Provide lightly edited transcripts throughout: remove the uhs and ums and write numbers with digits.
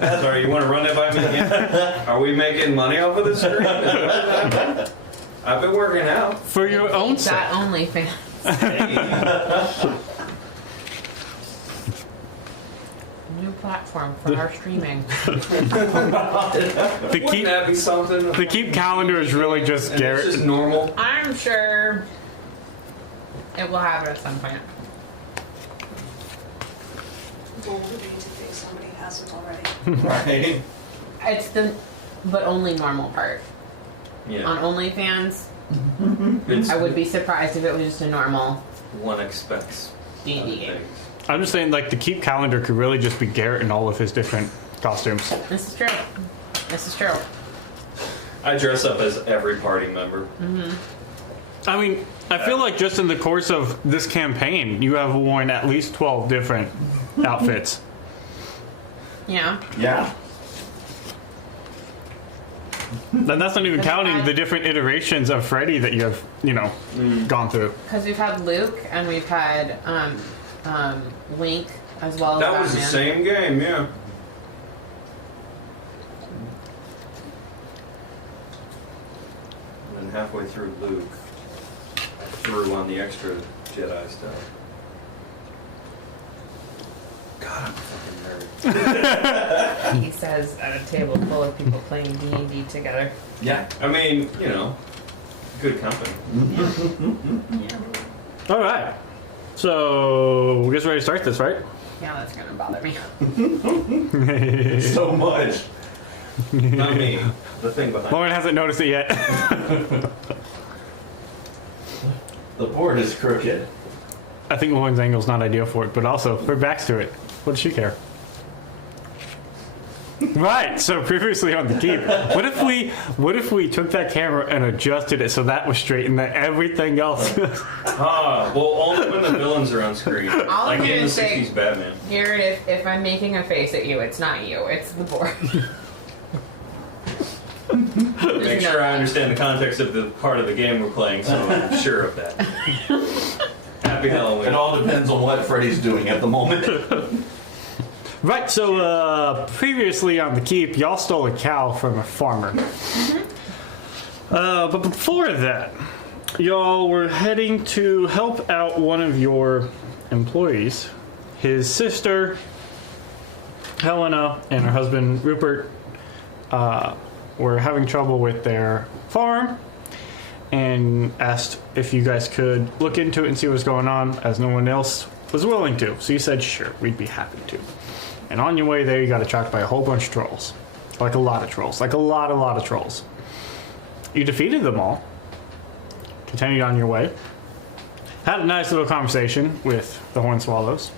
Sorry, you want to run that by me again? Are we making money off of this stream? I've been working out. For your own sake. That OnlyFans. New platform for our streaming. Wouldn't that be something? The keep calendar is really just And Garrett. It's just normal. I'm sure it will happen at some point. Goal would be to think somebody hasn't already. Right. It's the, but only normal part. Yeah. On OnlyFans, It's, I would be surprised if it was just a normal one expects D&D game. things. I'm just saying, like, the keep calendar could really just be Garrett in all of his different costumes. This is true. This is true. I dress up as every party member. I mean, I feel like just in the course of this campaign, you have worn at least 12 different outfits. Yeah. Yeah. And that's not even That's counting fine. the different iterations of Freddy that you have, gone through. Because we've had Luke and we've had Link as well as That was the Batman. same game, yeah. And then halfway through Luke, I threw on the extra Jedi stuff. God, I'm a fucking nerd. He says at a table full of people playing D&D together. Yeah. I mean, good company. All right. So, we guess we're ready to start this, right? Yeah, that's gonna bother me. So much. Not me. The thing behind Lauren hasn't noticed it yet. The board is crooked. I think Lauren's angle's not ideal for it, but also, her back's to it. What does she care? Right, so previously on the keep, what if we took that camera and adjusted it so that was straight and that everything else well, only when the villains are on screen. All Like I'm in gonna the say- 60s Batman. Garrett, if I'm making a face at you, it's not you, it's the board. Make sure I understand the context of the part of the game we're playing, so I'm sure of that. Happy Halloween. It all depends on what Freddy's doing at the moment. Right, so previously on the keep, y'all stole a cow from a farmer. But before that, y'all were heading to help out one of your employees. His sister, Helena, and her husband, Rupert, were having trouble with their farm and asked if you guys could look into it and see what's going on, as no one else was willing to. So you said, sure, we'd be happy to. And on your way there, you got attacked by a whole bunch of trolls. Like a lot of trolls. Like a lot of trolls. You defeated them all. Continued on your way. Had a nice little conversation with the Hornswallows.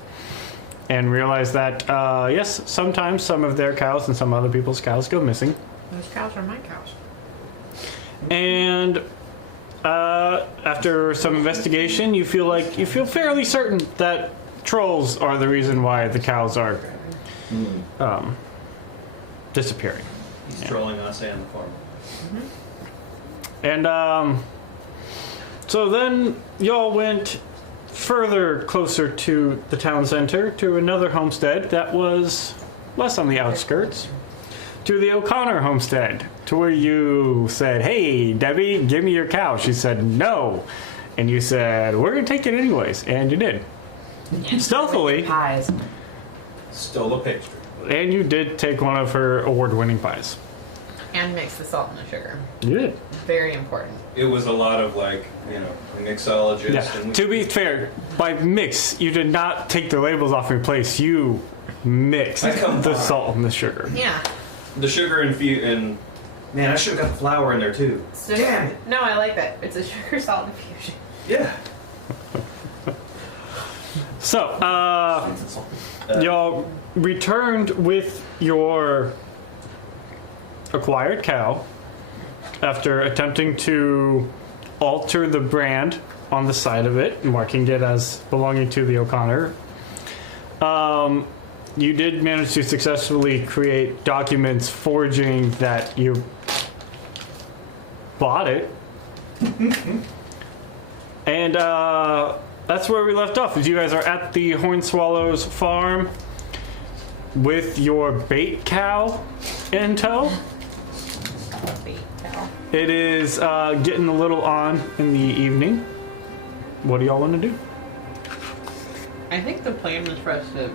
And realized that, yes, sometimes some of their cows and some other people's cows go missing. Those cows are my cows. And after some investigation, you feel fairly certain that trolls are the reason why the cows are disappearing. He's trolling us and the farmer. And so then y'all went further closer to the town center to another homestead that was less on the outskirts, to the O'Connor homestead, to where you said, hey, Debbie, give me your cow. She said, no. And you said, we're going to take it anyways. And you did. Stealthily. Pies. Stole a pastry. And you did take one of her award-winning pies. And mix the salt and the sugar. You did. Very important. It was a lot of mixologists. Yeah. And To be fair, by mix, you did not take the labels off your place. You mixed the salt and the sugar. Yeah. the sugar and man, I should have got the flour in there too. So, Damn it. No, I like that. It's a sugar salt infusion. Yeah. So, y'all returned with your acquired cow after attempting to alter the brand on the side of it, marking it as belonging to the O'Connor. You did manage to successfully create documents forging that you bought it. And that's where we left off. As you guys are at the Hornswallows farm, with your bait cow in tow. Bait cow. It is getting a little on in the evening. What do y'all want to do? I think the plan was for us to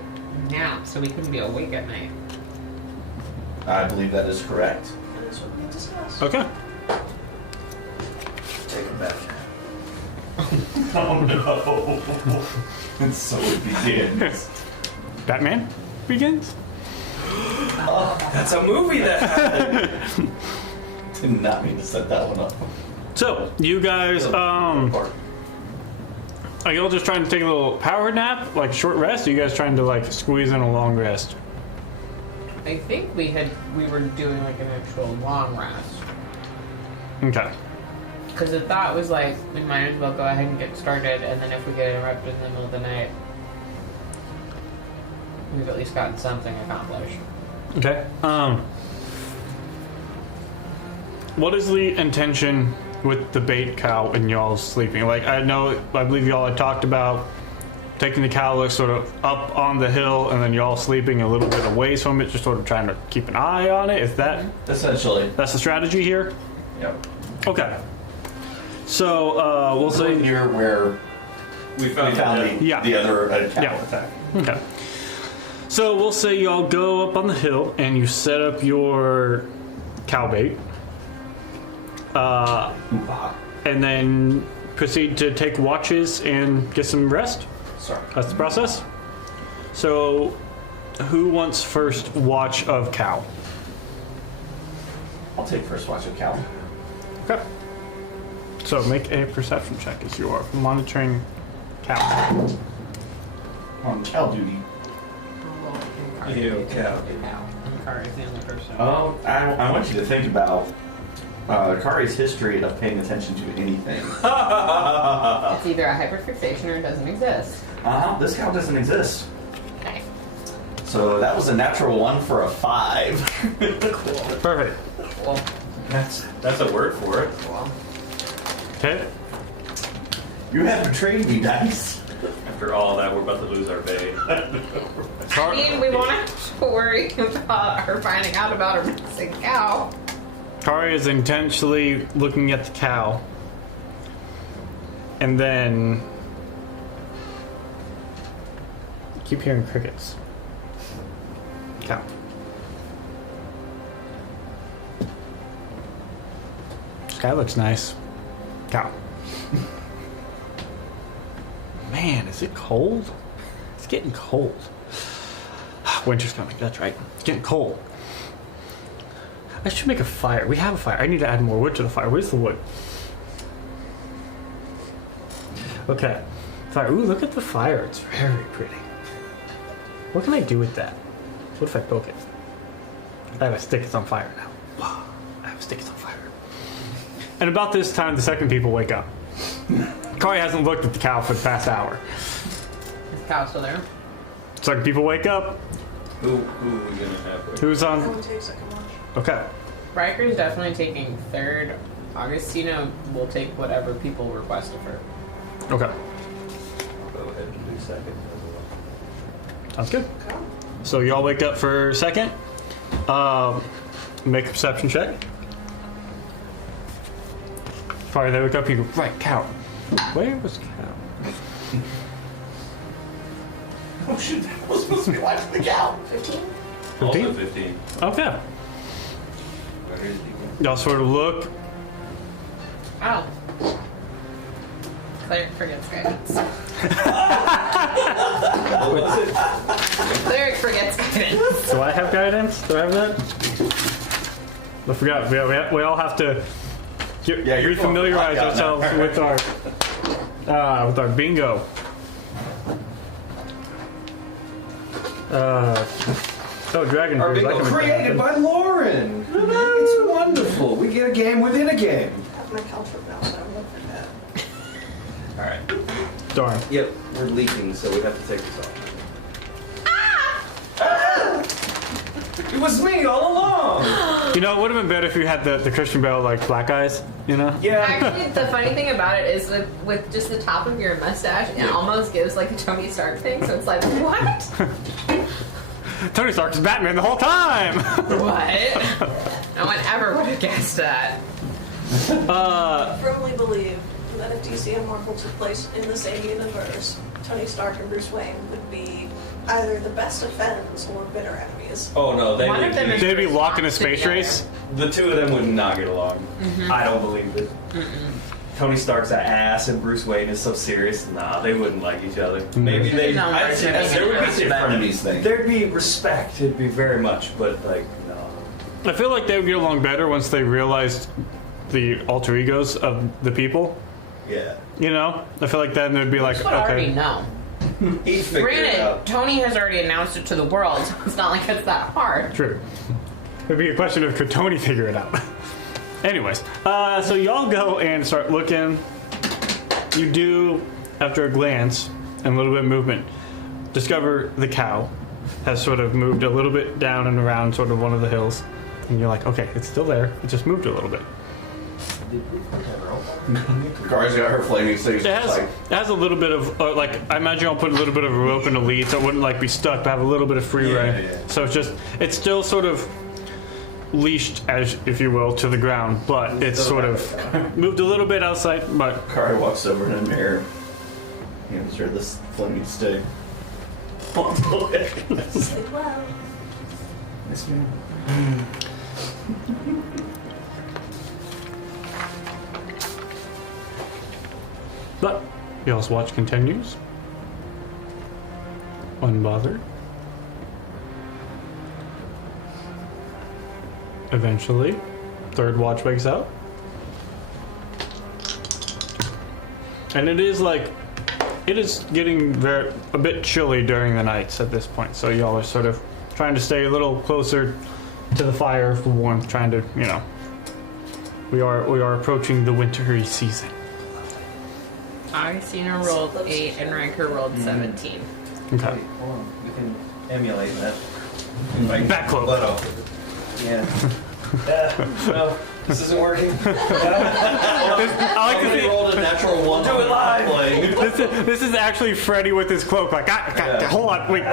nap so we couldn't be awake at night. I believe that is correct. That is what we discussed. Okay. Take it back. Oh no. And so it begins. Batman begins. That's a movie that happened. Did not mean to set that one up. So you guys, are y'all just trying to take a little power nap, like short rest? Or are you guys trying to like squeeze in a long rest? I think we were doing like an actual long rest. Okay. Because the thought was like, we might as well go ahead and get started, and then if we get interrupted in the middle of the night, we've at least gotten something accomplished. Okay. What is the intention with the bait cow and y'all sleeping? Like, I believe y'all had talked about taking the cow like sort of up on the hill and then y'all sleeping a little bit away from it, just sort of trying to keep an eye on it. Is that Essentially. that's the strategy here? Yep. Okay. So we'll So say near where We we found, found Yeah. the other cow Yeah. attack. okay. So we'll say y'all go up on the hill and you set up your cow bait, Oop-ah. and then proceed to take watches and get some rest. Sorry. That's the process. So, who wants first watch of cow? I'll take first watch of cow. Okay. So make a perception check as you are monitoring cow. On cow duty. Ew, cow. Kari's the only person. Oh, I want you to think about Kari's history of paying attention to anything. It's either a hyperfixation or it doesn't exist. This cow doesn't exist. Okay. So that was a natural 1 for a 5. Perfect. Cool. That's a word for it. Cool. Okay. You have betrayed me, dice. After all that, we're about to lose our bait. I mean, we won't have to worry about her finding out about her missing cow. Kari is intentionally looking at the cow. And then keep hearing crickets. Cow. Sky looks nice. Cow. Man, is it cold? It's getting cold. Winter's coming, that's right. It's getting cold. I should make a fire. We have a fire. I need to add more wood to the fire. Where's the wood? Okay. Fire. Ooh, look at the fire. It's very pretty. What can I do with that? What if I poke it? I have a stick. It's on fire now. Wow. I have a stick. It's on fire. And about this time, the second people wake up. Kari hasn't looked at the cow for the past hour. Is the cow still there? Second people wake up. Who are we gonna have? Who's I on? would take second watch. Okay. Riker's definitely taking third. Augustina will take whatever people request of her. Okay. I'll go ahead and do second. Sounds good. So y'all wake up for a second. Make a perception check. Probably they wake up. You go right, cow. Where was cow? Oh shit, I was supposed to be watching the cow. 15? Also 15? 15. Okay. Where is he? Y'all sort of look. Oh. Cleric forgets guidance. What was it? Cleric forgets guidance. Do I have guidance? Do I have that? I forgot. We all have to get, Yeah, you're refamiliarize going for ourselves with our bingo. Dragon Our Brews, I bingo can make that created happen. by Lauren. It's wonderful. We get a game within a game. I have my caltrip now, so I'm looking at that. All right. Darn. Yep, we're leaking, so we have to take this off. It was me all along. You know, it would have been better if you had the Christian Bale like black eyes. You know. Yeah. Actually, the funny thing about it is with just the top of your mustache, it almost gives like a Tony Stark thing. So it's like, what? Tony Stark is Batman the whole time. What? No one ever would have guessed that. I firmly believe that if DC and Marvel took place in the same universe, Tony Stark and Bruce Wayne would be either the best of friends or bitter enemies. Oh no, they One would of them be, is- They'd be locked in a space Together. race. the two of them would not get along. I don't believe it. Tony Stark's an ass and Bruce Wayne is so serious. Nah, they wouldn't like each other. Maybe they. No, I'd say they're there would be not. different. Enemies thing. There'd be respect. It'd be very much, but like no. I feel like they would get along better once they realized the alter egos of the people. Yeah. You know, I feel like then they'd be like, Bruce would already okay, know. He'd figure it Granted, out. Tony has already announced it to the world. So it's not like it's that hard. true. It'd be a question of could Tony figure it out. Anyways, so y'all go and start looking. You do, after a glance and a little bit of movement, discover the cow has sort of moved a little bit down and around sort of one of the hills. And you're like, okay, it's still there. It just moved a little bit. Kari's got her flaming sticks. It has a little bit of, like, I imagine I'll put a little bit of a rope in the lead so it wouldn't, like, be stuck, but have a little bit of free Yeah, rein. yeah. So it's still sort of leashed, as if you will, to the ground, but it's sort of moved a little bit outside, but Kari walks over in a mirror. Hands her this flaming stick. Sleep well. Yes, ma'am. But y'all's watch continues. Unbothered. Eventually, third watch wakes up. And it is getting a bit chilly during the nights at this point. So y'all are sort of trying to stay a little closer to the fire for warmth, trying to, we are approaching the wintry season. Augustina rolled 8 and Riker rolled 17. Okay. Hold on. We can emulate that. Back close. Butt off. Yeah. No, this isn't working. I like to see. rolled a natural one. Do it live. This is actually Freddy with his cloak. Like, hold on, wait,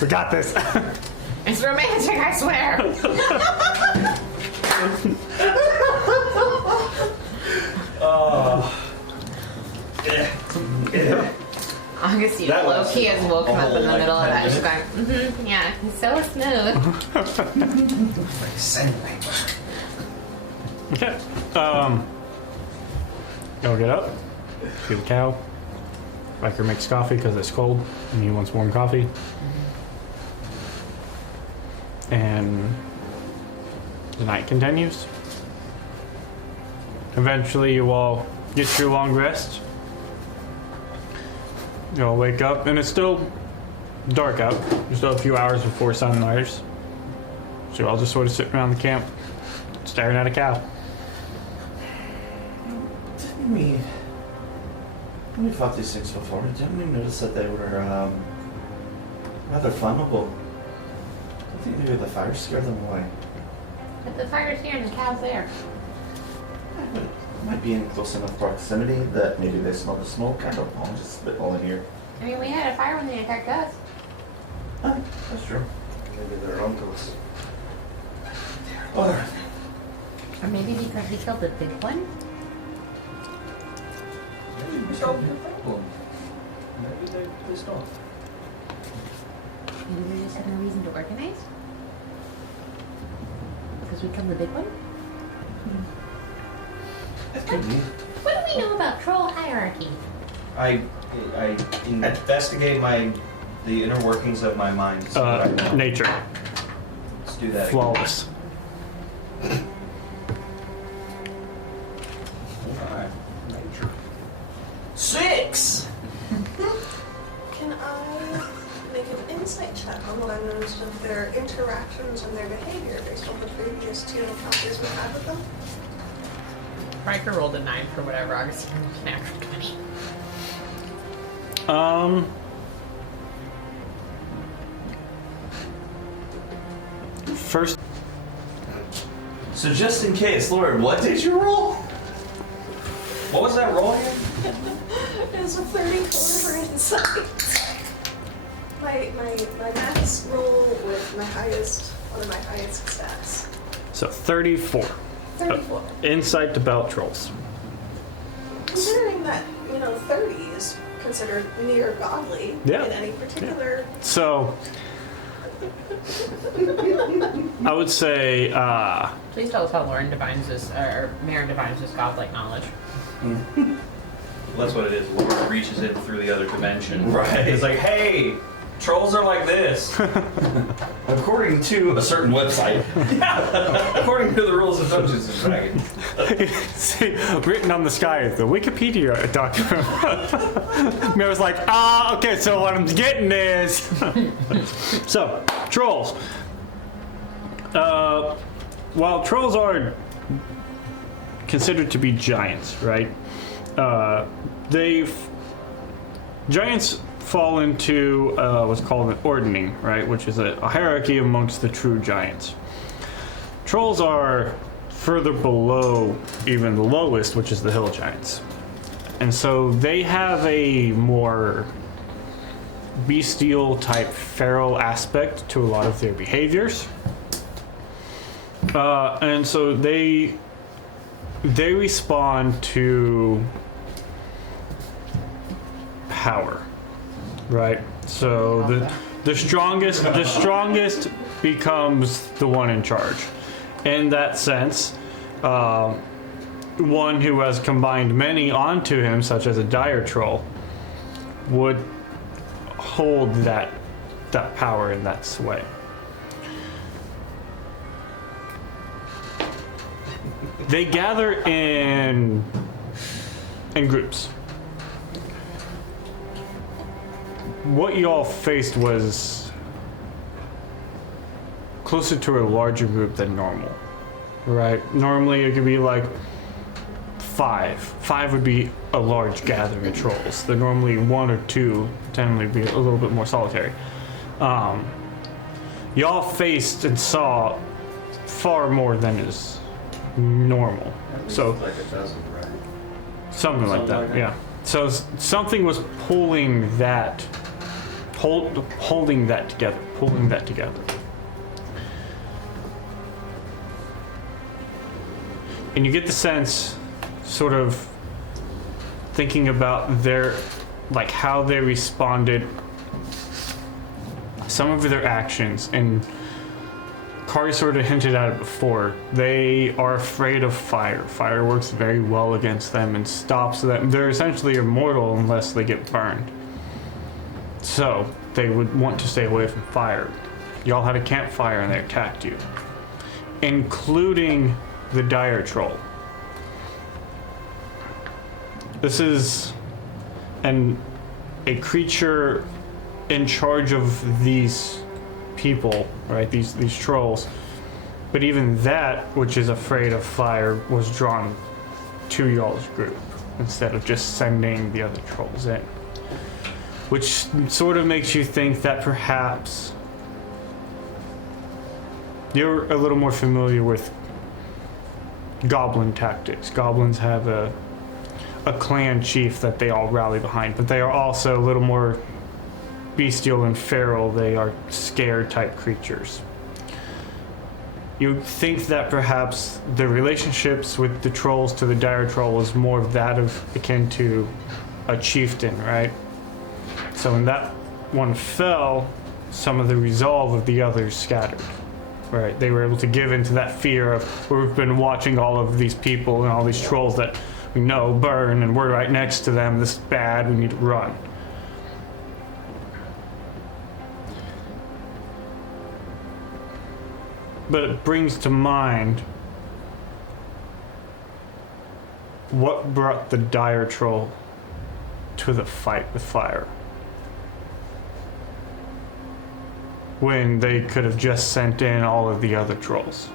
we got this. It's romantic, I swear. Augustina That was low-key has woken up in the like, middle of that. 10 She's going, yeah, he's so smooth. Sandpaper. Okay. Y'all get up. See the cow. Riker makes coffee because it's cold and he wants warm coffee. And the night continues. Eventually, you all get your long rest. You all wake up, and it's still dark out. There's still a few hours before sunrise. So you all just sort of sitting around the camp, staring at a cow. Didn't we fought these things before? Didn't we notice that they were rather flammable? I think maybe the fire scared them away. But the fire's here and the cow's there. But it might be in close enough proximity that maybe they smell the smoke. I don't know. I'm just spitballing here. I mean, we had a fire when they attacked us. That's true. Maybe they're uncles. Oh, Or maybe because we killed the big one? Maybe they pissed off. Maybe they just had no reason to organize? Because we killed the big one? What do we know about troll hierarchy? I investigate the inner workings of my mind. See what I know. Nature. Let's do that. Flawless. Alright. Nature. 6! Can I make an insight check on what I noticed of their interactions and their behavior based on the previous 2 encounters we had with them? Riker rolled a 9 for whatever. Augustina rolled an natural 20. First, So just in case, Lord, what did you roll? What was that roll again? It was a 34 for insight. My max roll my highest, one of my highest stats. So 34. 34. Insight to belt trolls. Considering that, 30 is considered near godly Yeah. in any particular. So I would say Please tell us how Lauren defines this, or Maren defines this godlike knowledge. That's what it is. Lord reaches in through the other dimension. Right. It's like, hey, trolls are like this. According to a certain website. According to the rules of Dungeons and Dragons. see, written on the sky is the Wikipedia document. Mira's like, okay, so what I'm getting is so trolls. While trolls are considered to be giants, right? Giants fall into what's called an ordning, right? Which is a hierarchy amongst the true giants. Trolls are further below even the lowest, which is the hill giants. And so they have a more bestial type feral aspect to a lot of their behaviors. And so they respond to power, right? So the strongest becomes the one in charge. In that sense, one who has combined many onto him, such as a dire troll, would hold that power in that sway. They gather in groups. What y'all faced was closer to a larger group than normal, right? Normally it could be like 5. 5 would be a large gathering of trolls. They're normally 1 or 2 tend to be a little bit more solitary. Y'all faced and saw far more than is normal. So like a dozen, right? something like that, yeah. So something was pulling that, holding that together, pulling that together. And you get the sense, sort of thinking about their, like how they responded, some of their actions, and Kari sort of hinted at it before. They are afraid of fire. Fire works very well against them and stops them. They're essentially immortal unless they get burned. So they would want to stay away from fire. Y'all had a campfire and they attacked you, including the dire troll. This is a creature in charge of these people, right? These trolls. But even that, which is afraid of fire, was drawn to y'all's group instead of just sending the other trolls in. Which sort of makes you think that perhaps you're a little more familiar with goblin tactics. Goblins have a clan chief that they all rally behind, but they are also a little more bestial and feral. They are scared type creatures. You think that perhaps the relationships with the trolls to the dire troll is more of that of akin to a chieftain, right? So when that one fell, some of the resolve of the others scattered. Right, they were able to give into that fear of, we've been watching all of these people and all these trolls that we know burn, and we're right next to them. This is bad. We need to run. But it brings to mind what brought the dire troll to the fight with fire. When they could have just sent in all of the other trolls.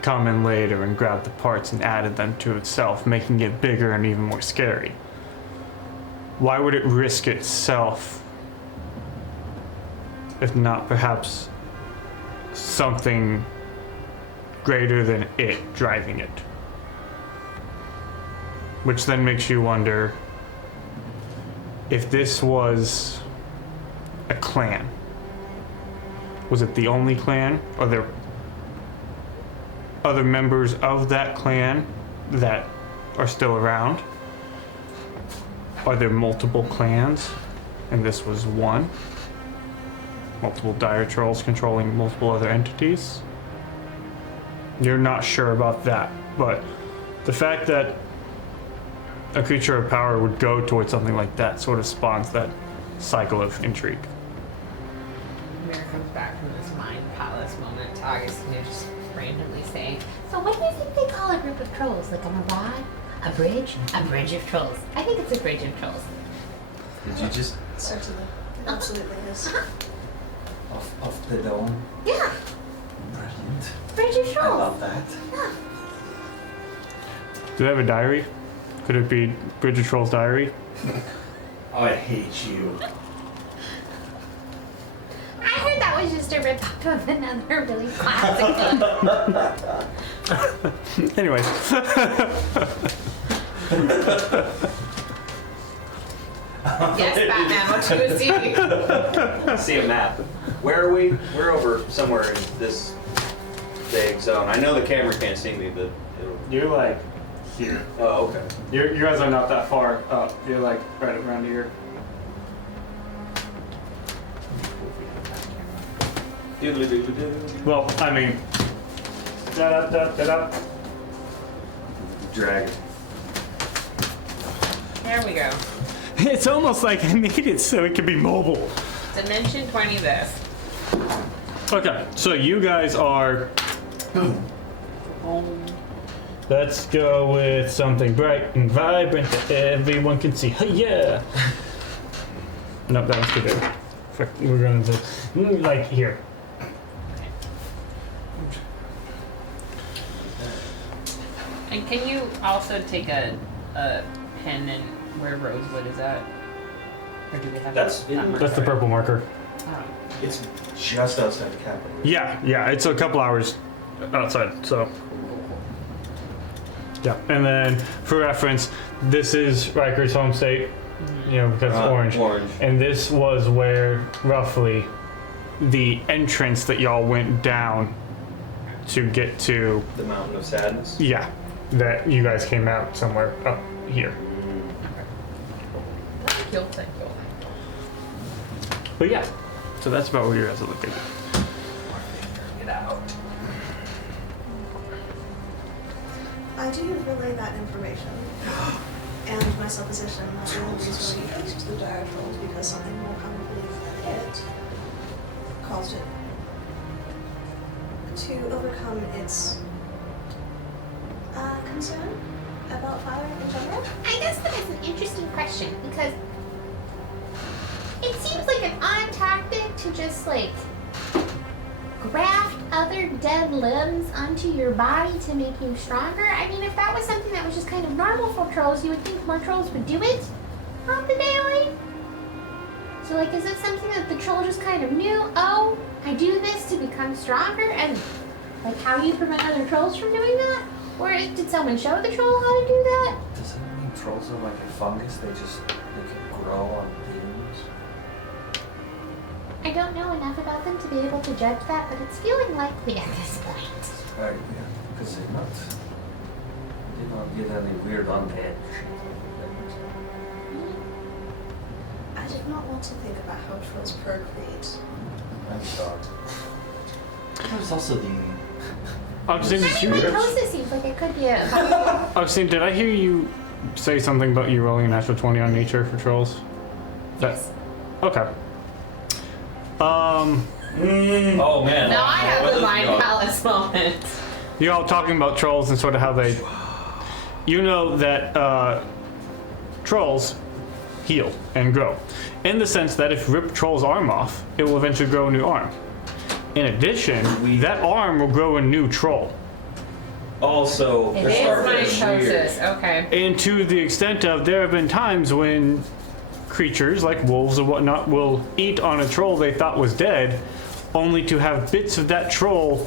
Come in later and grab the parts and added them to itself, making it bigger and even more scary. Why would it risk itself if not perhaps something greater than it driving it? Which then makes you wonder if this was a clan. Was it the only clan? Are there other members of that clan that are still around? Are there multiple clans? And this was one? Multiple dire trolls controlling multiple other entities? You're not sure about that, but the fact that a creature of power would go towards something like that sort of spawns that cycle of intrigue. Mira comes back from this mind palace moment. Augustine just randomly saying, "So what do you think they call a group of trolls? Like a mirage? A bridge? A bridge of trolls? I think it's a bridge of trolls." Did you just Certainly. It absolutely is. off the dome? Yeah, Brilliant. bridge of I trolls. love that. Do they have a diary? Could it be Bridge of Trolls diary? Oh, I hate you. I heard that was just a rip off of another really classic book. Anyways. Yes, Batman, what you see? See a map. Where are we? We're over somewhere in this vague zone. I know the camera can't see me, but it'll... You're like here. Oh, okay. You guys are not that far up. You're like right around here. Doodly-doodly-doo. Well, I mean, da-da-da-da-da. Dragon. There we go. It's almost like I made it so it can be mobile. Dimension 20 this. Okay, so you guys are. Let's go with something bright and vibrant that everyone can see. Yeah. Nope, that was too big. Frick, we're going to like here. And can you also take a pen and where Rosewood is at? Or do we have That's that in- marker? That's the purple marker. Oh. It's just outside the capital. Yeah, it's a couple hours outside, so. Yeah, and then for reference, this is Riker's home state, you know, because it's orange. Orange. And this was where roughly the entrance that y'all went down to get to, The Mountain of Sadness. yeah, that you guys came out somewhere up here. Thank you, thank you. But yeah, so that's about where you guys are looking. Get out. I do relay that information and my supposition that the only reason we used the dire trolls because something more probably than it caused it to overcome its concern about fire in general. I guess that is an interesting question because it seems like an odd tactic to just like graft other dead limbs onto your body to make you stronger. I mean, if that was something that was just kind of normal for trolls, you would think more trolls would do it on the daily. So like, is it something that the troll just kind of knew? Oh, I do this to become stronger, and like, how do you prevent other trolls from doing that? Or did someone show the troll how to do that? Does that mean trolls are like a fungus? They can grow on limbs? I don't know enough about them to be able to judge that, but it's feeling likely at this point. Right, yeah. Because they don't get any weird undead shit. I did not want to think about how trolls procreate. I'm sorry. There's also the Augustine, did you? Mitosis seems like it could be a. Augustine, did I hear you say something about you rolling a natural 20 on nature for trolls? Yes. Okay. Oh man. Now I have the mind palace moment. You're all talking about trolls and sort of how they. You know that trolls heal and grow, in the sense that if you rip Troll's arm off, it will eventually grow a new arm. In addition, that arm will grow a new troll. Also, It they're is starting to get mitosis, okay. And to the extent of, there have been times when creatures like wolves or whatnot will eat on a troll they thought was dead, only to have bits of that troll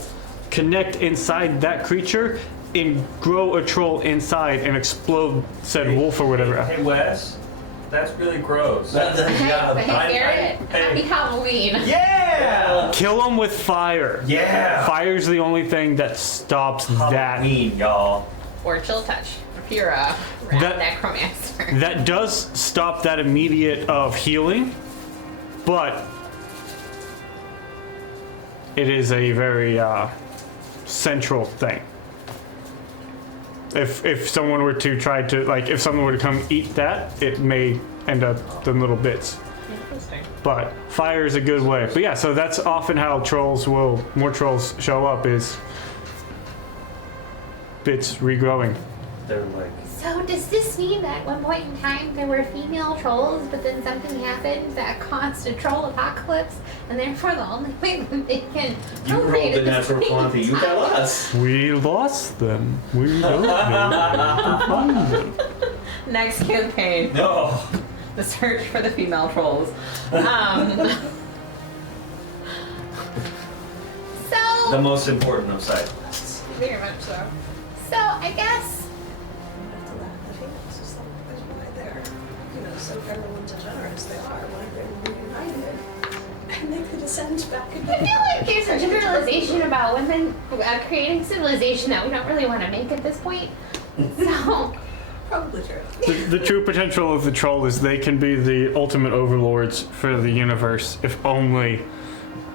connect inside that creature and grow a troll inside and explode said wolf or whatever. Hey Wes, that's really gross. Hey, Garrett, happy Halloween. Yeah! Kill them with fire. Yeah. Fire's the only thing that stops that. Halloween, y'all. Or chill touch, if you're a rat That- necromancer. That does stop that immediate of healing, but it is a very central thing. If someone were to try to, like, if someone were to come eat that, it may end up in little bits. Interesting. But fire is a good way. But yeah, so that's often how more trolls show up, is bits regrowing. They're like, So does this mean that at one point in time there were female trolls, but then something happened that caused a troll apocalypse, and therefore the only way that they can you rolled procreate the at this natural point in quantity. You tell time- us. We lost them. We don't know where to find them. Next campaign, No. the search for the female trolls. So, The most important of side quests. Very much so. so I guess After that, I think it's just like, there's why they're, so feral and degenerate they are, why they're reunited. And they could ascend back into I feel like there's a generalization about women creating civilization that we don't really want to make at this point. So, probably true. The true potential of the troll is they can be the ultimate overlords for the universe if only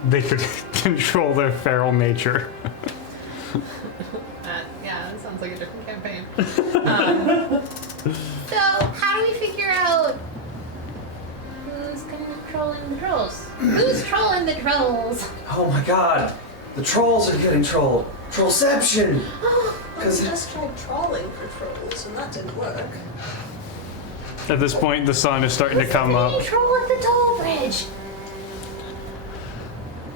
they could control their feral nature. Yeah, that sounds like a different campaign. so how do we figure out who's controlling the trolls? Who's trolling the trolls? Oh my god. The trolls are getting trolled. Trollception. We just tried trawling for trolls, and that didn't work. At this point, the sun is starting to come up. Troll at the toll bridge.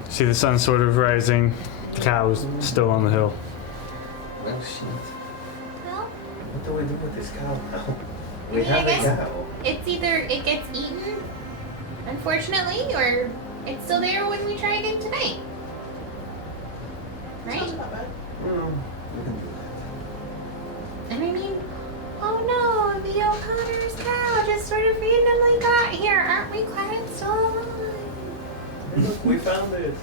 See the sun sort of rising. The cow's still on the hill. Oh shit. Well, What do we do with this cow now? I We mean, I have a guess- cow. it's either it gets eaten, unfortunately, or it's still there when we try again tonight. Right? Sounds not bad. We can do And I mean, oh no, the O'Connor's cow just sort of randomly got here. Aren't we glad it's still alive? that. Look, we found it.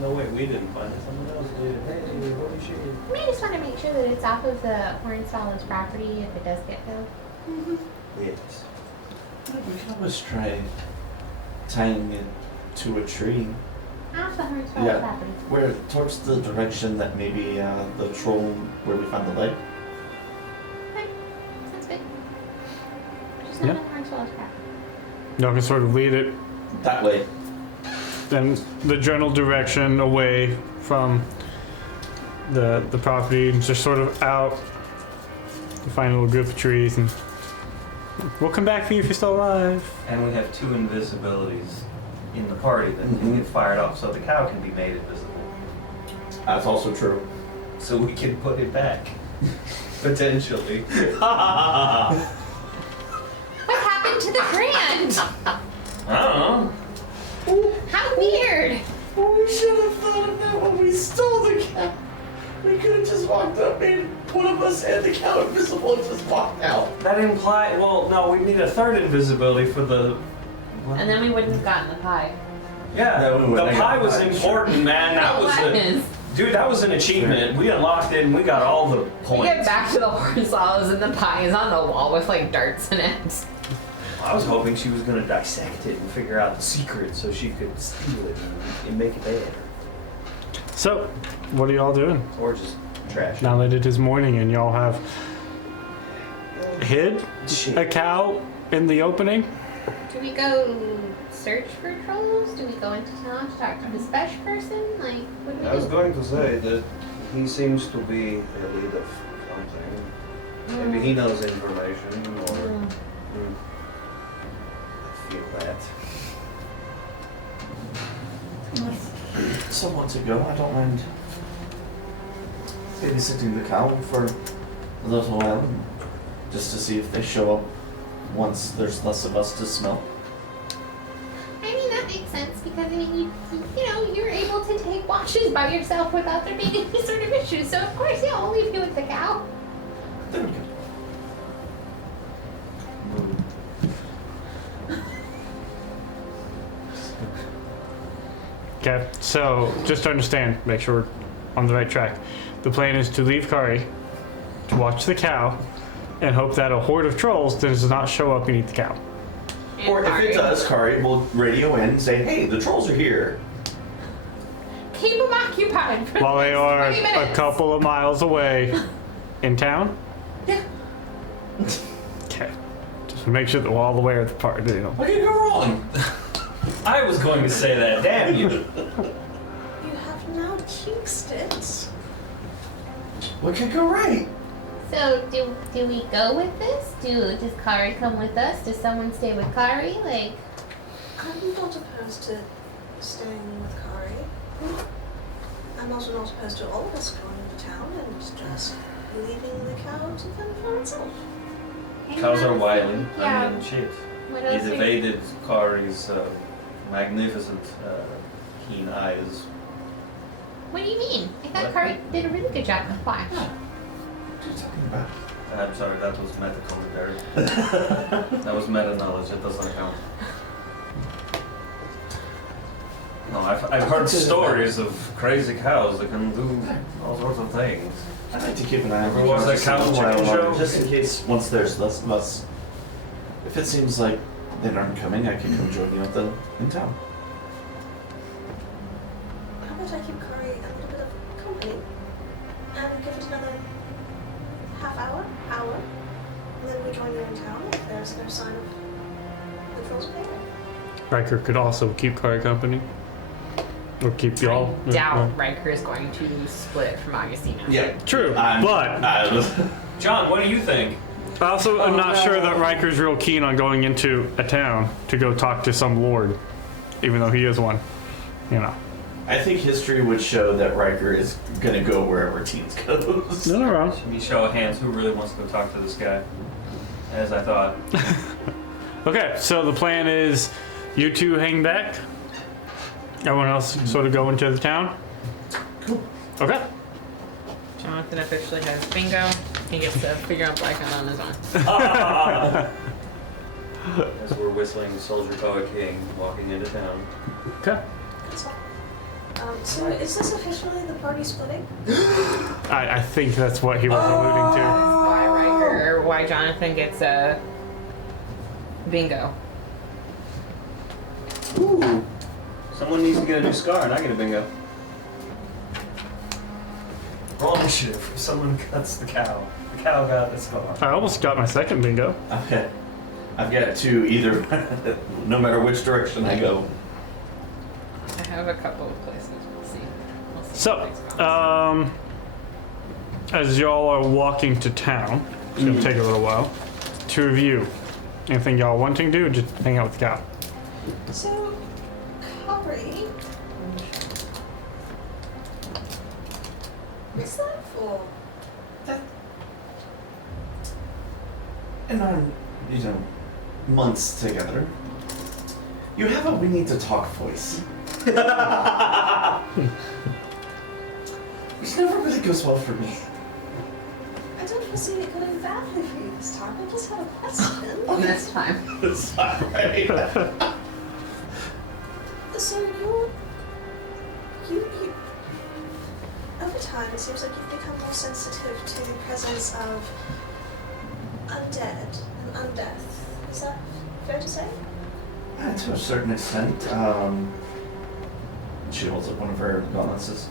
No, wait, we didn't find it. Someone else did. Hey, holy shit. I mean, I just want to make sure that it's off of the Hornswallow's property if it does get killed. Yes. We can always try tying it to a tree. Off the Hornswallow's Yeah. property. Where, towards the direction that maybe the troll, where we found the leg. Okay, sounds good. Just Yeah. not on the Hornswallow's property. Y'all can sort of lead it That way. in the general direction away from the property, just sort of out. You find a little group of trees, and we'll come back for you if you're still alive. And we have 2 invisibilities in the party that can Mhm. get fired off, so the cow can be made invisible. That's also true. So we can put it back. Potentially. What happened to the brand? I don't know. How weird. Well, we should have thought of that when we stole the cow. We could have just walked up, made one of us and the cow invisible, and just walked out. That implies, well, no, we need a 3rd invisibility for the. And then we wouldn't have gotten the pie. Yeah, No, we the wouldn't have pie got was the pie, important, man. That was It dude. That was an achievement. We unlocked it and we got all the We points. get back to the Hornswallows and the pie is on the wall with like darts in it. I was hoping she was gonna dissect it and figure out the secret so she could steal it and make it better, So, what are y'all doing? or just trash it. Now that it is morning and y'all have hid a cow in the opening? Do we go search for trolls? Do we go into town to talk to this Besh person? Like, what do we I was do? going to say that he seems to be the lead of something. Maybe he knows information, or I feel that. Someone to go, I don't mind babysitting the cow for a little while, just to see if they show up once there's less of us to smell. I mean, that makes sense because, I mean, you're able to take watches by yourself without there being any sort of issues. So, of course, yeah, we'll leave you with the cow. There we go. Okay, so just to understand, make sure we're on the right track. The plan is to leave Kari, to watch the cow, and hope that a horde of trolls does not show up and eat the cow. Or if it does, Kari will radio in and say, hey, the trolls are here. Keep them occupied for While they the are next 20 a minutes. couple of miles away in town? Yeah. Okay. Just make sure that we're all aware of the part, you know. What could go wrong? I was going to say that. Damn you. You have now jinxed it. What could go right? So do we go with this? Does Kari come with us? Does someone stay with Kari? Like, I'm not opposed to staying with Kari. I'm also not opposed to all of us going to town and just leaving the cow to fend for itself. Cows are wily. Yeah. I mean, shit. What else? It evaded Kari's magnificent keen eyes. What do you mean? I thought What? Kari did a really good job with Flash. What are you talking about? I'm sorry, that was meta commentary. That was meta knowledge. It doesn't count. No, I've heard stories of crazy cows that can do all sorts of things. I'd like to keep an eye on Ever watch that cow and chicken show? just in case once there's less of us. If it seems like they aren't coming, I can come join you in town. How about I keep Kari a little bit of company and give it another half hour, and then we join you in town if there's no sign of the trolls appearing. Riker could also keep Kari company. Or keep y'all. I doubt Riker is going to split from Augustina. Yeah. True, but John, what do you think? also I'm not sure that Riker's real keen on going into a town to go talk to some lord, even though he is one. You know. I think history would show that Riker is gonna go wherever Teens goes. No, wrong. Should we show of hands who really wants to go talk to this guy? As I thought. Okay, so the plan is you two hang back. Everyone else sort of go into the town. Cool. Okay. Jonathan officially has bingo. He gets to figure out Black on his own. As we're whistling Soldier Toa King walking into town. Okay. That's all. So is this officially the party splitting? I think that's what he was alluding to. Why Riker, or why Jonathan gets a bingo. Ooh. Someone needs to get a new scar and I get a bingo. Roll initiative. Someone cuts the cow. The cow got the scar. I almost got my second bingo. I've got two either, no matter which direction I go. I have a couple of places. We'll see. So, what things go. as y'all are walking to town, it's gonna take a little while. Two of you, anything y'all wanting to do, or just hang out with the cow? So, Kari. What's that for? In our, months together, you have a we need to talk voice. Which never really goes well for me. I don't foresee it going badly for you this time. I just had a question. Next time. It's not right. So you over time it seems like you've become more sensitive to the presence of undead and undeath. Is that fair to say? To a certain extent, she holds up one of her gauntlets.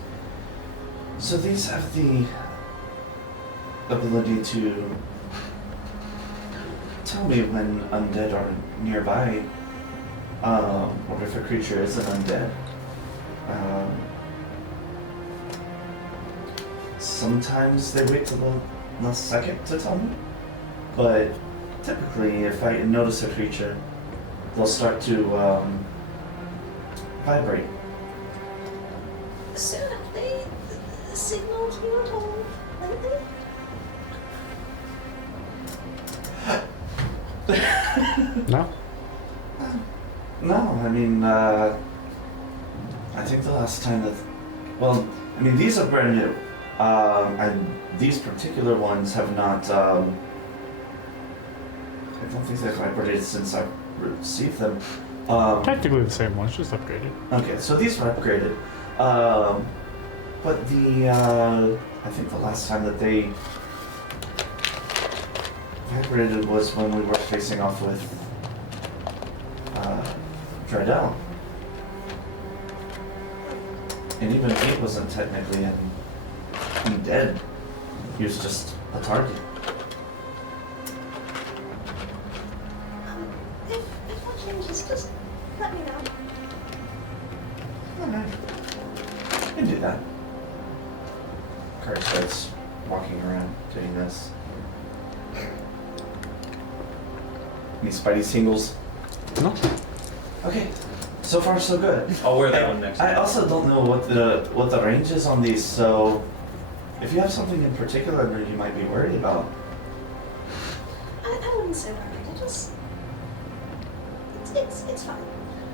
So these have the ability to tell me when undead are nearby, or if a creature is an undead. Sometimes they wait till the last second to tell me, but typically if I notice a creature, they'll start to vibrate. So have they signaled you at all lately? No? No, I mean, I think the last time that, well, I mean, these are brand new. And these particular ones have not, I don't think they've vibrated since I received them. Technically the same one, it's just upgraded. Okay, so these were upgraded. But the, I think the last time that they upgraded was when we were facing off with, Dredell. And even he wasn't technically dead. He was just a target. If what changes, just let me know. Alright. I can do that. Kurt starts walking around doing this. Any Spidey singles? No. Okay. So far so good. I'll wear that one next I time. also don't know what the range is on these, so if you have something in particular that you might be worried about. I wouldn't say worried. It's fine.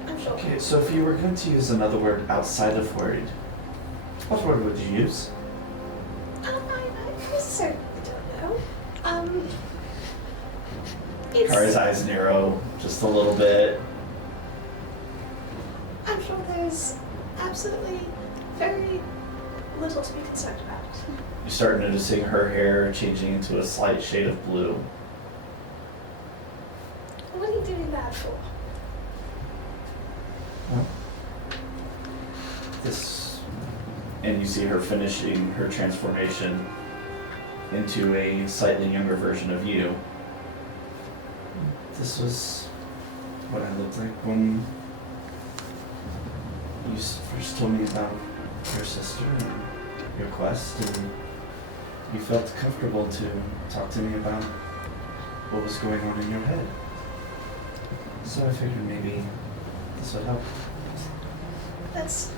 I'm sure. Okay, so if you were going to use another word outside of worried, what word would you use? I certainly don't know. It's. Kari's eyes narrow just a little bit. I'm sure there's absolutely very little to be concerned about. You start noticing her hair changing into a slight shade of blue. What are you doing that for? This, and you see her finishing her transformation into a slightly younger version of you. This was what I looked like when you first told me about your sister and your quest, and you felt comfortable to talk to me about what was going on in your head. So I figured maybe this would help. That's.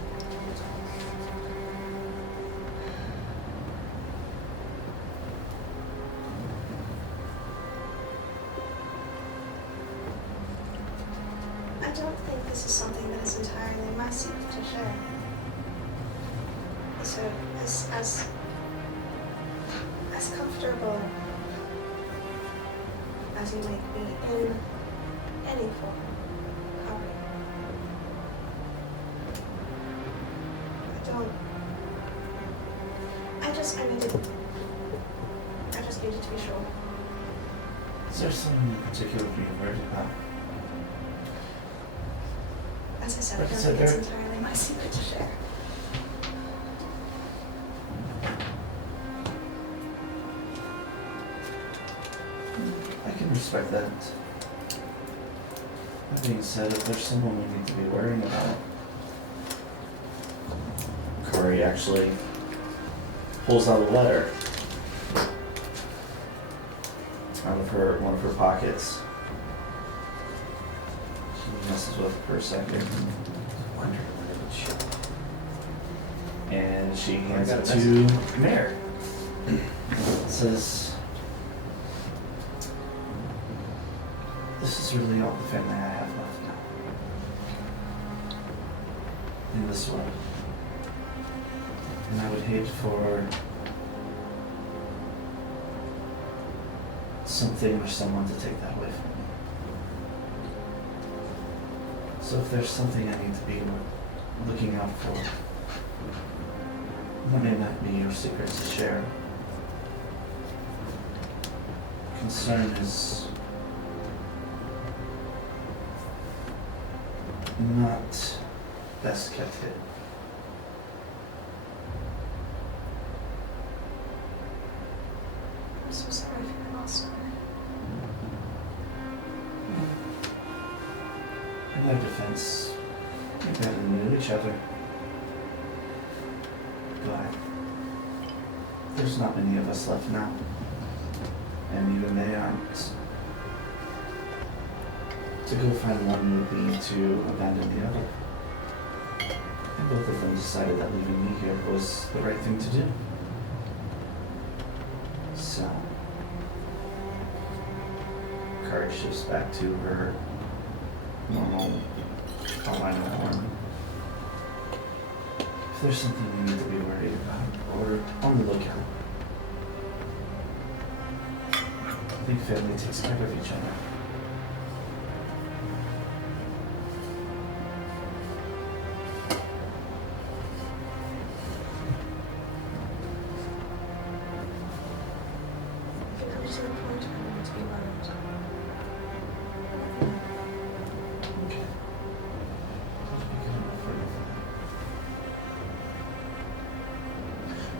I don't think this is something that is entirely my secret to share. So, as comfortable as you make me in any form, Kari. I just needed to be sure. Is there something in particular you're worried about? As I said, I Like I don't said, think it's entirely my secret to share. I can respect that. That being said, if there's someone we need to be worrying about, Corey actually pulls out a letter out of one of her pockets. She messes with it for a second, Wondering when it would show. and she hands got it a to message. Mare. It says, "This is really all the family I have left now. In this world. And I would hate for something or someone to take that away from me. So if there's something I need to be looking out for, that may not be your secret to share. Concern is not best kept hidden. I'm so sorry for your loss, Kari. In their defense, we barely knew each other. But there's not many of us left now. And even they aren't. To go find one would be to abandon the other. And both of them decided that leaving me here was the right thing to do. So, Kari shifts back to her normal albino form. If there's something we need to be worried about, or on the lookout, I think family takes care of each other.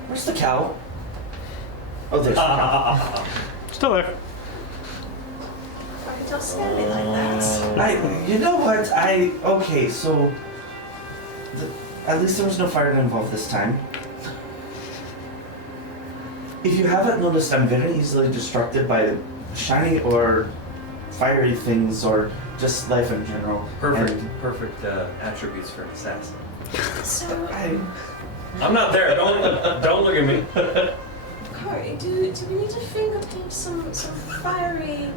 Where's the cow? Oh, there's the cow. Still there. I could tell Sandy like that. You know what? Okay, so at least there was no fire involved this time. If you haven't noticed, I'm very easily distracted by shiny or fiery things or just life in general. Perfect attributes for an assassin. So, I'm not there. Don't look at me. Corey, do we need to fingerprint some fiery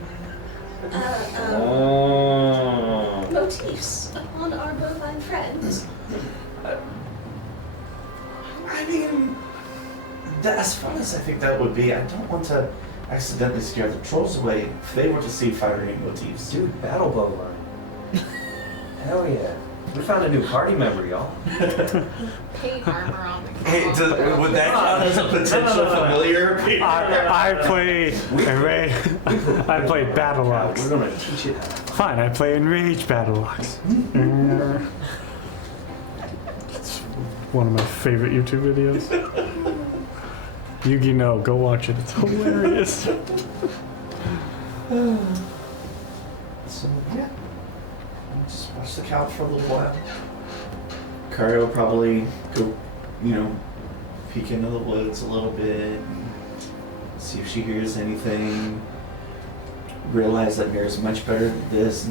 motifs upon our bovine friends? I mean, as fun as I think that would be, I don't want to accidentally scare the trolls away if they were to see fiery motifs. Dude, battle bow line. Hell yeah. We found a new party member, y'all. Paint armor on the Hey, would that count as a potential familiar? I play Battle We're Locks. gonna teach you how. Fine, I play Enraged Battle Locks. It's one of my favorite YouTube videos. Yugi no, go watch it. It's hilarious. So, yeah. Just watch the cow for a little while. Kari will probably go, peek into the woods a little bit, see if she hears anything, realize that Mira's much better than this.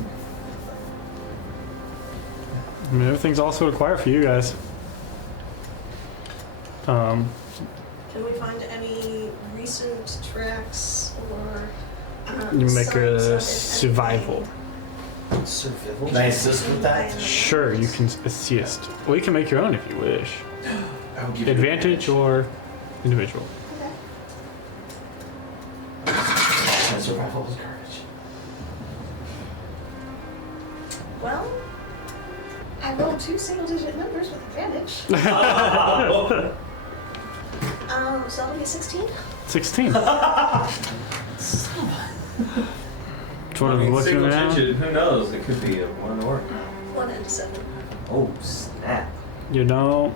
I mean, everything's also required for you guys. Can we find any recent tracks or You make signs a of it? survival. Survival. Can I assist with that? Sure, you can assist. Well, you can make your own if you wish. I will give you Advantage or individual. Okay. My survival is garbage. Well, I rolled 2 single-digit numbers with advantage. So that'll be a 16. 16. Sort of looking single around. digit, who knows? It could be a 1 or. 1 and 7. Oh, snap. You don't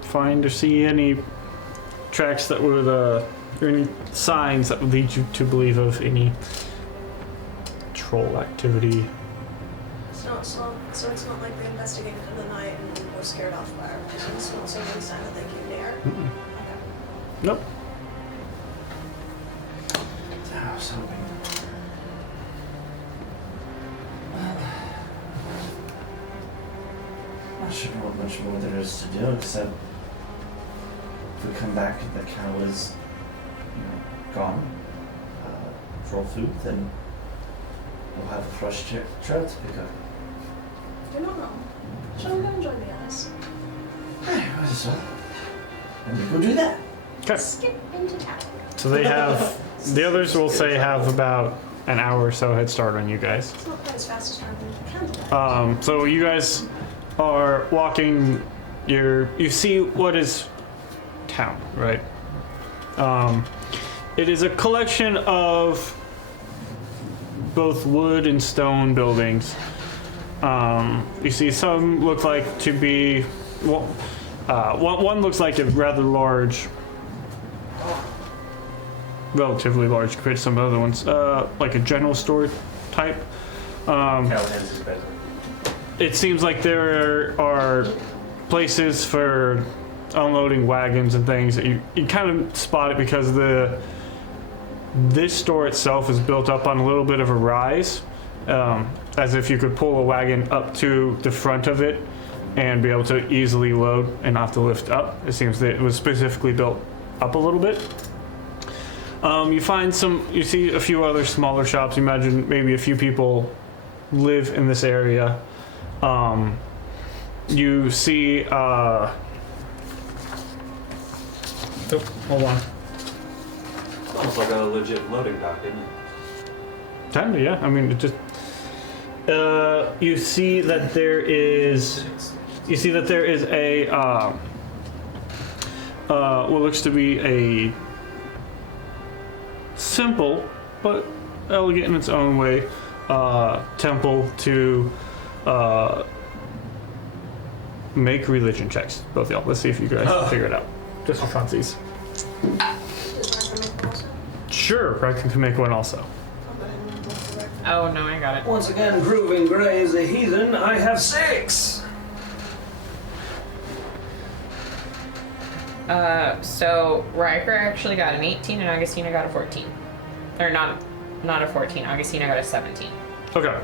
find or see any tracks that would, or any signs that would lead you to believe of any troll activity. So it's not like they investigated in the night and were scared off by our visions. It's not so any sign that they came near. Mm-mm. Okay. Nope. I was hoping. Not sure what much more there is to do except if we come back and the cow is, gone, troll food, then we'll have a fresh trout to pick up. You're not wrong. Shall we go and join the others? Might as well. And we go do that. Okay. Skip into town. So they have, the others will say have about an hour or so head start on you guys. It's not quite as fast as traveling to Candlelight. So you guys are walking, you see what is town, right? It is a collection of both wood and stone buildings. You see some look like to be, one looks like a rather large, relatively large compared to some other ones, like a general store type. Callahan's is better. It seems like there are places for unloading wagons and things that you kind of spot it because this store itself is built up on a little bit of a rise, as if you could pull a wagon up to the front of it and be able to easily load and not have to lift up. It seems that it was specifically built up a little bit. You see a few other smaller shops. You imagine maybe a few people live in this area. You see, hold on. Almost like a legit loading dock, isn't it? Kinda, yeah. I mean, it just, you see that there is a, what looks to be a simple but elegant in its own way temple to make religion checks, both of y'all. Let's see if you guys can figure it out. Just for funsies. Does Ragnar make one also? Sure, Ragnar can make one also. I'll go ahead and roll for Ragnar. Oh no, I got it. Once again, proving Gray is a heathen, I have 6. So Riker actually got an 18 and Augustina got a 14. Or not a 14. Augustina got a 17. Okay.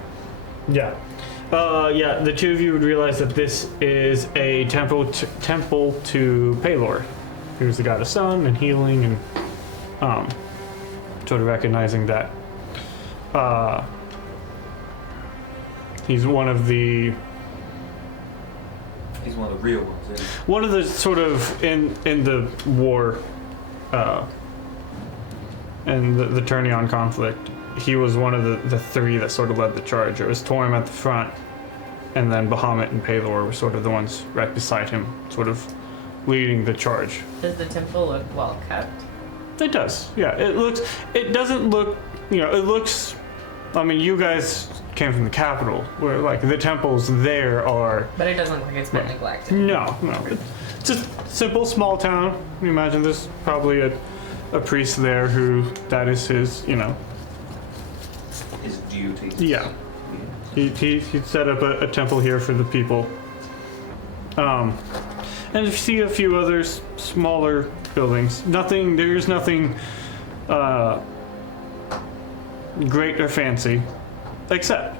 Yeah. Yeah, the two of you would realize that this is a temple to Palor, who's the god of sun and healing, and sort of recognizing that he's one of the real ones. Isn't he? one of the sort of in the war and the Turnion conflict. He was one of the three that sort of led the charge. It was Torm at the front, and then Bahamut and Palor were sort of the ones right beside him, sort of leading the charge. Does the temple look well kept? It does, yeah. It doesn't look, it looks, I mean, you guys came from the capital, where, like, the temples there are... But it doesn't look like it's been neglected. No. It's a simple, small town. You imagine there's probably a priest there who, that is his, His duty. Yeah. He set up a temple here for the people. And you see a few other smaller buildings. There's nothing great or fancy, except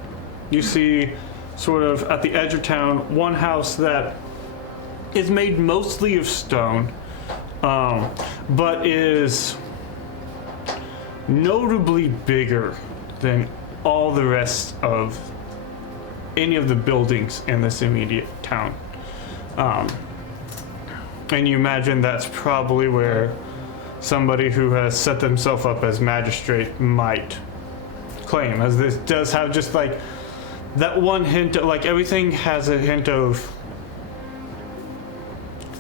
you see sort of at the edge of town one house that is made mostly of stone, but is notably bigger than all the rest of any of the buildings in this immediate town. And you imagine that's probably where somebody who has set themselves up as magistrate might claim, as this does have just like that one hint of, like, everything has a hint of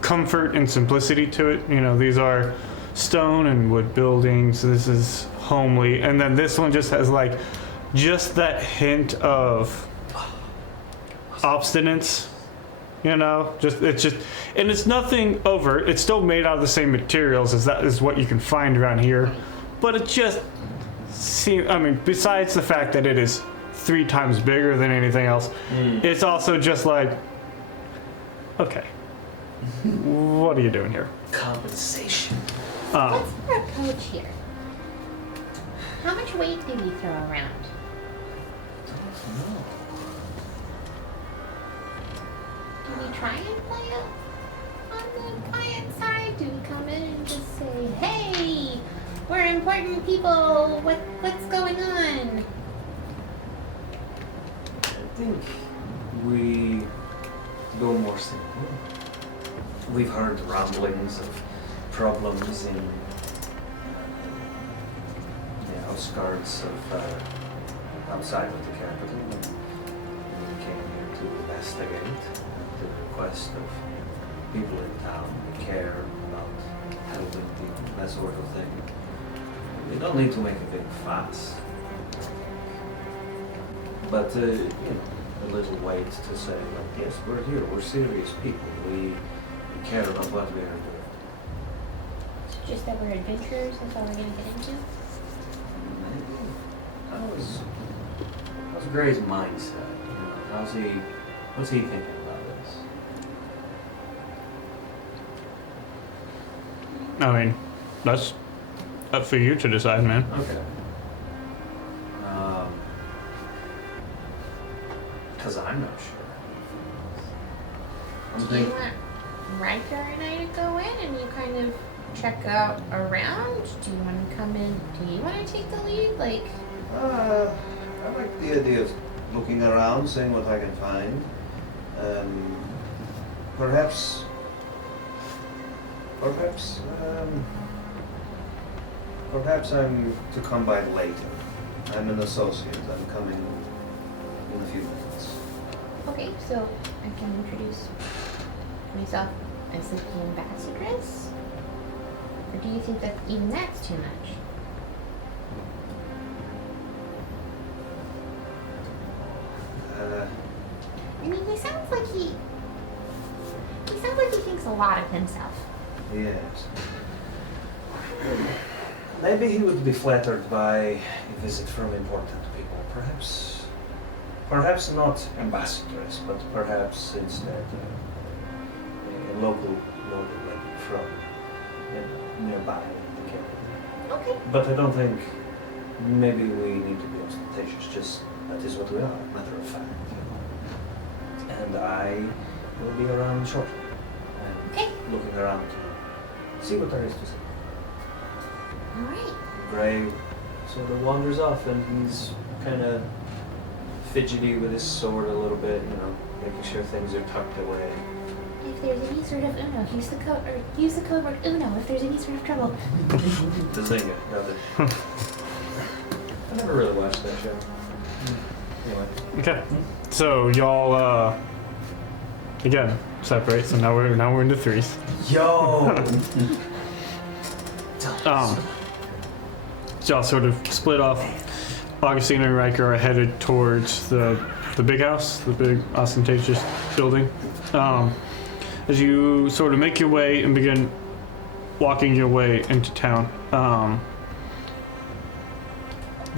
comfort and simplicity to it. These are stone and wood buildings. This is homely. And then this one just has like just that hint of obstinance, and it's nothing overt. It's still made out of the same materials as that is what you can find around here, but it just seems, I mean, besides the fact that it is 3 times bigger than anything else, it's also just like, okay, what are you doing here? Compensation. What's our approach here? How much weight do we throw around? Do we try and play it on the quiet side? Do we come in and just say, hey, we're important people, what's going on? I think we go more simple. We've heard rumblings of problems in the outskirts of outside of the capital, and we came here to investigate at the request of people in town who care about helping people, that sort of thing. We don't need to make a big fuss, but a little weight to say, like, yes, we're here, we're serious people, we care about what we are doing. It's just that we're adventurers, that's all we're gonna get into? Maybe. How's Gray's mindset? What's he thinking about this? I mean, that's up for you to decide, man. Okay. Because I'm not sure. I'm Do you thinking. want Riker and I to go in and you kind of check out around? Do you want to come in? Do you want to take the lead? Like, I like the idea of looking around, seeing what I can find. Perhaps I'm to come by later. I'm an associate. I'm coming in a few minutes. okay, so I can introduce myself as the ambassadress? Or do you think that even that's too much? I mean, he sounds like he thinks a lot of himself. Yes. Maybe he would be flattered by a visit from important people. Perhaps not ambassadors, but perhaps instead a local lady from nearby the capital. Okay. But I don't think maybe we need to be ostentatious. Just that is what we are, matter of fact. And I will be around shortly. Okay. And looking around to see what there is to see. All right. Gray sort of wanders off and he's kind of fidgety with his sword a little bit, making sure things are tucked away. If there's any sort of Uno, use the code word Uno if there's any sort of trouble. The Zynga, got it. I never really watched that show. Anyway. Okay. So y'all again separate. So now we're into threes. Yo! So y'all sort of split off. Augustine and Riker are headed towards the big house, the big ostentatious building. As you sort of make your way and begin walking your way into town,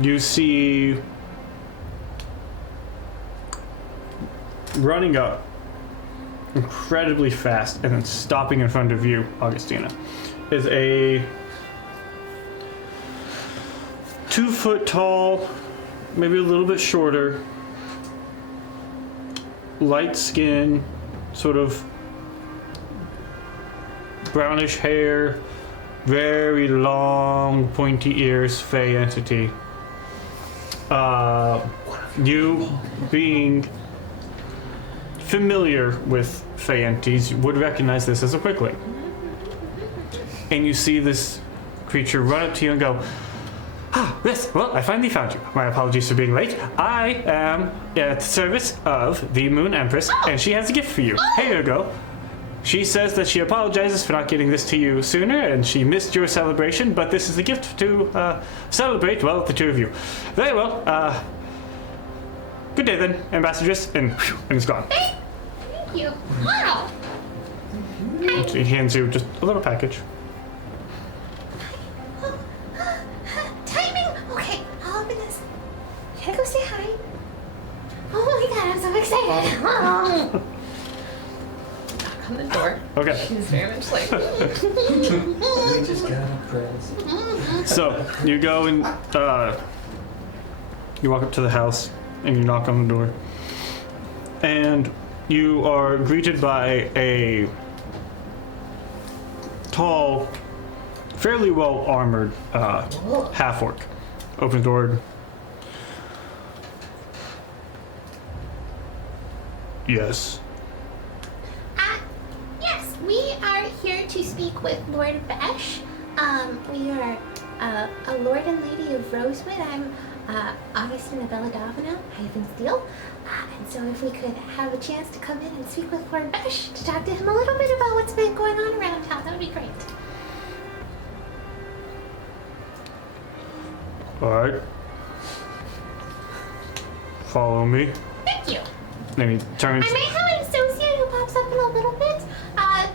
you see running up incredibly fast and then stopping in front of you, Augustina, is a 2 foot tall, maybe a little bit shorter, light skin, sort of brownish hair, very long pointy ears, fey entity. You being familiar with fey entities would recognize this as a quickling. And you see this creature run up to you and go, yes, well, I finally found you. My apologies for being late. I am at the service of the Moon Empress, and she has a gift for you. Here you go. She says that she apologizes for not getting this to you sooner, and she missed your celebration, but this is a gift to celebrate, well, the two of you. Very well. Good day then, Ambassadress, and it's gone. Thank you. Wow. And she hands you just a little package. Timing. Okay, I'll open this. Gotta go say hi. Oh my god, I'm so excited. Knock on the door. Okay. She's very much like, We just gotta press. So you go and you walk up to the house and you knock on the door, and you are greeted by a tall, fairly well armored half orc. Opens the door. Yes. Yes, we are here to speak with Lord Besh. We are a lord and lady of Rosewood. I'm Augustina Belladavino, Hyphen Steel. And so if we could have a chance to come in and speak with Lord Besh to talk to him a little bit about what's been going on around town, that would be great. Alright. Follow me. Thank you. Then he turns. I might have an associate who pops up in a little bit.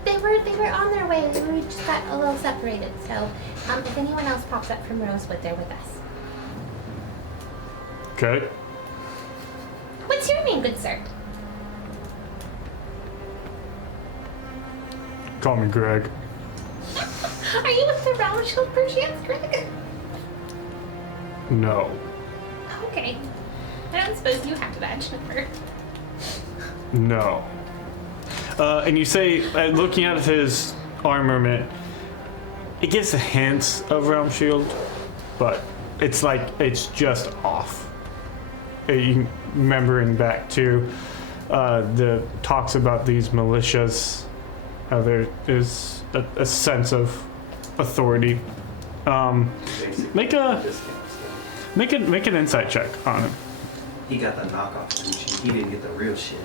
They were on their way. We just got a little separated. So if anyone else pops up from Rosewood, they're with us. Okay. What's your name, good sir? Call me Greg. Are you with the Realm Shield perchance, Greg? No. Okay. I don't suppose you have that number. No. And you say, looking at his armament, it gives a hint of Realm Shield, but it's like, it's just off. Remembering back to the talks about these militias, how there is a sense of authority. Make an insight check on him. He got the knockoff Gucci. He didn't get the real shit.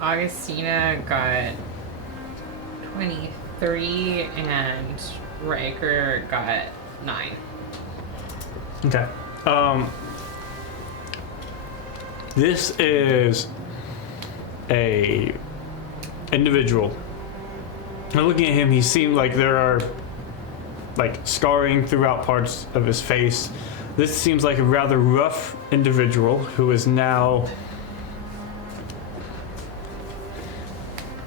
Augustina got 23 and Riker got 9. Okay. This is a individual. And looking at him, he seemed like there are like scarring throughout parts of his face. This seems like a rather rough individual who is now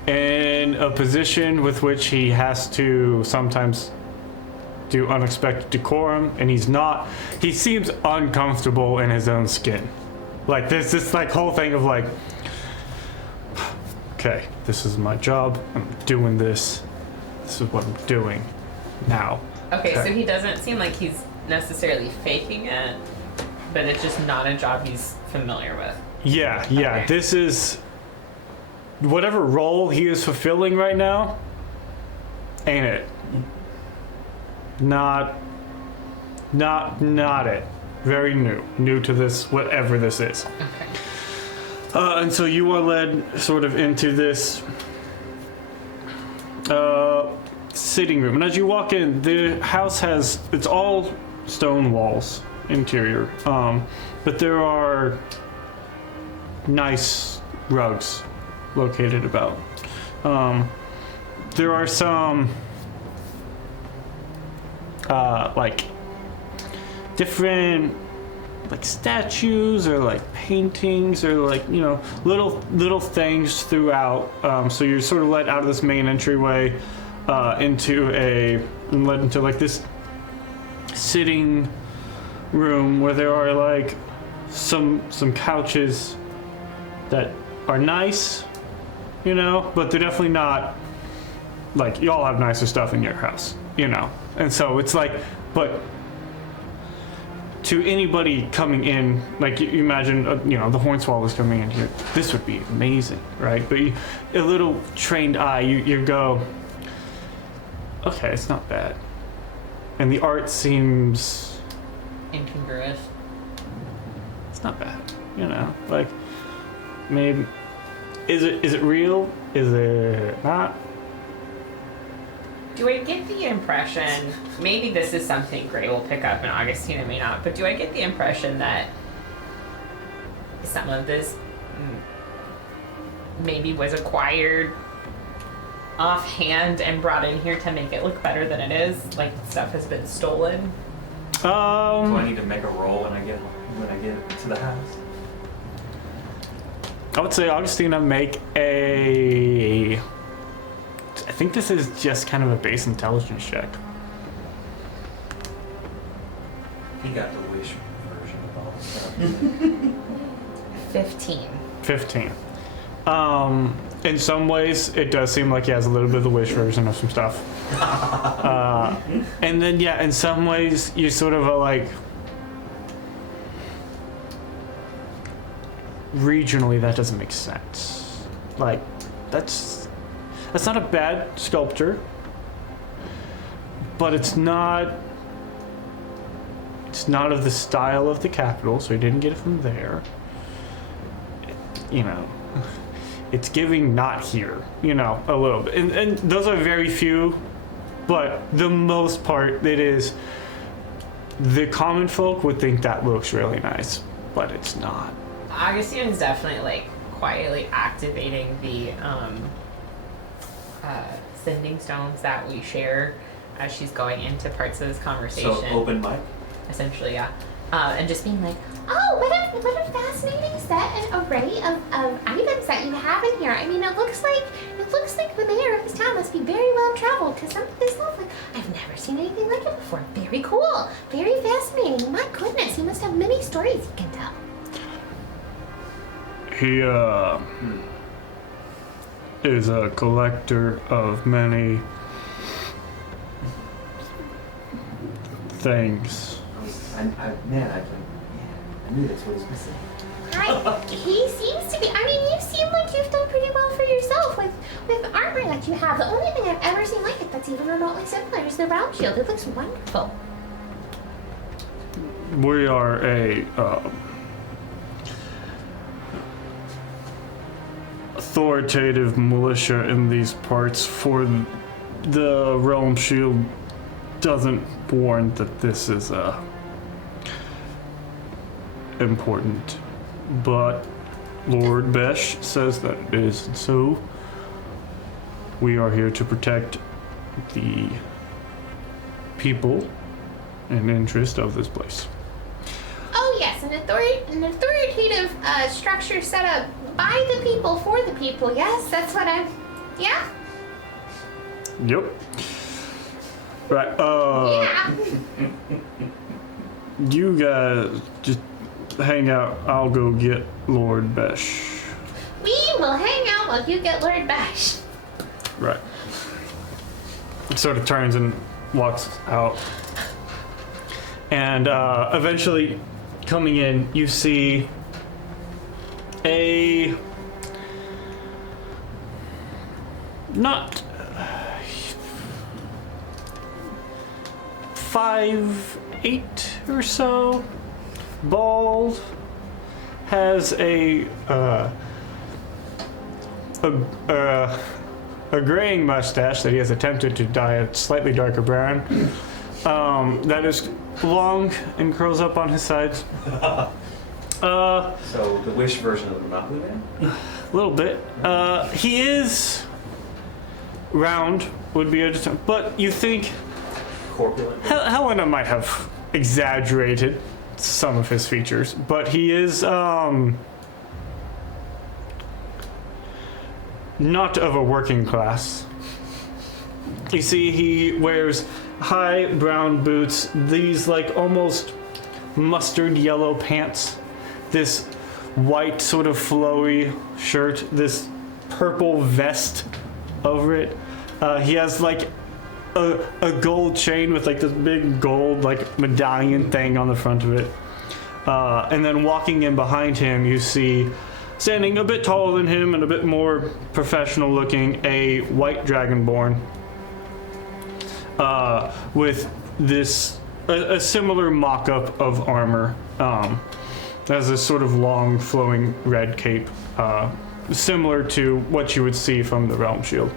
in a position with which he has to sometimes do unexpected decorum, and he seems uncomfortable in his own skin. Like there's this like whole thing of like, okay, this is my job, I'm doing this is what I'm doing now. Okay, so he doesn't seem like he's necessarily faking it, but it's just not a job he's familiar with. Yeah, Okay. this is whatever role he is fulfilling right now, ain't it? Not it. Very new to this, whatever this is. Okay. And so you are led sort of into this sitting room. And as you walk in, the house it's all stone walls, interior. But there are nice rugs located about. There are some like different like statues or like paintings or like, you know, little things throughout. So you're sort of led out of this main entryway led into like this sitting room where there are like some couches that are nice, you know, but they're definitely not like y'all have nicer stuff in your house, you know. And so it's like, but to anybody coming in, like you imagine, you know, the Hornswallows coming in here, this would be amazing, right? But a little trained eye, you go, okay, it's not bad. And the art seems Incongruous. it's not bad, you know, like maybe is it real? Is it not? Do I get the impression, maybe this is something Gray will pick up and Augustina may not, but do I get the impression that some of this maybe was acquired offhand and brought in here to make it look better than it is? Like stuff has been stolen? Do I need to make a roll when I get to the house? I would say Augustina make I think this is just kind of a base intelligence check. He got the wish version of all this stuff. 15. 15. In some ways, it does seem like he has a little bit of the wish version of some stuff. And then, yeah, in some ways, you sort of are like, regionally, that doesn't make sense. Like, that's not a bad sculpture, but it's not of the style of the Capitol, so he didn't get it from there. You know, it's giving not here, you know, a little bit. And those are very few, but the most part, it is, the common folk would think that looks really nice, but it's not. Augustina's definitely like quietly activating the sending stones that we share as she's going into parts of this conversation. So open mic? Essentially, yeah. And just being like, Oh, what a fascinating set and array of items that you have in here. I mean, it looks like the mayor of this town must be very well traveled, because some of this stuff, like, I've never seen anything like it before. Very cool, very fascinating. My goodness, he must have many stories he can tell. He is a collector of many things. I knew that's what he was missing. He seems to be. I mean, you seem like you've done pretty well for yourself with armor that you have. The only thing I've ever seen like it that's even remotely similar is the round shield. It looks wonderful. We are a authoritative militia in these parts, for the realm shield doesn't warn that this is important, but Lord Besh says that it is, so We are here to protect the people and interest of this place. Oh yes, an authoritative structure set up by the people for the people. Yes, that's what I'm. Yeah. Yep. Right. Yeah. You guys just hang out. I'll go get Lord Besh. We will hang out while you get Lord Besh. Right. Sort of turns and walks out. And eventually, coming in, you see a not 5'8" or so, bald, has a graying mustache that he has attempted to dye a slightly darker brown. That is long and curls up on his sides. So the Wish version of the Monopoly Man? A little bit. He is round, would be a but you think Corpulent? Helena might have exaggerated some of his features, but he is not of a working class. You see, he wears high brown boots, these like almost mustard yellow pants, this white sort of flowy shirt, this purple vest over it. He has like a gold chain with like this big gold like medallion thing on the front of it. And then walking in behind him, you see, standing a bit taller than him and a bit more professional looking, a white dragonborn with this a similar mock-up of armor. Has this sort of long flowing red cape, similar to what you would see from the Realm Shield.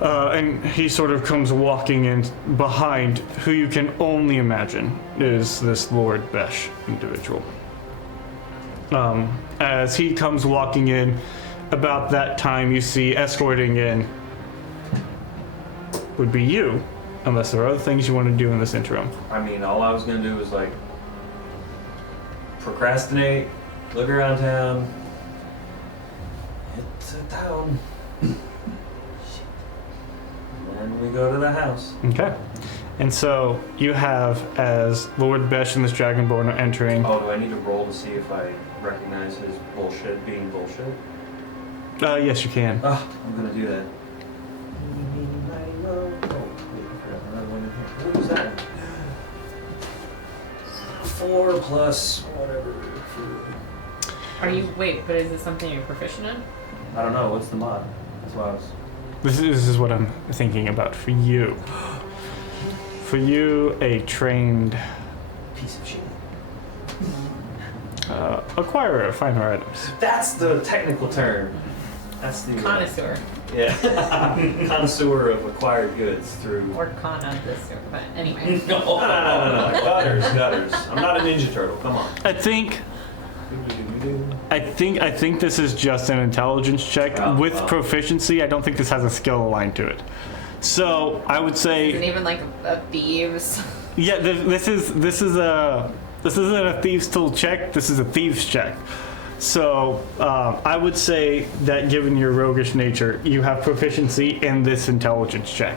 And he sort of comes walking in behind who you can only imagine is this Lord Besh individual. As he comes walking in, about that time you see escorting in would be you, unless there are other things you want to do in this interim. I mean, all I was gonna do was like procrastinate, look around town, hit the town, and then we go to the house. Okay. And so you have, as Lord Besh and this Dragonborn are entering. Oh, do I need to roll to see if I recognize his bullshit being bullshit? Yes, you can. Ah, I'm gonna do that. Oh, wait, I forgot another one in here. What was that? 4 plus whatever. Are you, wait, but is this something you're proficient in? I don't know. What's the mod? That's what I was. This is what I'm thinking about for you. For you, a trained Piece of shit. acquirer of finer items. That's the technical term. That's the Connoisseur. Yeah, connoisseur of acquired goods through. Or con of this, but anyway. No. Gutters. I'm not a Ninja Turtle. Come on. I think this is just an intelligence check with proficiency. I don't think this has a skill aligned to it. So I would say. Isn't even like a thieves. Yeah, this isn't a thieves tool check. This is a thieves check. So I would say that given your roguish nature, you have proficiency in this intelligence check.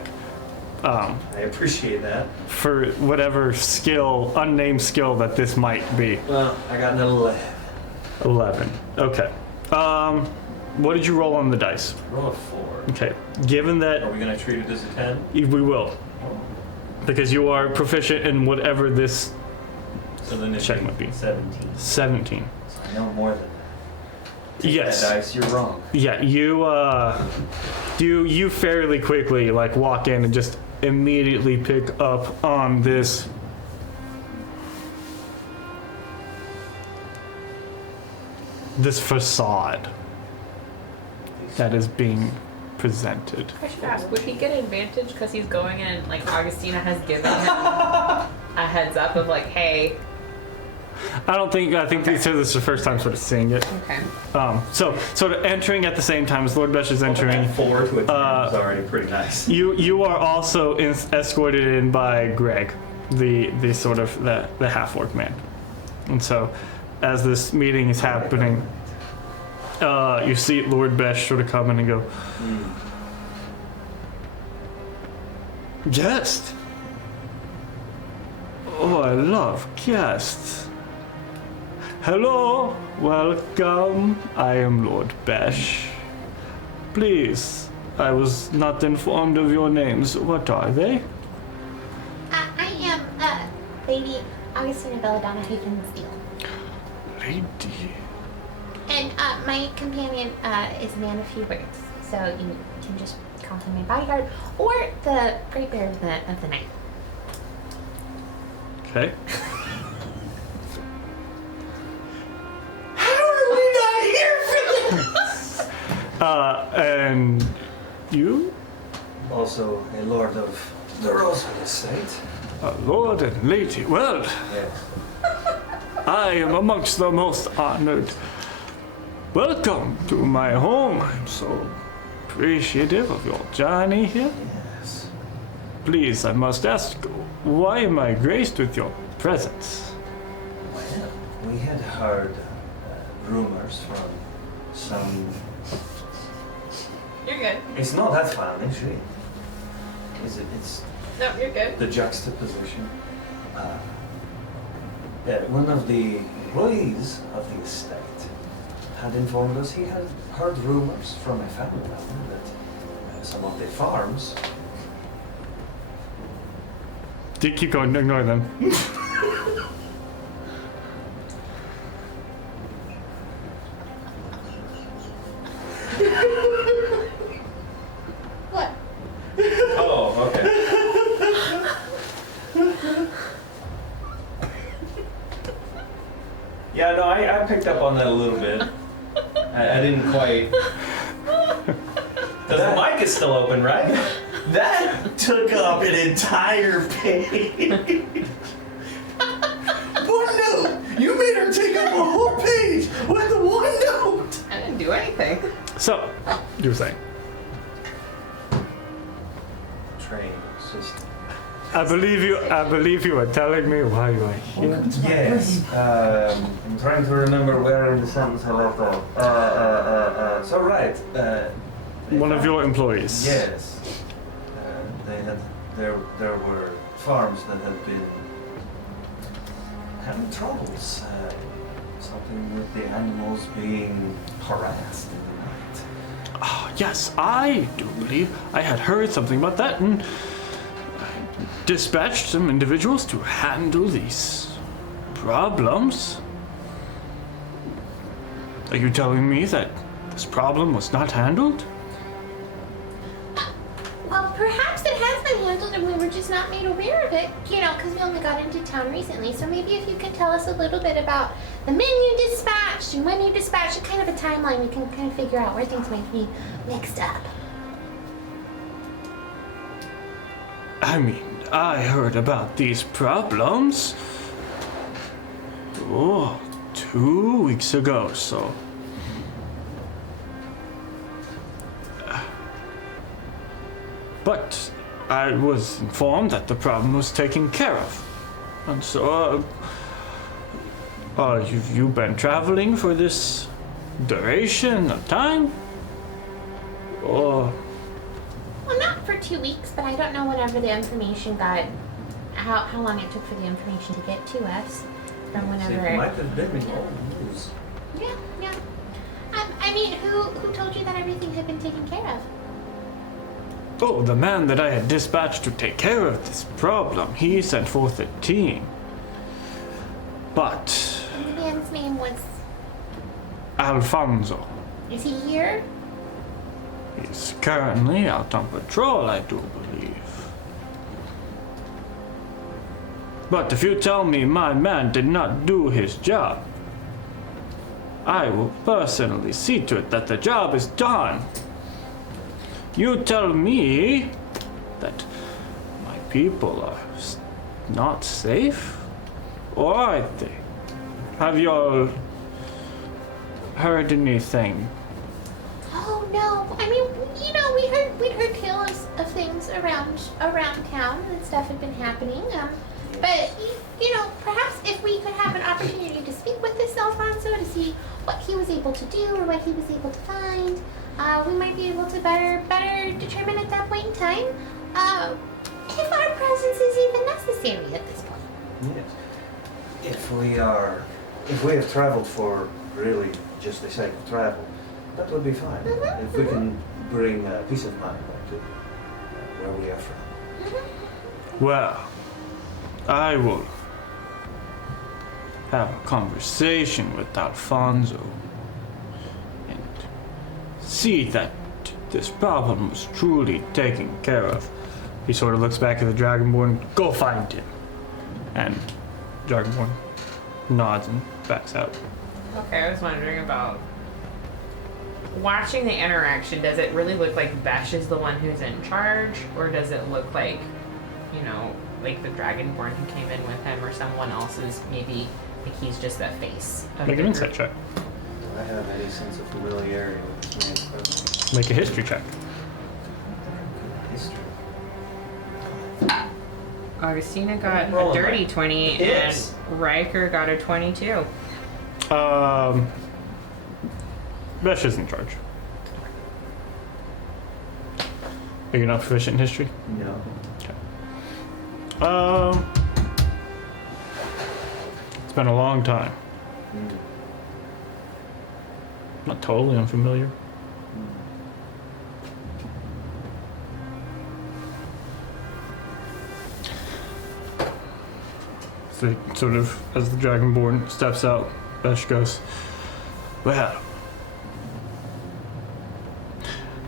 I appreciate that. For whatever skill, unnamed skill that this might be. Well, I got an 11. 11. Okay. What did you roll on the dice? Roll a 4. Okay. Given that Are we gonna treat it as a 10? we will, because you are proficient in whatever this So then it check would be 17. 17. So I know more than that. Take Yes. that dice, you're wrong. Yeah, you fairly quickly like walk in and just immediately pick up on this facade that is being presented. I should ask, would he get advantage because he's going in, like Augustina has given him a heads up of like, hey, I think these two, this is the first time sort of seeing it. Okay. So sort of entering at the same time as Lord Besh is entering. 4 to a 10 is already pretty nice. You are also escorted in by Greg, the sort of the half-orc man. And so, as this meeting is happening, you see Lord Besh sort of come in and go, Guest! Oh, I love guests. Hello, welcome. I am Lord Besh. Please, I was not informed of your names. What are they? I am Lady Augustina Belladonna Havensteele. Lady. And my companion is a man of few words, so you can just call him my bodyguard or the Great Bear of the night. Okay. How are we not here for this? And you? Also a lord of the Rosewood Estate. Lord and lady. Well, Yes. I am amongst the most honored. Welcome to my home. I'm so appreciative of your journey here. Yes. Please, I must ask, why am I graced with your presence? Well, we had heard rumors from some. You're good. It's not that fun, actually. Is it? It's No, you're good. the juxtaposition. One of the employees of the estate had informed us he had heard rumors from a family member that some of the farms. Keep going, ignore them. What? Oh, okay. Yeah, no, I picked up on that a little bit. I didn't quite. The mic is still open, right? That took up an entire page. One note! You made her take up a whole page with one note! I didn't do anything. So, you were saying. Train system. I believe you were telling me why you are here. Yes. I'm trying to remember where in the sentence I left off. So right. One of your employees. Yes. They had. There were farms that had been having troubles. Something with the animals being harassed in the night. Oh, yes, I do believe I had heard something about that and dispatched some individuals to handle these problems. Are you telling me that this problem was not handled? Well, perhaps it has been handled and we were just not made aware of it, because we only got into town recently. So maybe if you could tell us a little bit about the men you dispatched and when you dispatched, and kind of a timeline, we can kind of figure out where things might be mixed up. I mean, I heard about these problems 2 weeks ago, so. But I was informed that the problem was taken care of. And so, you've been traveling for this duration of time? Or. Well, not for 2 weeks, but I don't know whenever the information got, how long it took for the information to get to us from whenever. It might have been in all the news. Yeah. I mean, who told you that everything had been taken care of? Oh, the man that I had dispatched to take care of this problem, he sent forth a team. But And the man's name was. Alfonso, Is he here? he's currently out on patrol, I do believe. But if you tell me my man did not do his job, I will personally see to it that the job is done. You tell me that my people are not safe, or are they? Have y'all heard anything? Oh no! I mean, you know, we'd heard tales of things around town and stuff had been happening. But you know, perhaps if we could have an opportunity to speak with this Alfonso to see what he was able to do or what he was able to find, we might be able to better determine at that point in time if our presence is even necessary at this point. Yes. If we have traveled for really just the sake of travel, that would be fine. Mhm, If we can bring peace of mind back to where we are from. Well, I will have a conversation with Alfonso and see that this problem was truly taken care of. He sort of looks back at the Dragonborn. Go find him. And Dragonborn nods and backs out. Okay, I was wondering about watching the interaction. Does it really look like Besh is the one who's in charge, or does it look like, you know, like the Dragonborn who came in with him, or someone else is maybe like he's just that face of Make the an group? insight check. Do I have any sense of familiarity with this man's presence? Make a history check. History. Augustina got Roll a a dirty nine. 20, Yes. and Riker got a 22. Besh is in charge. Are you not proficient in history? No. It's been a long time. Mm. Not totally unfamiliar. So sort of, as the Dragonborn steps out, Besh goes, well,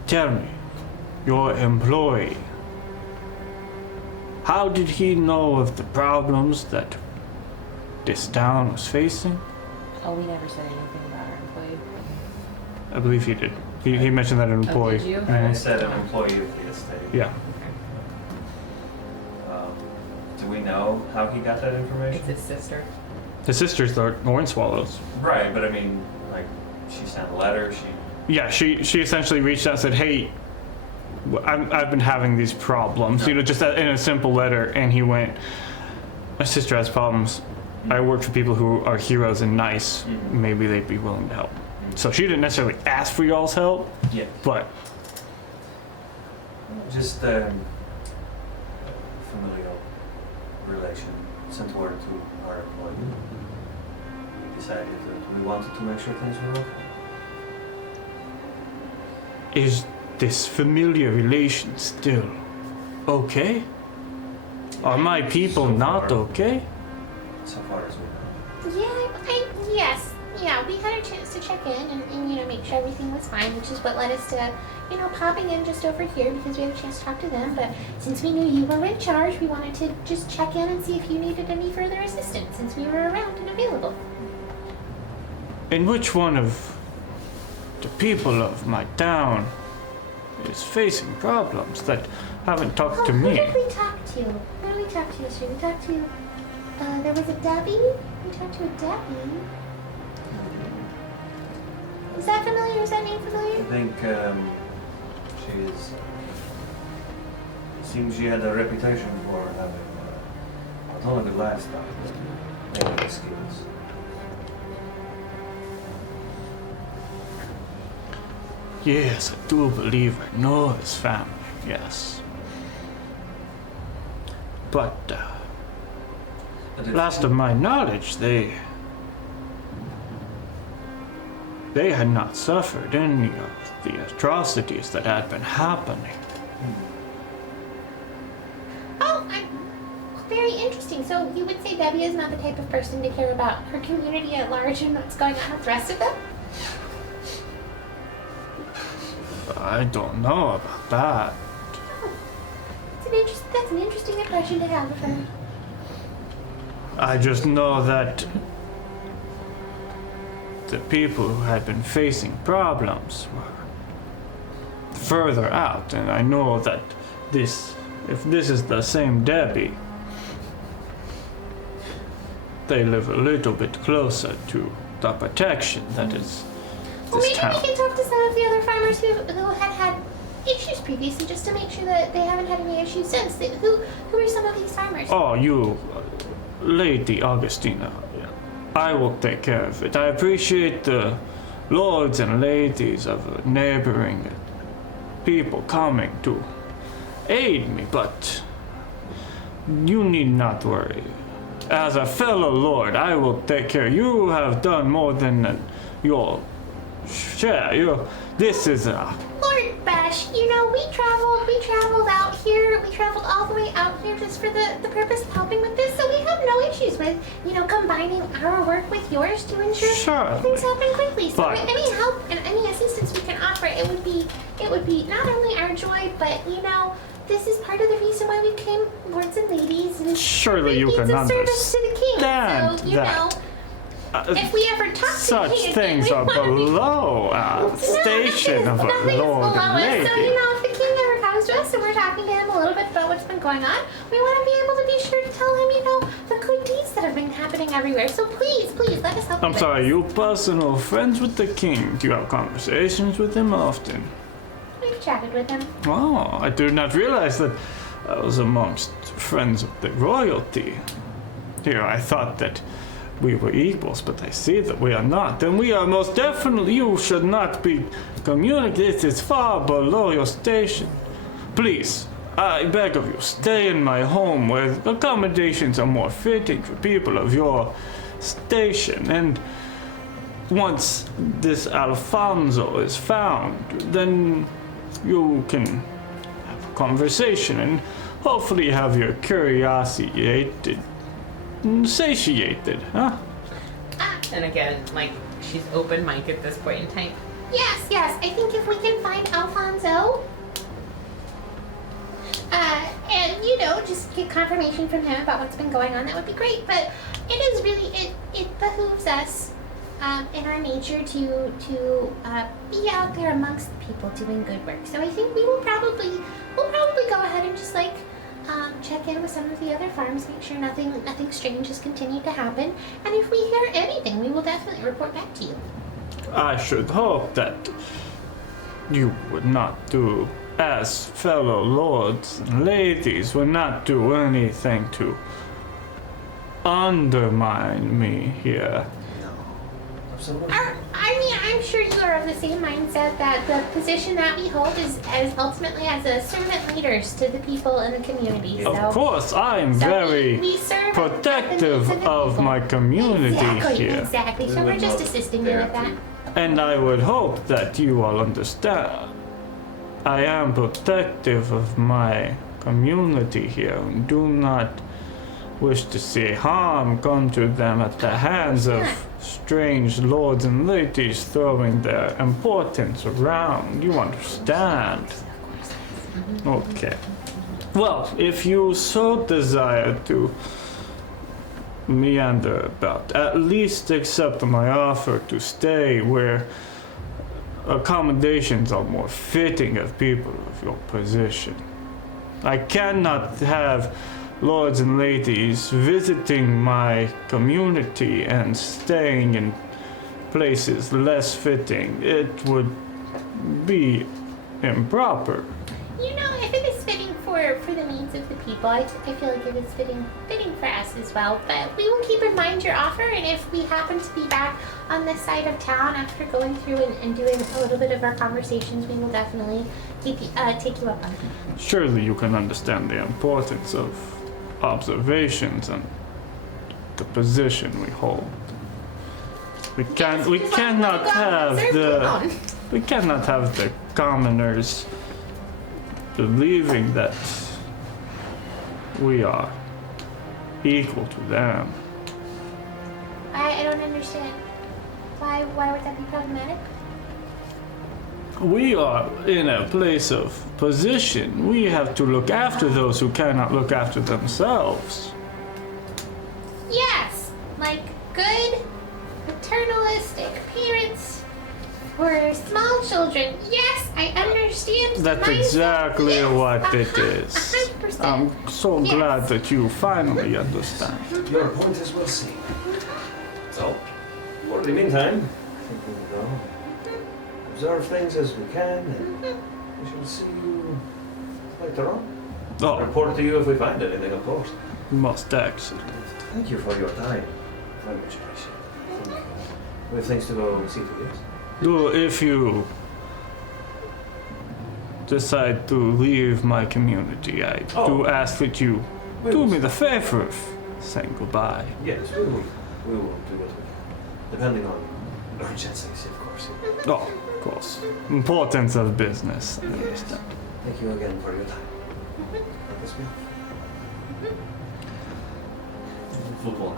tell me, your employee, how did he know of the problems that this town was facing? Oh, we never said anything about our employee. I believe he did. He mentioned that an employee. did you? I Mhm. said an employee of the estate. Yeah. Do we know how he got that information? It's his sister. His sister's the Horn Swallows. Right, but I mean, like, she sent a letter, Yeah, she essentially reached out and said, hey, I've been having these problems, you know, just in a simple letter. And he went, my sister has problems. I work for people who are heroes and nice. Mhm. Maybe they'd be willing to help. So she didn't necessarily ask for y'all's help, yeah. but Just familial relation sent word to our employee. We decided that we wanted to make sure things were okay. is this familiar relation still okay? Are my people So not far. okay? So far as we know. Yes. Yeah, we had a chance to check in and you know, make sure everything was fine, which is what led us to, you know, popping in just over here because we had a chance to talk to them. But since we knew you were in charge, we wanted to just check in and see if you needed any further assistance since we were around and available. And which one of the people of my town is facing problems that haven't talked to Who me? did we talk to? Who did we talk to yesterday? We talked to, there was a Debbie. We talked to a Debbie. Is that familiar? Is that name I familiar? think she is. It seems she had a reputation for having not only good lifestyle, but many good skills. Yes, I do believe I know his family, yes. But But it last of my knowledge, they had not suffered any of the atrocities that had been happening. Oh, very interesting. So you would say Debbie is not the type of person to care about her community at large and what's going on with the rest of them? I don't know about that. Oh, that's an interesting impression to have of her. I just know that the people who had been facing problems were further out, and I know that if this is the same Debbie, they live a little bit closer to the protection that is Well, this maybe town. we can talk to some of the other farmers who had issues previously, just to make sure that they haven't had any issues since. Who are some of these farmers? Oh, you, Lady Augustina. I will take care of it. I appreciate the lords and ladies of neighboring people coming to aid me, but you need not worry. As a fellow lord, I will take care. You have done more than your share. This is a... Lord Besh, we traveled out here. We traveled all the way out here just for the purpose of helping with this. So we have no issues with, combining our work with yours to ensure Sure. things happen quickly. So But- any help and any assistance we can offer, it would be not only our joy, but this is part of the reason why we became lords and ladies. And Surely you it's can a service to the king. understand So that. if we ever talk to the Such king, things we are wanna be- below our station of a nothing's lord below and us. lady. So, if the king ever comes to us and we're talking to him a little bit about what's been going on, we want to be able to be sure to tell him, the good deeds that have been happening everywhere. So please, let us help I'm you. sorry, you personal friends with the king? Do you have conversations with him often? We've chatted with him. Oh, I did not realize that I was amongst friends of the royalty. Here, I thought that we were equals, but I see that we are not. And we are most definitely, you should not be communicated. It's far below your station. Please, I beg of you, stay in my home where accommodations are more fitting for people of your station. And once this Alfonso is found, then you can have a conversation and hopefully have your curiosity satiated, huh? And again, she's open mic at this point in time. Yes. I think if we can find Alfonso, and just get confirmation from him about what's been going on, that would be great. But it is really it behooves us in our nature to be out there amongst the people doing good work. So I think we'll probably go ahead and just check in with some of the other farms, make sure nothing strange has continued to happen, and if we hear anything, we will definitely report back to you. I should hope that you would not do, as fellow lords and ladies, would not do anything to undermine me here. No. Absolutely. I'm sure you are of the same mindset that the position that we hold is as ultimately as a servant leaders to the people in the community. So, Of course, I am so very we serve protective the of people. my community here. Exactly. So We we're would just not assisting you dare with that. to. And I would hope that you all understand. I am protective of my community here and do not wish to see harm come to them at the hands of strange lords and ladies throwing their importance around. You understand? Okay. Well, if you so desire to meander about, at least accept my offer to stay where accommodations are more fitting of people of your position. I cannot have lords and ladies visiting my community and staying in places less fitting. It would be improper. If it is fitting for the needs of the people, I feel like it is fitting for us as well. But we will keep in mind your offer, and if we happen to be back on this side of town after going through and doing a little bit of our conversations, we will definitely take you up on it. Surely you can understand the importance of observations and the position we hold. We cannot have the commoners believing that we are equal to them. I don't understand. Why would that be problematic? We are in a place of position. We have to look after those who cannot look after themselves. Yes, like good paternalistic parents for small children. Yes, I understand. the That's mindset. exactly Yes. what it is. 100%. I'm so Yes. glad that you finally understand. Your point is well seen. So, for the meantime, I think we will go observe things as we can, and we shall see you later on. Oh, Report to you if we find anything, of course. most excellent. Thank you for your time. Very much appreciated. We have things to go see to, yes? Do if you decide to leave my community, I do ask that you do me the favor of saying goodbye. Yes, we will. We will do what we can. Depending on urgencies, of course. Oh, of course. Importance of business. I understand. Thank you again for your time. Let us be off. Football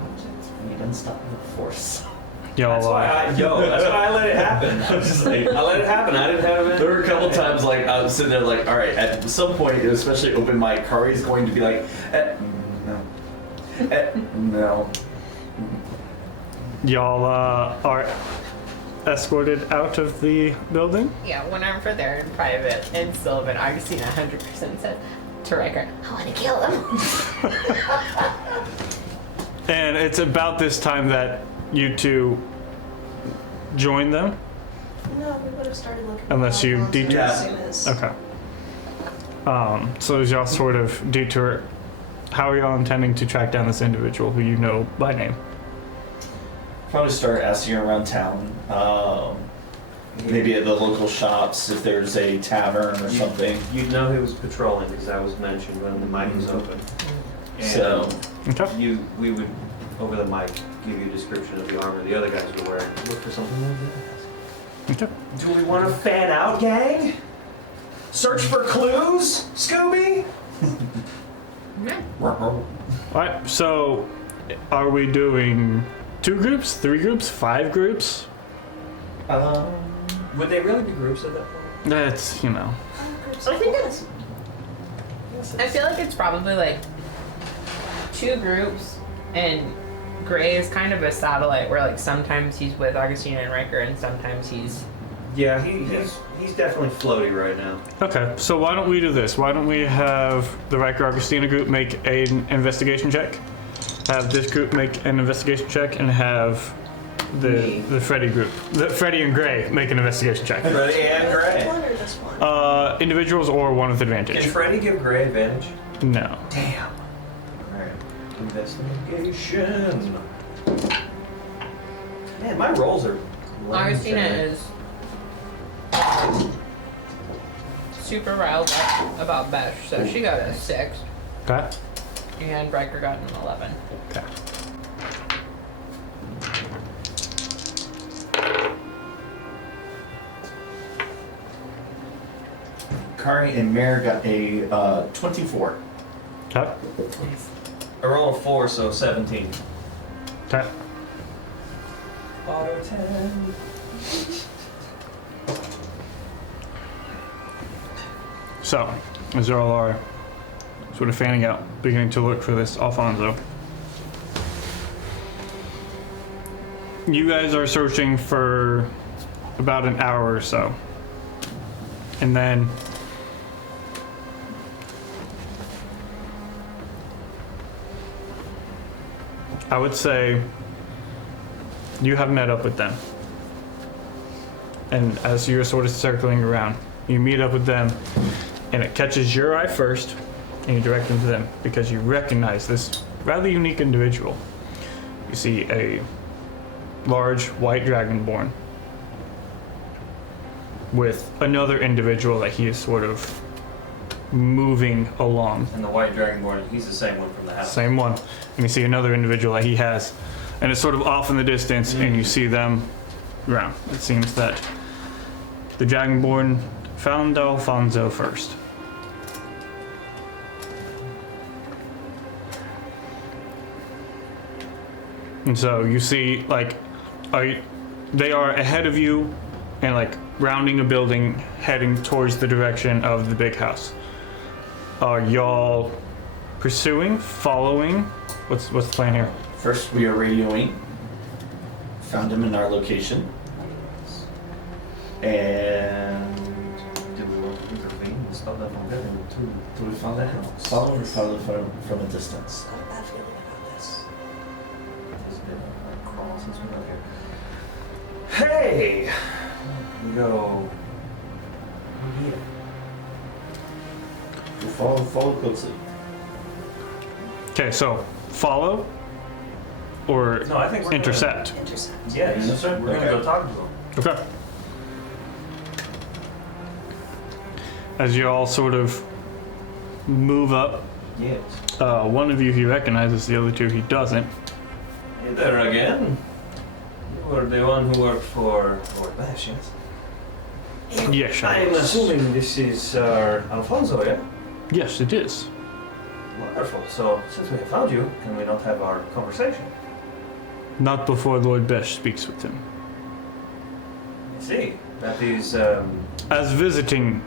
need unstoppable force. That's why I let it happen. I'm just like, I let it happen. I didn't have it. there were a couple times like I was sitting there like, all right, at some point, especially open mic, Kari's going to be like, no. Y'all are escorted out of the building? Yeah, whenever they're in private and Sylvan, Augustina 100% says to Riker, I want to kill him. And it's about this time that you two join them? No, we would have started looking. Unless for you Alphonse detour. as soon as. Okay. So as y'all sort of detour, how are y'all intending to track down this individual who you know by name? Probably start asking around town. Maybe at the local shops if there's a tavern or something. You'd know he was patrolling because that was mentioned when the mic was open. And So, Okay. we would, over the mic, give you a description of the armor the other guys were wearing. Look for something like that. Okay. Do we want to fan out, gang? Search for clues, Scooby? Alright, so are we doing 2 groups, 3 groups, 5 groups? Would they really be groups at that point? That's, you know. I think it's. I feel like it's probably like 2 groups, and Gray is kind of a satellite where like sometimes he's with Augustina and Riker, and sometimes he's. Yeah, he's definitely floaty right now. Okay, so why don't we do this? Why don't we have the Riker Augustina group make an investigation check? Have this group make an investigation check, and have the Freddy group, the Freddy and Gray, make an investigation check. Freddy and Which Gray. one or just one? Individuals or one with advantage. Can Freddy give Gray advantage? No. Damn. Alright. Investigation. Man, my rolls are. Augustina is super riled up about Besh, so she got a 6, Okay. and Riker got an 11. Okay. Kari and Mare got a 24. Okay. I rolled a 4, so 17. Okay. Auto 10. So, as you all are sort of fanning out, beginning to look for this Alfonso, you guys are searching for about an hour or so. And then I would say you have met up with them. And as you're sort of circling around, you meet up with them, and it catches your eye first, and you direct them to them because you recognize this rather unique individual. You see a large white dragonborn with another individual that he is sort of moving along. And the white dragonborn, he's the same one from the house. Same one. And you see another individual that he has, and it's sort of off in the distance, and you see them around. It seems that the dragonborn found Alfonso first. And so you see, like, they are ahead of you and, like, rounding a building, heading towards the direction of the big house. Are y'all pursuing, following? What's the plan here? First, we are radioing. Found him in our location. And Did we want to intervene and stop them from getting Do we follow or follow from a distance? Got a bad feeling about this. It's been a crawl since we got here. Hey! We go here. We follow closely. Okay, so follow or No, I think we're intercept. Intercept. Yes, That's right. we're gonna go talk to them. Okay. As you all sort of move up, Yes. one of you he recognizes, the other two he doesn't. Hey there again. You were the one who worked for Lord Besh, yes? Yes, I I'm was. assuming this is Alfonso, yeah? Yes, it is. Wonderful. So, since we have found you, can we not have our conversation? Not before Lord Besh speaks with him. I see. That is, As visiting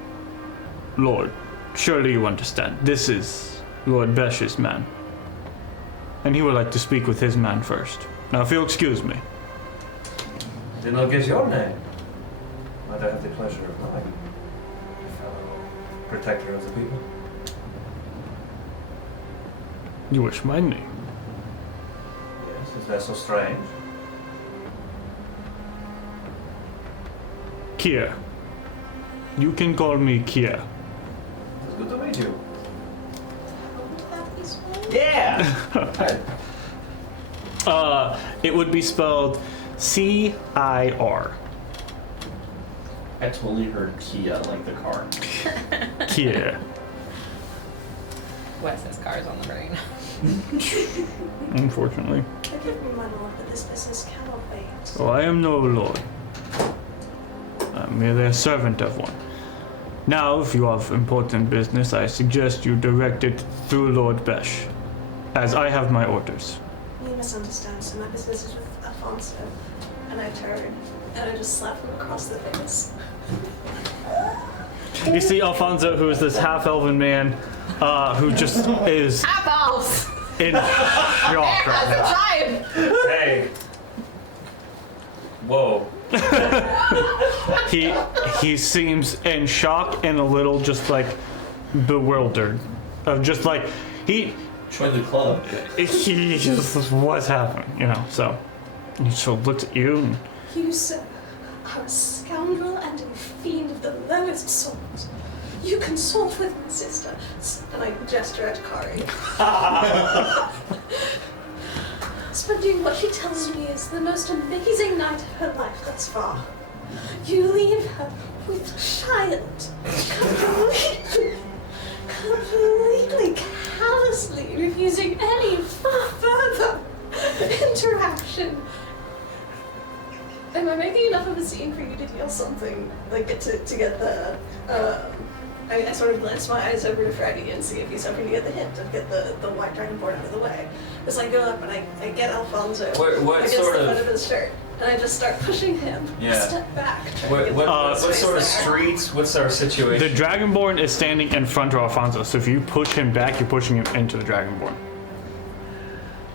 Lord, surely you understand. This is Lord Besh's man. And he would like to speak with his man first. Now, if you'll excuse me. did not get your name. Might I have the pleasure of knowing, fellow protector of the people? You wish my name? Yes, is that so strange? Kier. You can call me Kier. It's good to meet you. Would that be small? Yeah! It would be spelled C-I-R. I totally heard Kia, like the car. Kier. Wes has cars on the brain. Unfortunately. Forgive me, my lord, but this business cannot wait. Oh, I am no lord. I'm merely a servant of one. Now, if you have important business, I suggest you direct it through Lord Besh, as I have my orders. You misunderstand, so my business is with Alfonso. And I turn, and I just slap him across the face. You see Alfonso, who is this half-elven man, who just is Apples! in shock right now. Tribe! Hey! Whoa. He seems in shock and a little just like bewildered, of just like he Join the club. just what's happening, you know. So he sort of looks at you and You, sir, are a scoundrel and a fiend of the lowest sort. You consort with my sister, and I gesture at Kari. Spending what she tells me is the most amazing night of her life thus far. You leave her with a child, completely callously refusing any further interaction. Am I making enough of a scene for you to feel something? Like, to get the, I sort of glance my eyes over to Freddy and see if he's hoping to get the hint and get the white dragonborn out of the way. As I go up and I get Alfonso What against sort the of- front of his shirt, and I just start pushing him a Yeah. step back. trying to What, get the space sort of there. streets? What's our the situation? Dragonborn is standing in front of Alfonso. So if you push him back, you're pushing him into the Dragonborn.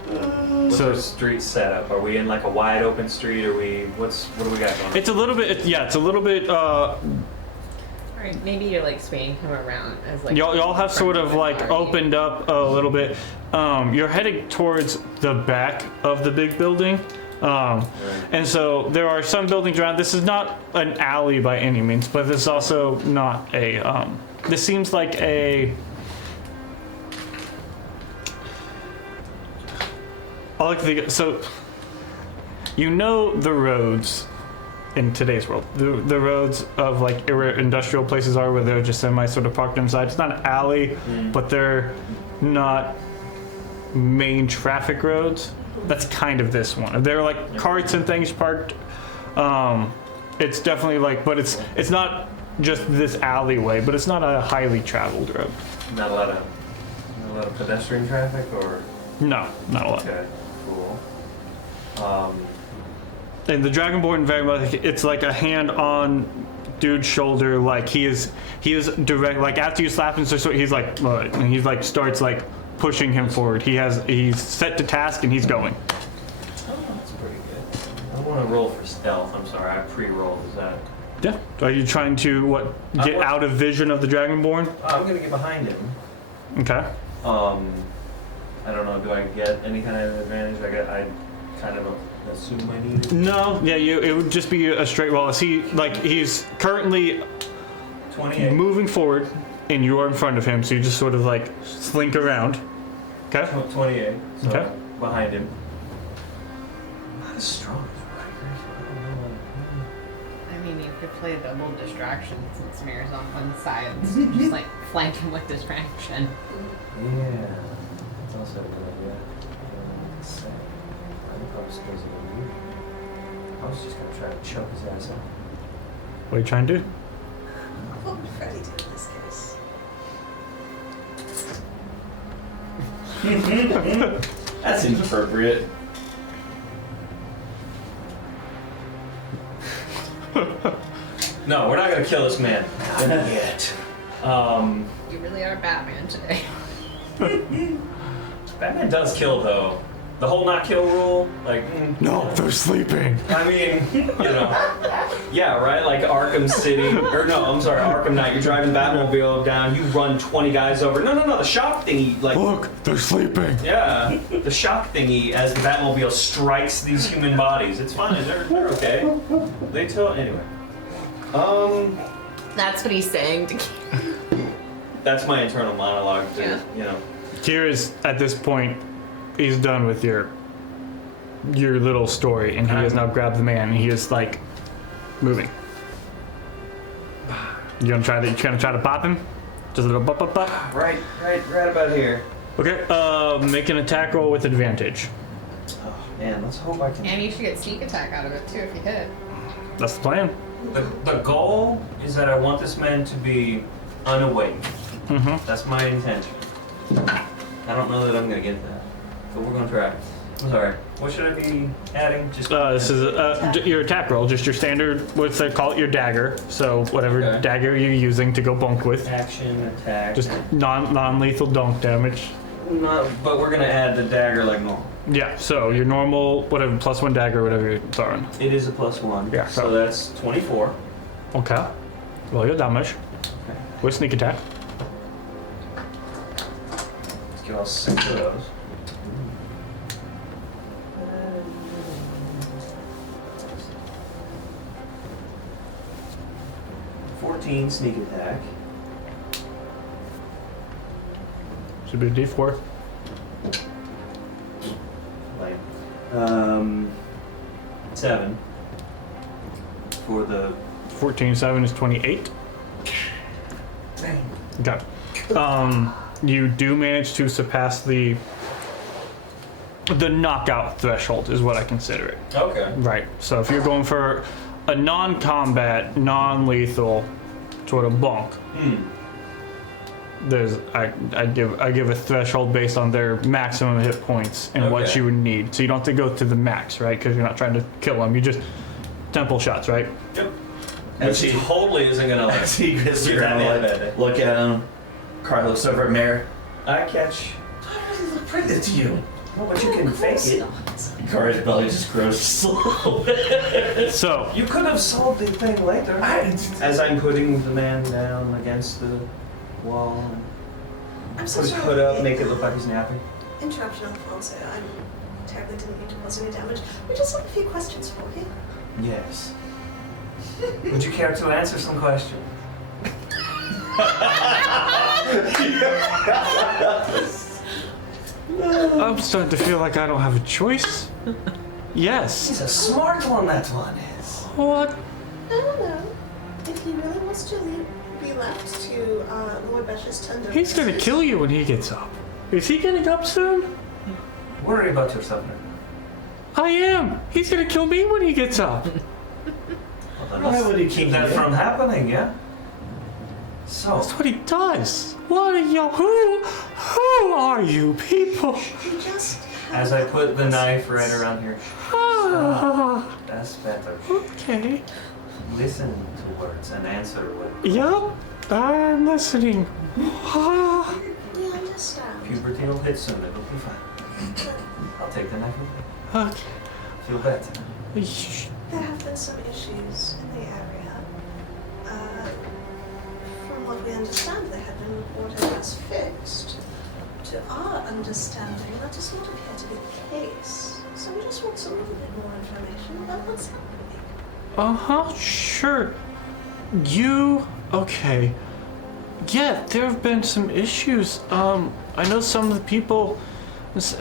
What's so- our street setup? Are we in like a wide open street? Or what do we got going on? It's a little bit, it's a little bit. Alright, maybe you're like swaying him around as like. Y'all have sort of like Already. opened up a little bit. You're heading towards the back of the big building. And so there are some buildings around. This is not an alley by any means, but this is also not a. This seems like a. I like to think. So, you know the roads in today's world. The roads of like where industrial places are, where they're just semi sort of parked inside. It's not an alley, but they're not main traffic roads. That's kind of this one. There are like carts and things parked. It's definitely like, but it's not just this alleyway, but it's not a highly traveled road. Not a lot of pedestrian traffic, or No, not a lot. okay, cool. And the Dragonborn very much, it's like a hand on dude's shoulder, like he is direct. Like after you slap him, so he's like, and he's like starts like pushing him forward. He's set to task and he's going. Oh, that's pretty good. I want to roll for stealth. I'm sorry, I pre-rolled. Is that? Yeah. Are you trying to, what, get wa- out of vision of the Dragonborn? I'm gonna get behind him. Okay. I don't know. Do I get any kind of advantage? I kind of assume I need it. No, yeah, it would just be a straight roll. He's currently 28. moving forward, and you are in front of him, so you just sort of like slink around. Okay. 28. So Okay. behind him. Not as strong as Riker. I don't know. I mean, you could play double distraction since Mirror's on one side. So just like flank him with distraction. Yeah. That's also a good idea. Let's see. I'm probably supposed to move. I was just gonna try to choke his ass out. What are you trying to do? What would Freddy do in this case? That seems appropriate. No, we're not gonna kill this man. Not yet. You really are Batman today. Batman does kill though. The whole not kill rule, like. No, they're sleeping. I mean, you know. Yeah, right? Like Arkham City, or no, I'm sorry, Arkham Knight. You're driving Batmobile down, you run 20 guys over. No, the shock thingy, like. Look, they're sleeping. Yeah, the shock thingy as the Batmobile strikes these human bodies. It's fine, they're okay. They tell, anyway. That's what he's saying to That's my internal monologue to, Yeah. you know. Kira's at this point, he's done with your little story, and he has now grabbed the man, and he is like moving. You gonna try to pop him? Just a little pop. Right about here. Okay. Make an attack roll with advantage. Oh man, let's hope I can. And you should get sneak attack out of it too if you hit. That's the plan. The goal is that I want this man to be unawakened. Mm-hmm. That's my intention. I don't know that I'm gonna get that, but we're gonna try. I'm sorry. What should I be adding? Just This is your attack roll, just your standard. What's they call it? Your dagger. So whatever Okay. dagger you're using to go bonk with, action attack. just non-lethal donk damage. Not, but we're gonna add the dagger like normal. Yeah. So your normal whatever +1 dagger, whatever you're throwing. It is a +1. Yeah, So so- that's 24. Okay. Roll your damage Okay. with sneak attack. Let's get all 6 of those. 14 sneak attack. Should be a D4. Lame. 7 for the 14, 7 is 28. Dang. Okay. You do manage to surpass the knockout threshold, is what I consider it. Okay. Right. So if you're going for a non-combat, non-lethal sort of bonk, there's I give a threshold based on their maximum hit points and what Okay. you would need. So you don't have to go to the max, right? Because you're not trying to kill them. You just temple shots, right? Yep. And Which she- totally isn't gonna like. See Chris Get around, that like, bad. look at him. Carl looks over at Mare. I catch. I really look pregnant to you. No, but you can fake it. Carl's belly just grows just a little bit. So You could have solved the thing later. As I'm putting the man down against the wall and I'm so put his sorry. hood up, make it look like he's napping. Interruption on the phone, so I terribly didn't mean to cause any damage. We just have a few questions for you. Yes. Would you care to answer some questions? I'm starting to feel like I don't have a choice. Yes. He's a smart one, that one is. What? I don't know. If he really wants to be left to Lord Besh's tender. He's gonna kill you when he gets up. Is he getting up soon? Worry about yourself now. I am. He's gonna kill me when he gets up. Well, then Why let's would he keep keep that you? from happening, yeah? So, That's what he does. What are you? Who are you people? He just. as I put the knife right around here, Ah, that's better. okay. Listen to words and answer with Yup, I'm listening. Ah. We understand. puberty will hit soon, it'll be fine. I'll take the knife with me. Okay. Feel better. There have been some issues in the area. understand they had been reported as fixed. To our understanding, that does not appear to be the case. So we just want some little bit more information about what's happening. Sure. Okay. Yeah, there have been some issues. I know some of the people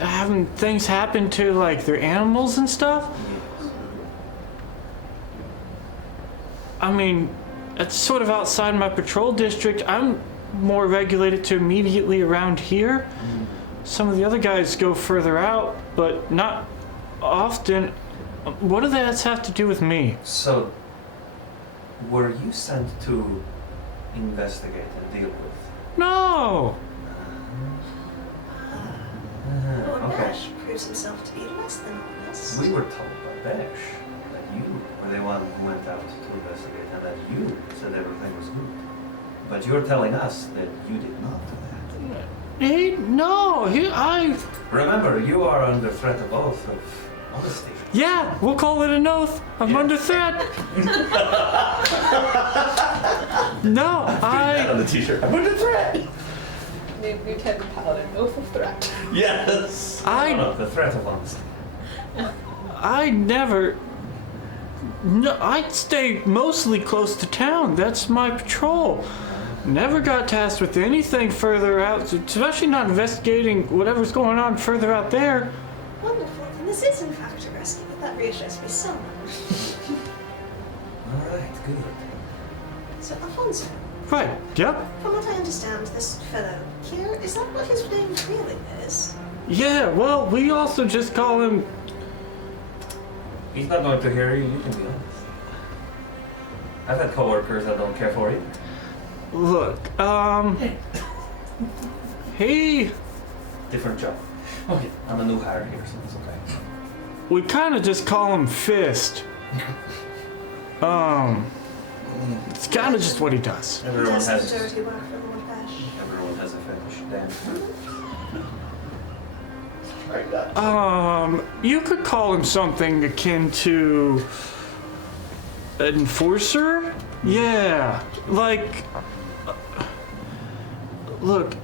having things happen to, like, their animals and stuff. I mean, it's sort of outside my patrol district. I'm more regulated to immediately around here. Some of the other guys go further out, but not often. What do that have to do with me? So, were you sent to investigate and deal with? No! Lord Okay. Besh proves himself to be less than honest. We were told by Besh that you were the one who went out to investigate and that you said everything was good. But you're telling us that you did not do that. I... Remember, you are under threat of oath of honesty. Yeah, we'll call it an oath. I'm under threat. No, On the t-shirt. I'm under threat. Lieutenant Paladin, oath of threat. Yes. No, the threat of honesty. I never... No, I stay mostly close to town. That's my patrol. Never got tasked with anything further out, especially not investigating whatever's going on further out there. Wonderful. And this is in fact a rescue, but that reassures me so much. Alright, good. So, Alfonso, Right, yep. from what I understand, this fellow here, is that what his name really is? Yeah, well, we also just call him... He's not going to hear you, you can be honest. I've had coworkers that don't care for you. Look, he... Different job. Okay, I'm a new hire here, so it's okay. We kind of just call him Fist. It's kind of just what he does. Everyone Does has the dirty work for Lord Besh. everyone has a fetish. Damn. You could call him something akin to enforcer? Yeah, like, look,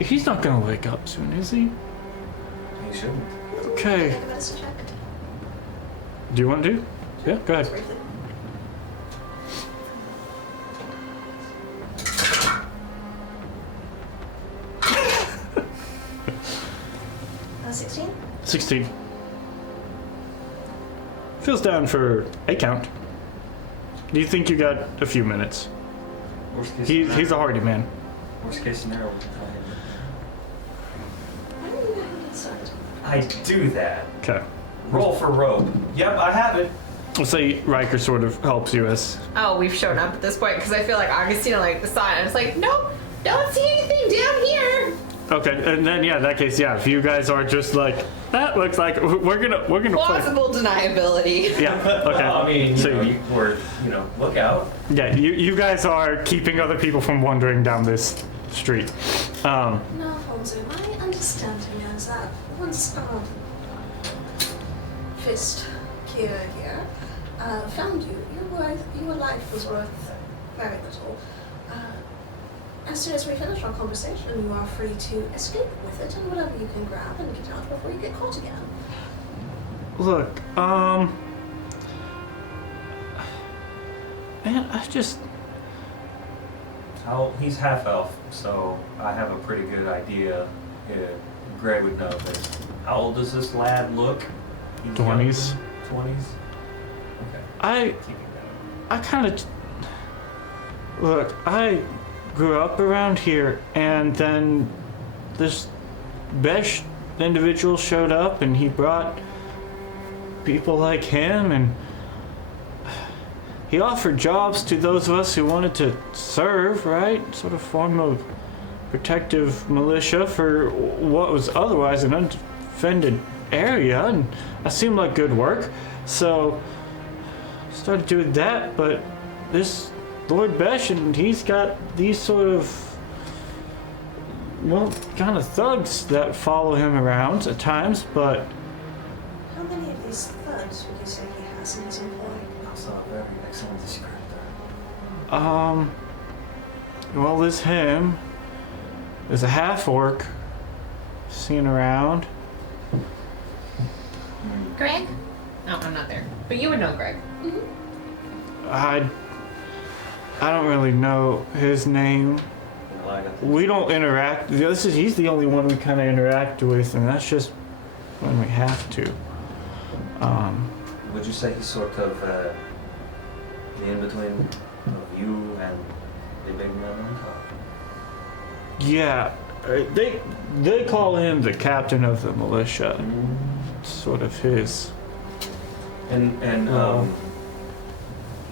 he's not gonna wake up soon, is he? He shouldn't. Okay. Make a medicine check. Do you want to? Yeah, go ahead. Briefly. 16? 16. Feels down for a count. Do you think you got a few minutes? Worst case He's a hardy man. Worst case scenario. Why don't you go ahead and get started? I do that. Okay. Roll for rope. Yep, I have it. We'll say Riker sort of helps you as... Oh, we've shown up at this point because I feel like Augustina like saw it and it's like, nope, don't see anything down here. Okay, and then yeah, in that case, yeah, if you guys are just like, that looks like we're gonna play. Plausible deniability. Yeah. Okay. Well, I mean, So look out. yeah, you guys are keeping other people from wandering down this street. No, Alfonso, my understanding is that once Fist Kira here found you, your life was worth very little. As soon as we finish our conversation, you are free to escape with it and whatever you can grab and get out before you get caught again. Look, man, He's half elf, so I have a pretty good idea. Greg would know this. How old does this lad look? He's 20s. 20s? Okay. I kind of... Look, I grew up around here, and then this Besh individual showed up, and he brought people like him, and he offered jobs to those of us who wanted to serve, right? Sort of form of protective militia for what was otherwise an undefended area, and that seemed like good work. So started doing that, but this Lord Besh, and he's got these sort of, well, kind of thugs that follow him around at times, but How many of these thugs would you say he has in his employ? Also a very excellent descriptor. well, there's him. There's a half-orc seen around. Greg? No, I'm not there. But you would know Greg. I don't really know his name. Well, I got the We don't interact. He's the only one we kind of interact with, and that's just when we have to. Would you say he's sort of the in-between of you and the big man on top? Yeah, they call him the captain of the militia. It's sort of his. And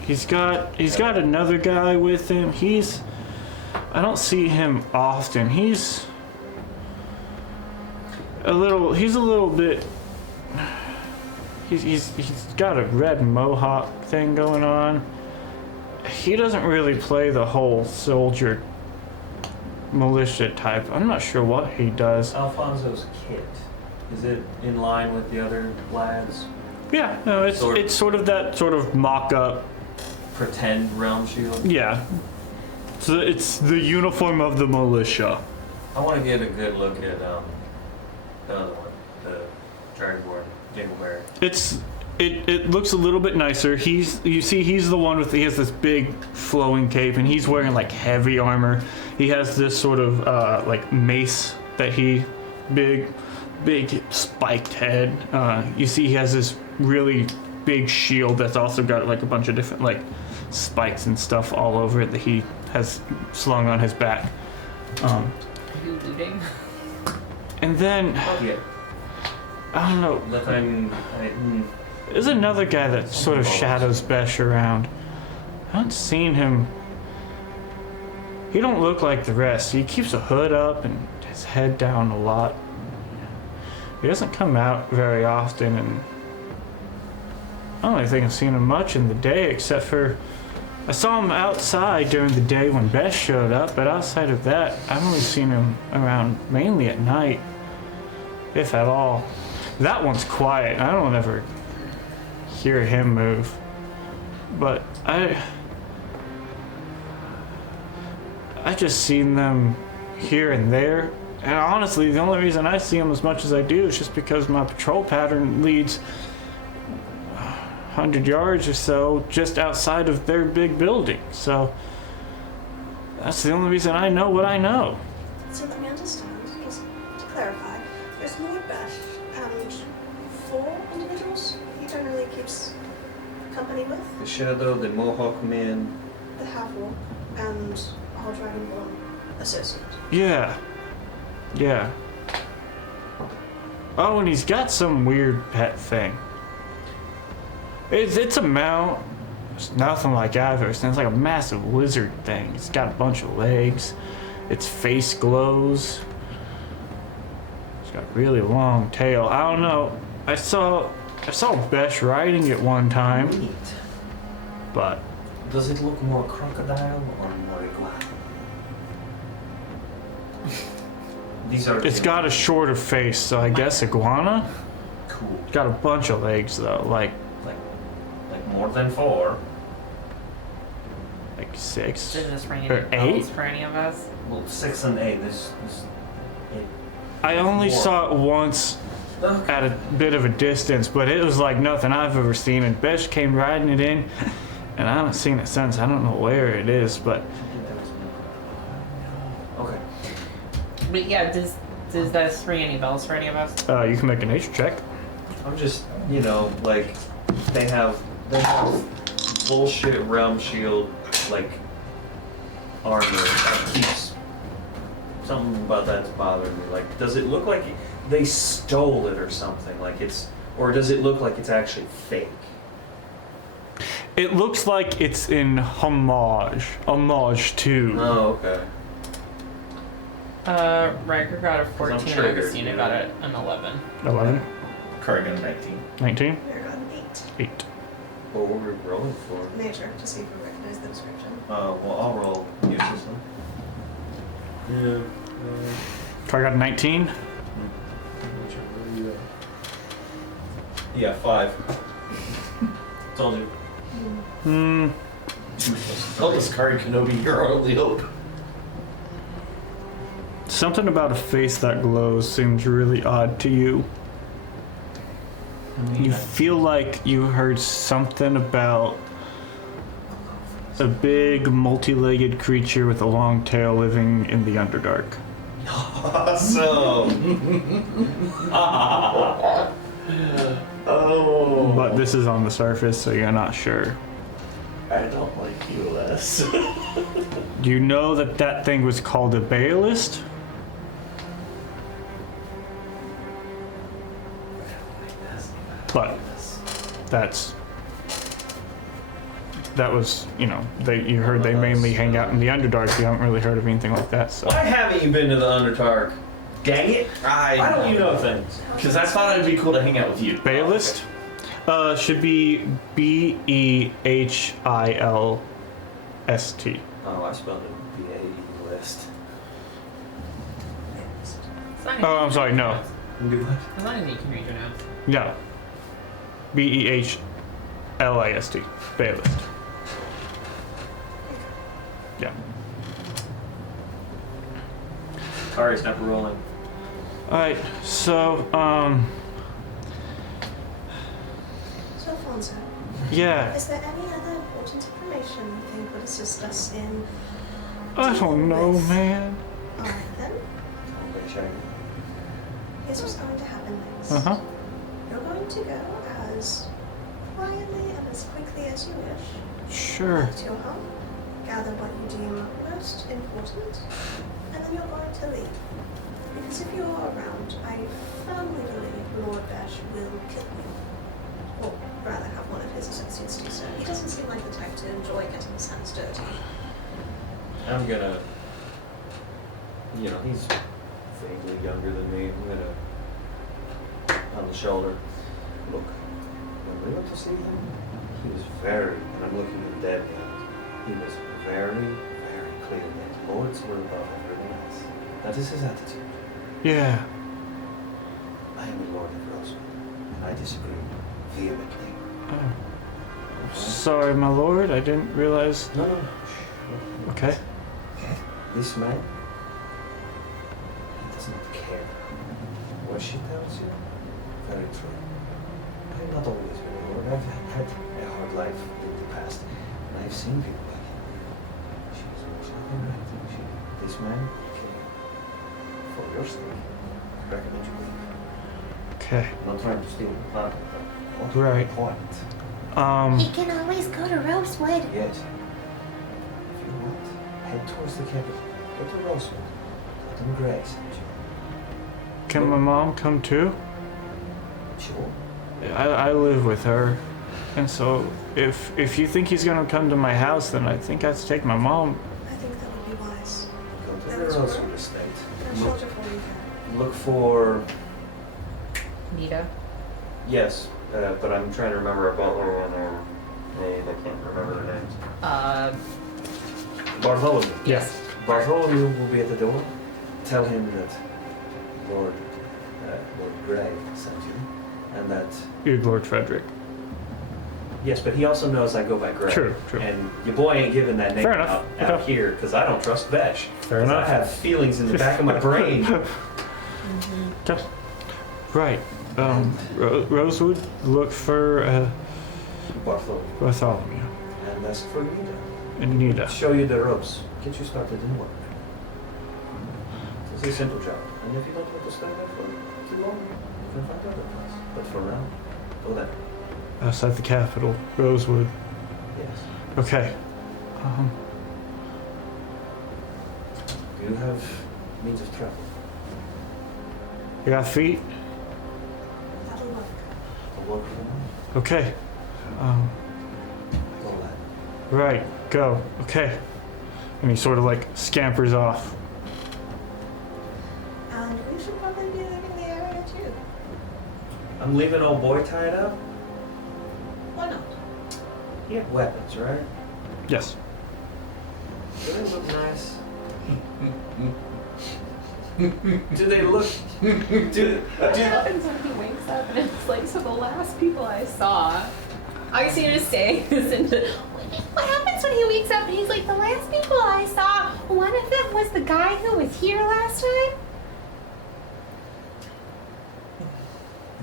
He's got another guy with him. I don't see him often. He's a little bit. He's got a red mohawk thing going on. He doesn't really play the whole soldier militia type. I'm not sure what he does. Alfonso's kit, is it in line with the other lads? Yeah, no, it's sort of that sort of mock-up. Pretend realm shield? Yeah. So it's the uniform of the militia. I want to get a good look at the other one, the Dragonborn Dingleberry. It looks a little bit nicer. He's the one he has this big flowing cape, and he's wearing like heavy armor. He has this sort of like mace that big spiked head. You see he has this really big shield that's also got like a bunch of different like spikes and stuff all over it that he has slung on his back. Are you looting? And then Yeah. I don't know. There's another guy that sort of shadows Besh around. I haven't seen him. He don't look like the rest. He keeps a hood up and his head down a lot. He doesn't come out very often, and I don't really think I've seen him much in the day, except for I saw him outside during the day when Besh showed up, but outside of that, I've only seen him around mainly at night, if at all. That one's quiet. I don't ever hear him move, but I just seen them here and there, and honestly the only reason I see them as much as I do is just because my patrol pattern leads 100 yards or so just outside of their big building, so that's the only reason I know what I know. So let me understand, just to clarify, there's more Besh and 4 individuals he generally keeps company with, The Shadow, the Mohawk Man. the half-orc, and our Dragonborn associate. Yeah. Oh, and he's got some weird pet thing. It's a mount. It's nothing like I've ever seen. It's like a massive lizard thing. It's got a bunch of legs. Its face glows. It's got a really long tail. I don't know. I saw Besh riding it one time, Neat. but Does it look more crocodile or more iguana? These are. it's got a shorter face, so I guess iguana. Cool. It's got a bunch of legs though, like Like more than 4. 6 Did this ring or any 8. bells for any of us? Well, 6 and 8. This 8. I only 4. saw it once Okay. at a bit of a distance, but it was like nothing I've ever seen. And Besh came riding it in, and I haven't seen it since. I don't know where it is, but Okay. But yeah, does this ring any bells for any of us? you can make a nature check. I'm just, like they have bullshit realm shield like armor that keeps something about that's bothering me. Like, does it look like they stole it or something? Like or does it look like it's actually fake? It looks like it's in homage to. Oh, okay. Riker got a 14 and triggered, Augustina got an 11. 11, Curry got a 19. 19, We're got an 8. 8. What were we rolling for? Nature, to see if we recognize the description. Well, I'll roll useless then. Yeah. So I got a 19. Yeah, 5. Told you. Hmm. Tell this Curry Kenobi your only hope. Something about a face that glows seems really odd to you. You feel like you heard something about a big multi-legged creature with a long tail living in the Underdark. Awesome. Oh. But this is on the surface, so you're not sure. I don't like you less. You know that that thing was called a Baelist? But that was, you know, you heard they mainly hang out in the Underdark. You haven't really heard of anything like that, so. Why haven't you been to the Underdark? Dang it! Why don't you know things? Because I thought it'd be cool to hang out with you. Baelist? Should be Behilst. Oh, I spelled it B-A-E list. As long as Oh, you I'm can sorry, read no. your notes. Do what? As long as you can read your notes. No. Behilst. Baelist. Yeah. Kari's never rolling. Alright, so, So, Alfonso, yeah. is there any other important information you think would assist us in? I don't know, with- man. Alright then, Okay, check. here's what's going to happen next. Uh-huh. You're going to go as quietly and as quickly as you wish Sure. back to your home, gather what you deem most important, and then you're going to leave. Because if you're around, I firmly believe Lord Besh will kill you. Or rather have one of his associates do so. He doesn't seem like the type to enjoy getting his hands dirty. I'm gonna, you know, he's vaguely younger than me. I'm gonna, on the shoulder, look, when we went to see him, he was very, and I'm looking at dead hand, he was very, very clear that lords were above everyone else. That is his attitude. Yeah. I am a lord of Rosewood, and I disagree vehemently. Oh. Sorry, my lord. I didn't realize. No, no, no. Shh. Okay. This man, he does not care. What she tells you, very true. I have not always been a lord. I've had a hard life in the past, and I've seen people like him. She is much like him, I think she. This man, okay, for your sake, I recommend you leave. Okay. I'm not trying to steal the planet, but I want to Right. be quiet. He can always go to Rosewood. Yes. If you want, head towards the capital. Go to Rosewood. Let them Greg send you. Can my mom come too? Sure. I live with her, and so if you think he's gonna come to my house, then I think I'd take my mom. I think that would be wise. Go to That the is Rosewood correct. estate. And Look, shelter for you there. look for. Nita. Yes, but I'm trying to remember a butler and their name. I can't remember their names. Bartholomew. Yes. Bartholomew will be at the door. Tell him that Lord Grey sent you, and that. You're Lord Frederick. Yes, but he also knows I go by Grey. True, true. And your boy ain't giving that name Fair enough. out Okay. here because I don't trust Besh. Fair 'Cause enough. I have feelings in the back of my brain. Okay. Right. Rosewood, look for Bartholomew. Bartholomew And ask for Nita. and Nita. Show you the ropes. Get you started in work. It's a simple job. And if you don't want to stay there for too long, you can find other place. But for now, go there. Outside the capital, Rosewood. Yes. Okay. Do you have means of travel? You got feet? That'll work. A work for now? Okay. Go lad. Right. Go. Okay. And he sort of like scampers off. And we should probably be leaving the area too. I'm leaving old boy tied up. Why not? He had weapons, right? Yes. Do they look nice? Do they look? What happens when he wakes up and it's like, so the last people I saw. I see him say this into. What happens when he wakes up and he's like, the last people I saw, one of them was the guy who was here last time?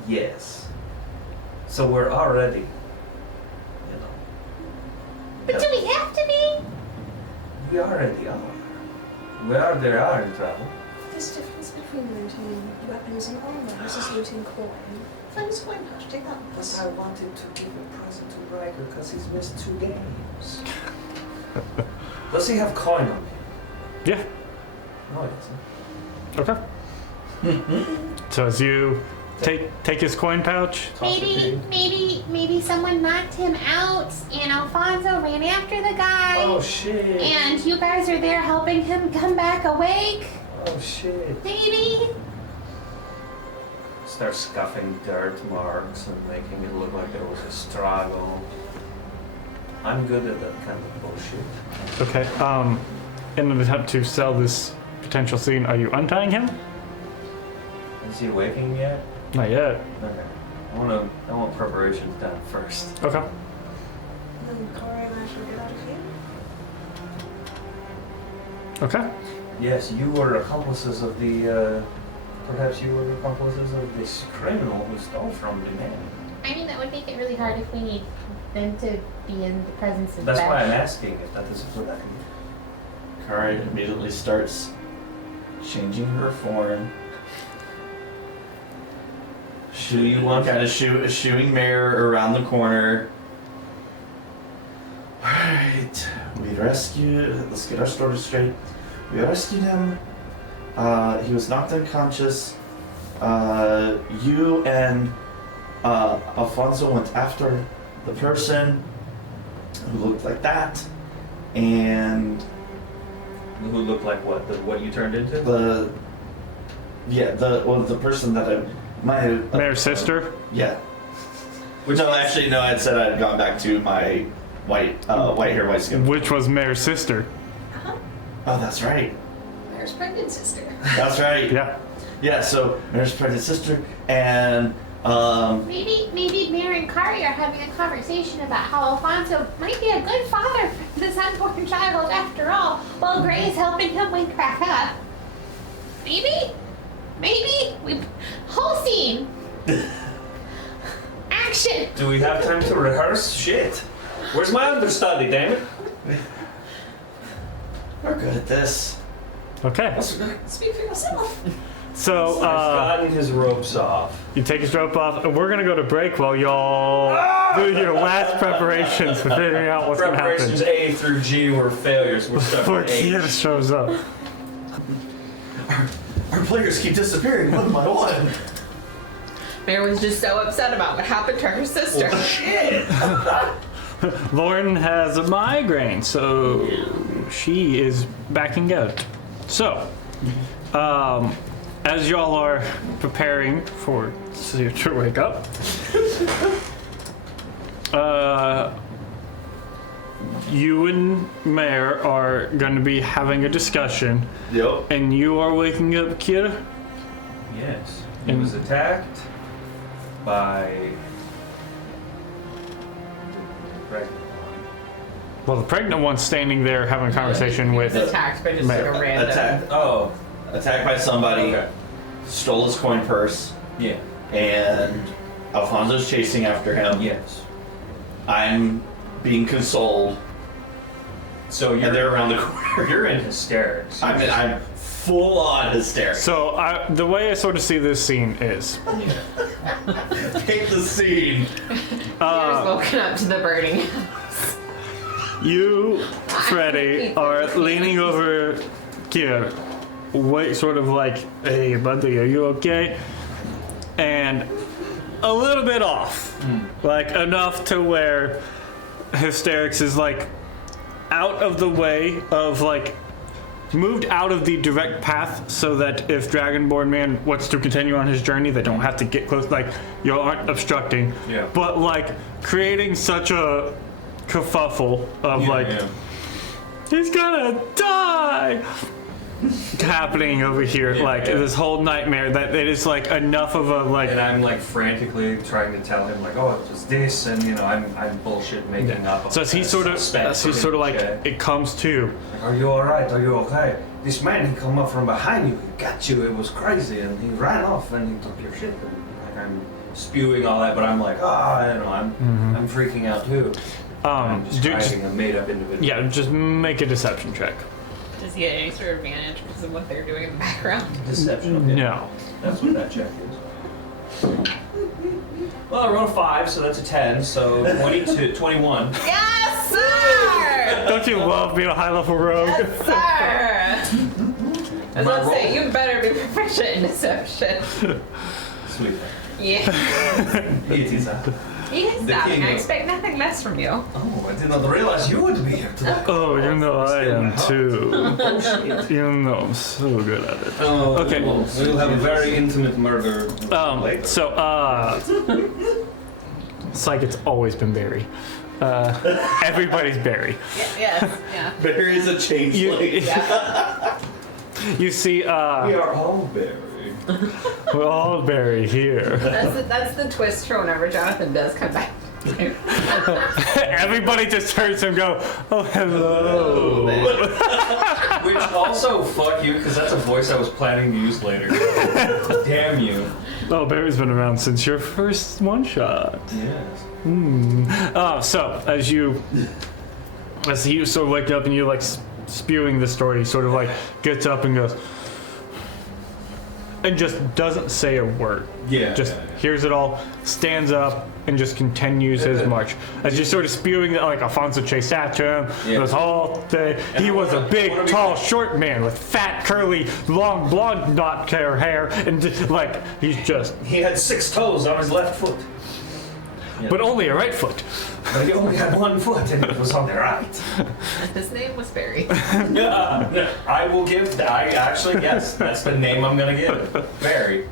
Yes. So we're already, you know. But do we have to be? We already are. We are in trouble. There's a difference between looting weapons and armor versus looting coin. Find a coin pouch, take that with us. I wanted to give a present to Riker because he's missed 2 games. Does he have coin on him? Yeah. No, he doesn't. Okay. So as you take his coin pouch. Maybe someone knocked him out and Alfonso ran after the guy. Oh shit. And you guys are there helping him come back awake. Oh shit. Maybe. Start scuffing dirt marks and making it look like there was a struggle. I'm good at that kind of bullshit. Okay. In an attempt to sell this potential scene, are you untying him? Is he waking yet? Not yet. Okay. I want preparations done first. Okay. Then Corey and I shall get out of here. Okay. Yes, you were accomplices of the, perhaps you were accomplices of this criminal who stole from the man. I mean, that would make it really hard if we need them to be in the presence of That's Besh. why I'm asking if that is what I can do. Kara immediately starts changing her form. Shooing Mare around the corner. Alright, let's get our story straight. We rescued him. He was knocked unconscious. You and Alfonso went after the person who looked like that. And Who looked like what? What you turned into? the person that Mayor's sister? Yeah. No, actually, no. I said I'd gone back to my white hair, white skin. Which was Mayor's sister. Uh-huh. Oh, that's right. There's pregnant sister. That's right. Yeah. Yeah. So Mayor's pregnant sister, and Maybe Mayor and Kari are having a conversation about how Alfonso might be a good father for this unborn child after all, while Gray is helping him wake back up. Maybe? Whole scene. Action. Do we have time to rehearse? Shit. Where's my understudy, damn it? we're good at this. Okay. Speak for yourself. So I've gotten his ropes off. you take his rope off, and we're gonna go to break while y'all do your last preparations for figuring out what's gonna happen Preparations A through G were failures. We're stuck before with H. Kia shows up. Our players keep disappearing one by one. Mary was just so upset about what happened to her sister. Oh, shit. Lauren has a migraine, so she is backing out. So, as y'all are preparing for Sia to wake up, you and Mayor are going to be having a discussion, Yep. and you are waking up Kira. Yes. He was attacked by the pregnant one. Well, the pregnant one's standing there having a conversation He with. was attacked by just like a random. Attacked by somebody. Okay. Stole his coin purse, Yeah. and Alfonso's chasing after him. Yes. I'm being consoled, So and they're around the corner. you're in hysterics. I'm full on hysterics. So, the way I sort of see this scene is. Take the scene. Peter's woken up to the burning. You, Freddy, are leaning over Kira, sort of like, hey, buddy, are you okay? And a little bit off. Like, enough to where hysterics is, like, out of the way of, like, moved out of the direct path so that if Dragonborn Man wants to continue on his journey, they don't have to get close. Like, you aren't obstructing. Yeah. But, like, creating such a kerfuffle of he's gonna die happening over here, this whole nightmare that it is like enough of a like. And I'm like frantically trying to tell him like, oh, it was this, and I'm bullshit making up. So as he sort of like it comes to. Like, are you all right? Are you okay? This man, he come up from behind you, he got you. It was crazy, and he ran off, and he took your shit. And I'm spewing all that, but I'm like, I'm freaking out too. I'm describing a made-up individual. Yeah, just make a deception check. Does he get any sort of advantage because of what they're doing in the background? Deception. Okay. No. That's what that check is. Well, I rolled a 5, so that's a 10, so 21. Yes, sir! Don't you love being a high-level rogue? Yes, sir! I was about to say, you better be proficient in deception. Sweet. Yeah. It is a... You can The stop king me. I of- expect nothing less from you. Oh, I did not realize you would be here today. Oh, you know I am too. Oh, shit. You know I'm so good at it. Oh, Okay. We'll have a very intimate murder later. So, it's like it's always been Barry. Everybody's Barry. Yes, yeah. Barry's a changeling. You see, We are all buried. we're all Barry here. That's the twist for whenever Jonathan does come back. Everybody just turns and go, oh, hello. Which also, fuck you, because that's a voice I was planning to use later. Damn you. Oh, Barry's been around since your first one-shot. Yes. So, as you sort of wake up and you're like spewing the story, he sort of like gets up and goes, and just doesn't say a word. Yeah. Just hears it all, stands up, and just continues his march. As you're sort of spewing that, like Alfonso chased after him, Yeah. this whole thing. He was a big, tall, short man with fat, curly, long, blonde knot hair, and just, like, he's just, He had 6 toes on his left foot. but only a right foot. But he only had 1 foot, and it was on the right. His name was Barry. I will give, yes, that's the name I'm gonna give. Barry.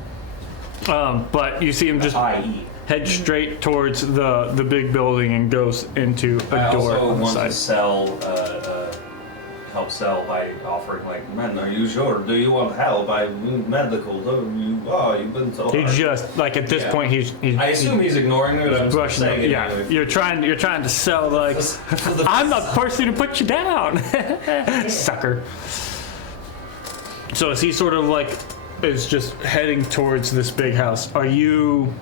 But you see him just I.E. head straight towards the big building and goes into I a door also on the want to side. sell, help sell by offering like, man, are you sure? Do you want help? I'm medical. You've been so He hard. just like at this Yeah. point he's I assume he's ignoring me, but I'm brushing saying it. it Yeah, anyway. you're trying to sell like I'm the person who put you down, sucker. So as he sort of like is just heading towards this big house, are you?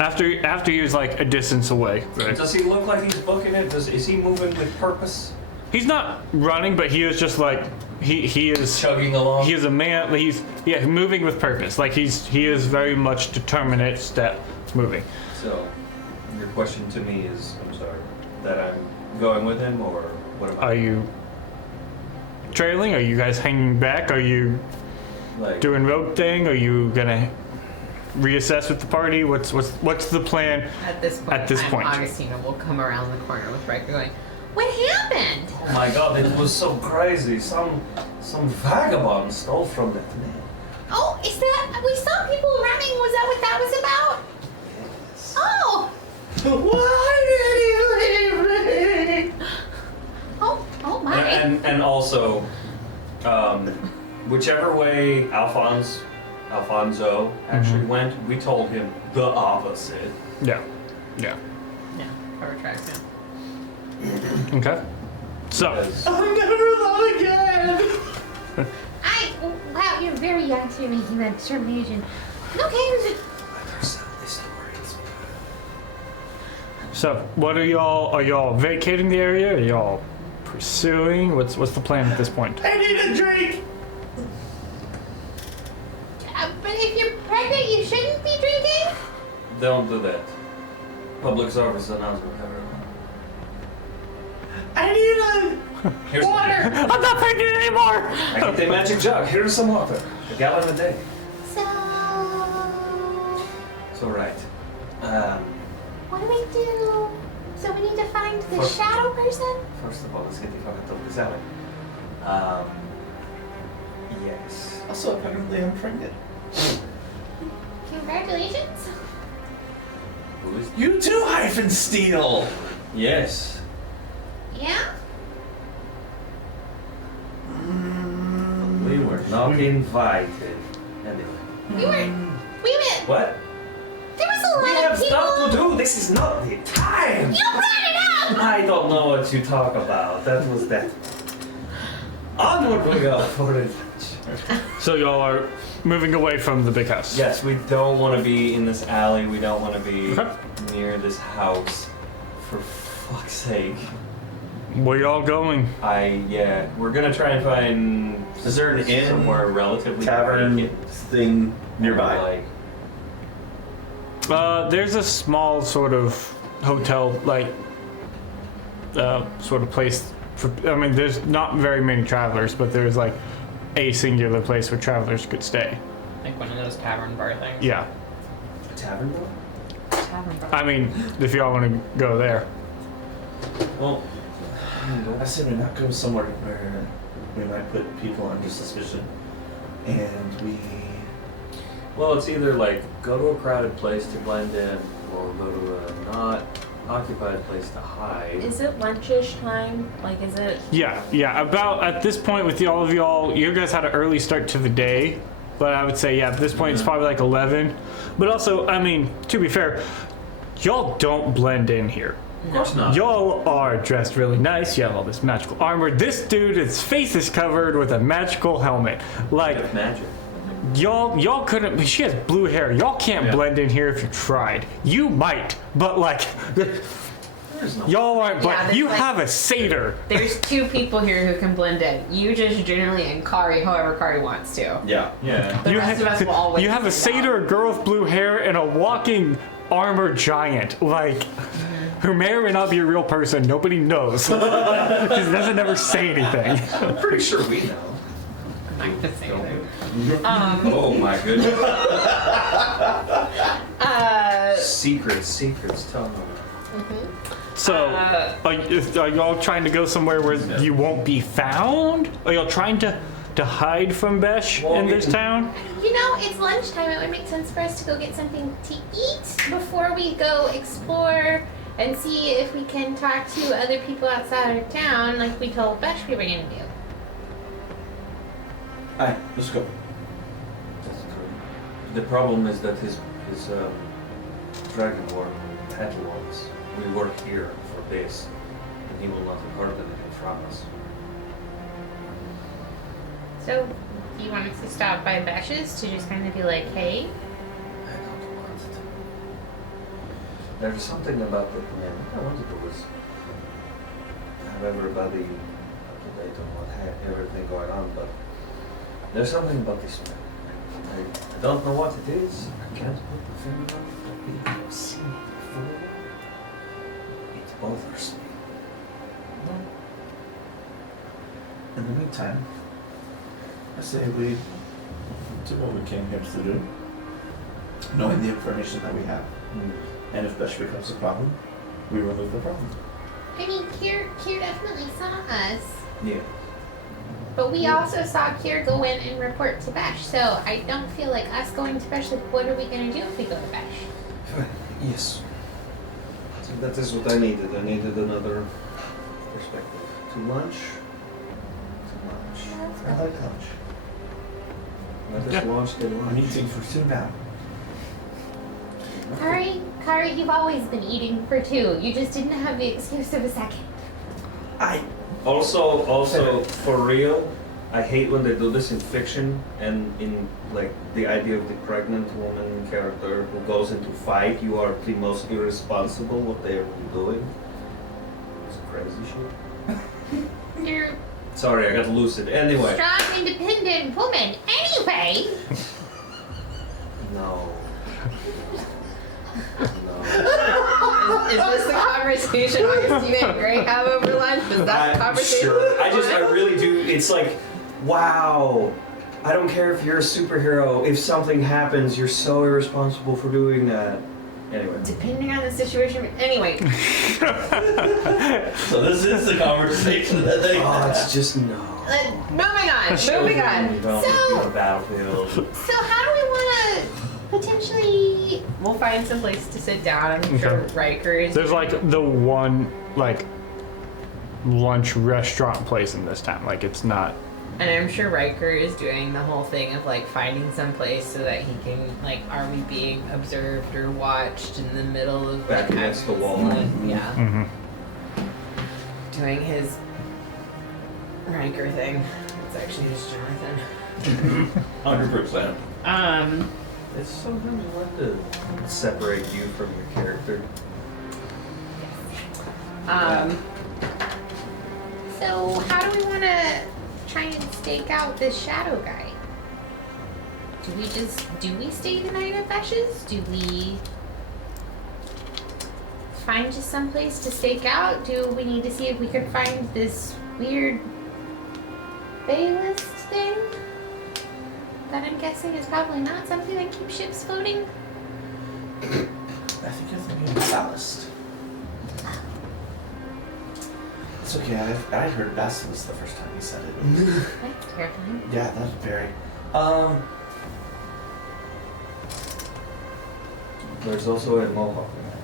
After he was like a distance away, right? Does he look like he's booking it? Is he moving with purpose? He's not running, but he is just like he is. Chugging along? He is a man. He's moving with purpose. Like he is very much determinate step moving. So, your question to me is, I'm sorry, that I'm going with him, or what am I? Are you trailing? Are you guys hanging back? Are you Like, doing road thing? Are you gonna reassess with the party? What's the plan? At this point, point. Augustina will come around the corner with Riker going, "What happened?" oh my god, it was so crazy. Some vagabond stole from that man. Oh, is that we saw people running? Was that what that was about? Yes. Oh, Why did you leave me? oh my. And also, whichever way Alfonso actually went, we told him the opposite. Yeah. Yeah, I retract him. Okay. So Because I'm never love again. Wow, you're very young to be making that determination. Okay. so what are y'all? Are y'all vacating the area? Are y'all pursuing? What's the plan at this point? I need a drink. But if you're pregnant, you shouldn't be drinking. don't do that. Public service announcement, everyone. I need Here's water. I'm not pregnant anymore. I get the magic jug. Here's some water. A gallon a day. So, It's alright. what do we do? So we need to find the First- shadow person. First of all, let's get the fucking top of this alley. Yes. Also, apparently I'm pregnant. Congratulations. Who is? You too, Hyphen Steel. Yes. Yeah. We were not invited. Anyway. We went. What? There was a We lot have of people. stuff to do. This is not the time. You brought it up. I don't know what you talk about. That was that. Onward we go for adventure. So y'all are moving away from the big house. Yes, we don't want to be in this alley. We don't want to be Okay. near this house. For fuck's sake. Where y'all going? We're gonna try and find. Is there an inn, somewhere relatively tavern vacant, thing nearby? Like, There's a small sort of hotel, like, sort of place for. I mean, there's not very many travelers, but there's like a singular place where travelers could stay. Like one of those tavern bar things. Yeah. a tavern bar? Tavern bar. I mean, if y'all want to go there. Well, I say we not go somewhere where we might put people under suspicion, and we. Well, it's either like go to a crowded place to blend in, or go to a not occupied place to hide. Is it lunchish time? Like, is it? Yeah. About at this point, with all of y'all, you guys had an early start to the day, but I would say, yeah, at this point it's probably like 11. But also, I mean, to be fair, y'all don't blend in here. Of course not. Y'all are dressed really nice. You have all this magical armor. This dude, his face is covered with a magical helmet. Like, Magic. y'all couldn't. She has blue hair. Y'all can't Yeah. blend in here if you tried. You might, but like, There's no. y'all aren't. Yeah, But there's you like- have a satyr. There's two people here who can blend in. You just generally and Kari, however Kari wants to. Yeah. yeah. The rest of us will always You have a stand out. satyr, a girl with blue hair, and a walking armor giant. Like, who may or may not be a real person. Nobody knows. Because he doesn't ever say anything. I'm pretty sure we know. I'm not gonna say anything. Oh my goodness. Uh, Secrets. Tell them. So, are y'all trying to go somewhere where you won't be found? Are y'all trying to hide from Besh Well, in this we- town? You know, it's lunchtime. It would make sense for us to go get something to eat before we go explore and see if we can talk to other people outside of town, like we told Besh we were gonna do. Alright, let's go. That's true. The problem is that his dragonborn pet ones. We work here for this, and he will not have heard anything from us. So, do you want us to stop by Besh's to just kind of be like, hey? I don't want to. There's something about the man. What I want to do is have everybody up to date on what everything going on, but there's something about this man. I don't know what it is. I can't put the finger on it, but we have seen it before. It bothers me. In the meantime, I say we do what we came here to do, knowing the information that we have. And if Besh becomes a problem, we remove the problem. I mean, Kier definitely saw us. Yeah. But we also saw Kier go in and report to Besh, so I don't feel like us going to Besh, like, what are we gonna do if we go to Besh? Yes. So that is what I needed. I needed another perspective. To lunch. I like lunch. Let us Yeah. launch the I'm lunch. eating for 2 now. Kari, you've always been eating for 2. You just didn't have the excuse of a second. Also, for real, I hate when they do this in fiction and in like the idea of the pregnant woman character who goes into fight. You are the most irresponsible. What they are doing. It's crazy shit. You're Sorry, I got lucid. Anyway. strong, independent woman. Anyway, No. No. is this the conversation Augustine and Gray have over lunch? Is that the I'm conversation? sure. I really do. It's like, wow. I don't care if you're a superhero. If something happens, you're so irresponsible for doing that. Anyway. Depending on the situation. Anyway, So this is the conversation that they Oh, it's just no. moving on. Children, Moving you on. don't So- be on a battlefield. so how do we want to potentially? We'll find some place to sit down. I'm sure Okay. Riker is. There's like the one like lunch restaurant place in this town. Like, it's not. And I'm sure Riker is doing the whole thing of like finding some place so that he can like, are we being observed or watched in the middle of Back like, against the wall. like, yeah, Mm-hmm. doing his Riker thing. It's actually just Jonathan. 100%. It's sometimes hard to separate you from your character. So how do we want to try and stake out this shadow guy? Do we stay the night at Besh's? Do we find just some place to stake out? Do we need to see if we could find this weird bay list thing? That I'm guessing is probably not something that keeps ships floating. I think you're thinking of ballast. It's okay, I heard basilisk the first time you said it. That's terrifying. Yeah, that's very. There's also a Mohawk guy.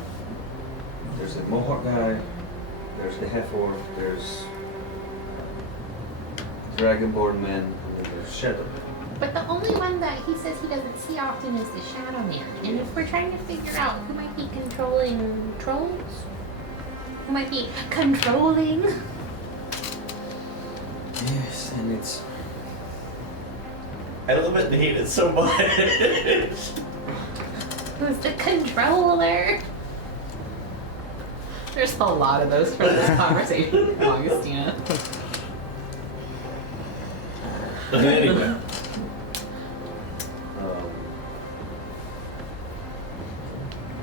There's a Mohawk guy, there's the half-orc, there's Dragonborn men, and then there's Shadow men. But the only one that he says he doesn't see often is the Shadow Man. And if we're trying to figure out who might be controlling trolls, who might be controlling, Yes, and it's... I love it and hate it so much. who's the controller? There's a lot of those for this conversation, Augustina. Anyway.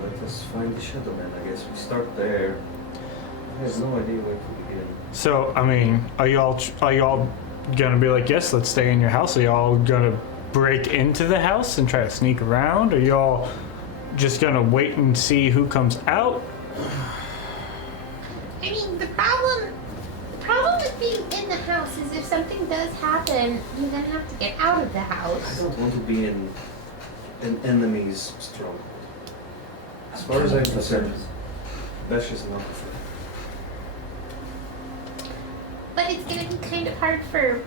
Let us find the Shadow man, I guess we start there. I have no idea where to begin. So, I mean, are y'all gonna be like, yes, let's stay in your house? Are y'all gonna break into the house and try to sneak around? Are y'all just gonna wait and see who comes out? I mean, the problem with being in the house is if something does happen, you're gonna have to get out of the I house. don't want to be in an enemy's stronghold. As far as I'm concerned, Besh is not afraid. But it's gonna be kind of hard for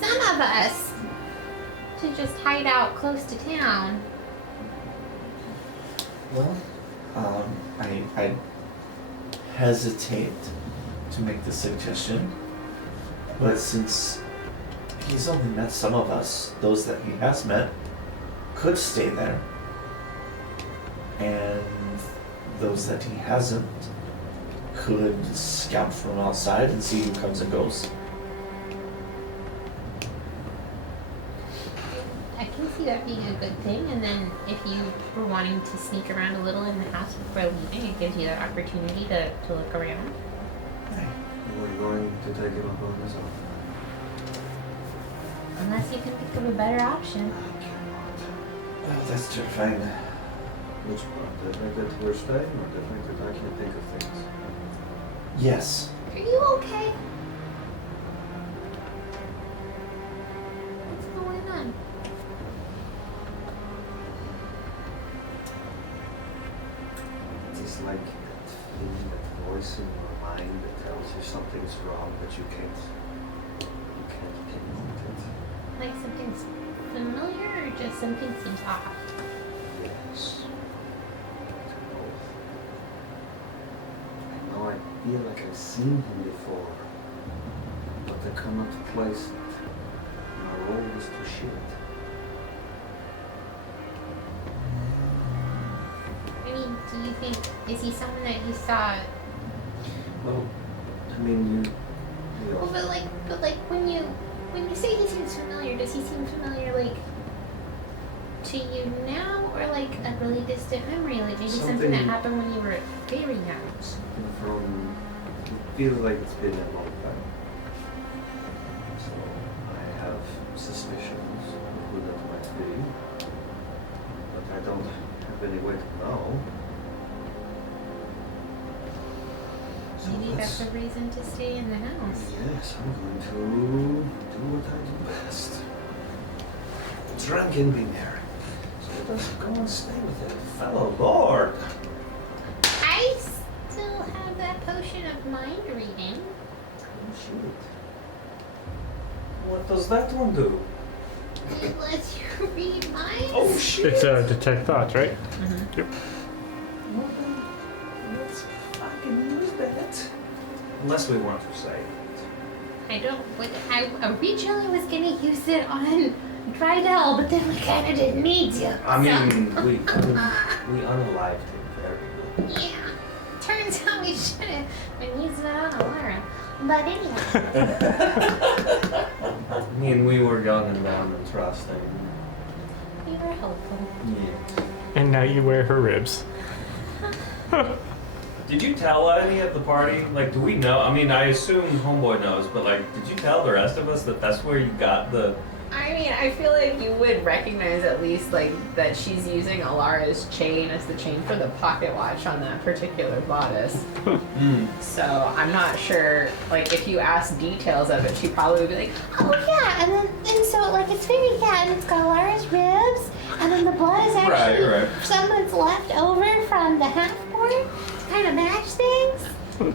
some of us to just hide out close to town. Well, I hesitate to make the suggestion, but since he's only met some of us, those that he has met could stay there, and those that he hasn't could scout from outside and see who comes and goes. I can see that being a good thing, and then if you were wanting to sneak around a little in the house before leaving, it gives you that opportunity to look around. We're going to take him up on his own. Unless you can think of a better option. Oh, that's terrifying. Which part? The fact that we're staying, or the fact that I can't think of things? Yes. Are you okay? What's going on? It's like that feeling, that voice in your mind that tells you something's wrong, but you can't pinpoint it. Like something's familiar or just something seems off? Yes. Both. I know I feel like I've seen him before, but I cannot place it. My role is to shit. I mean, do you think, is he someone that you saw? Well, I mean, you Well, but like when you say he seems familiar, does he seem familiar like to you now, or like a really distant memory, like maybe something that Something- happened when you were very young? something from, it feels like it's been a long time. So I have suspicions of who that might be, but I don't have any way to know. So Maybe that's a reason to stay in the house. yes, I'm going to do what I do best. Drink and be merry. So let us go and stay with a fellow lord. I still have that potion of mind reading. Oh, shoot. What does that one do? It lets you read minds. Oh, shit. It's detect thoughts, right? Yep. Well, then, let's fucking use that. Unless we want to say it. I I originally was gonna use it on Drydell, but then we kind of didn't need to. I mean, we unalived him very good. Yeah. Turns out we should have been using it on Alara. But anyway, I mean, we were young and dumb and trusting. we were hopeful. Yeah. And now you wear her ribs. Did you tell any at the party? Like, do we know? I mean, I assume Homeboy knows, but like, did you tell the rest of us that that's where you got the? I mean, I feel like you would recognize at least like that she's using Alara's chain as the chain for the pocket watch on that particular bodice. So I'm not sure. Like, if you ask details of it, she probably would be like, Oh yeah, and so like it's very and it's got Lara's ribs, and then the blood is actually Right. some that's left over from the half board to kind of match things.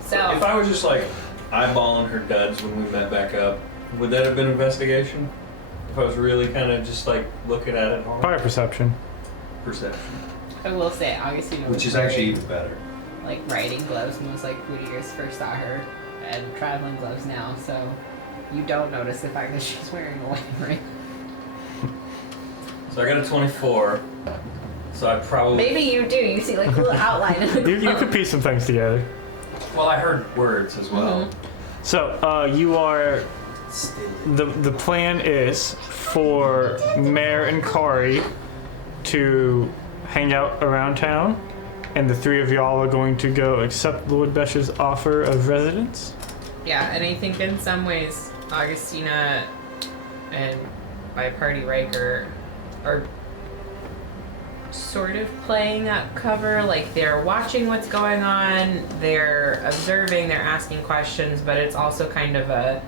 so. If I was just like eyeballing her duds when we met back up, would that have been investigation? If I was really kind of just like looking at it hard? Fire perception. Perception. I will say, Augustina was Which is wearing, actually even better. like riding gloves when was like when you guys first saw her, and traveling gloves now. So you don't notice the fact that she's wearing a wedding ring. So I got a 24. So I probably. Maybe you do. You see like a little outline in the You glove. could piece some things together. Well, I heard words as well. So you are. Still. The plan is for Mare and Kari to hang out around town, and the three of y'all are going to go accept Lord Besh's offer of residence. Yeah, and I think in some ways, Augustina and my party Riker are sort of playing up cover. Like, they're watching what's going on, they're observing, they're asking questions, but it's also kind of a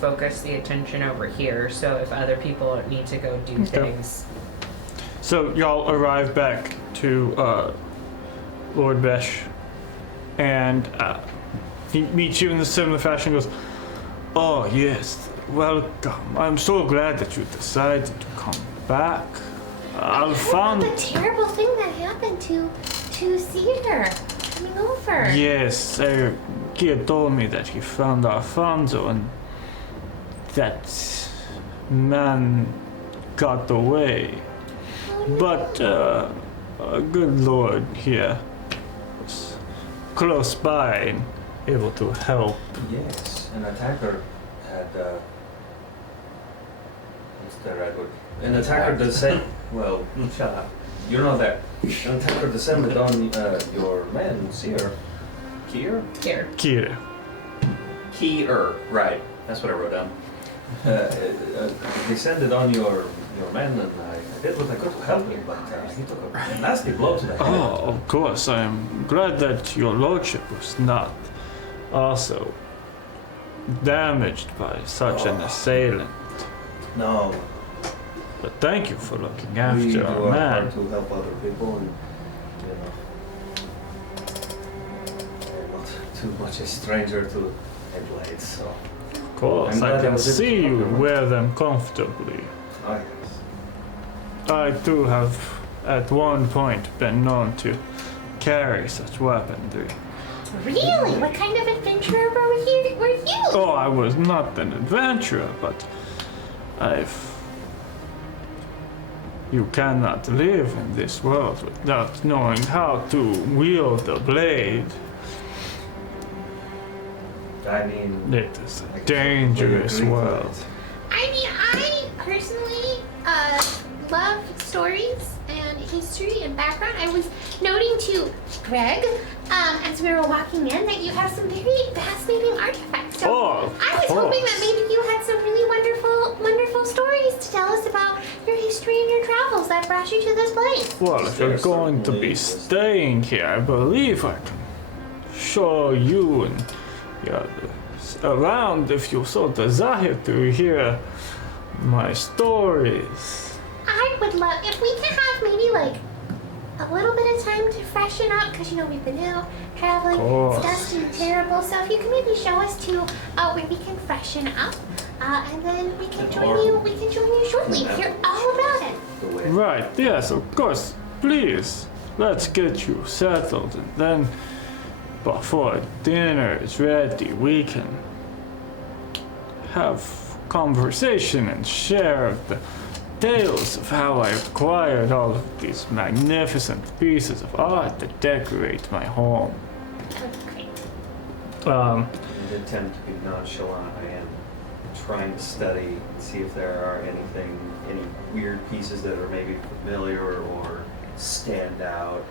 focus the attention over here. So if other people need to go do things. So y'all arrive back to Lord Besh, and he meets you in the similar fashion. Goes, "Oh yes, welcome. I'm so glad that you decided to come back. I found The terrible thing that happened to Cedar coming over. yes. Gia told me that he found Alfonso and that man got away." Oh, no. But a good lord here was close by and able to help. Yes, an attacker had. What's the right word? An attacker descended. Well, shut up. You know that. An attacker descended on your man, Seer. Kier? Here. Kira. Key-er. Right. That's what I wrote down. Descended on your man, and I did what I could to help him, but he took a nasty blow to the head. Oh, of course. I am glad that your lordship was not also damaged by such an assailant. No, But thank you for looking we after do our our man. part to help other people, and we're not too much a stranger to blades, so. Of course, I'm glad I I can was able to see help you you. wear them comfortably. Oh, yes. I too have at one point been known to carry such weaponry. Really? What kind of adventurer were you? Oh, I was not an adventurer, but you cannot live in this world without knowing how to wield a blade. I mean, It is I a guess dangerous we agree to world. it. I mean, I personally love stories and history and background. I was noting to Greg, as we were walking in, that you have some very fascinating artifacts. So Oh, I was of hoping that course. maybe you had some really wonderful stories to tell us about your history and your travels that brought you to this place. Well, if you're There going to certainly be is. staying here, I believe I can show you and the others around if you so desire to hear my stories. I would love if we could have maybe like a little bit of time to freshen up, because we've been out traveling, Of it's course. dusty and terrible. So if you can maybe show us to where we can freshen up, and then we can join you. We can join you shortly. Hear all about it. The way. Right, yes, of course. Please, let's get you settled, and then before dinner is ready, we can have conversation and share the tales of how I acquired all of these magnificent pieces of art that decorate my home. Okay. In an attempt to be nonchalant, I am trying to study and see if there are any weird pieces that are maybe familiar or stand out.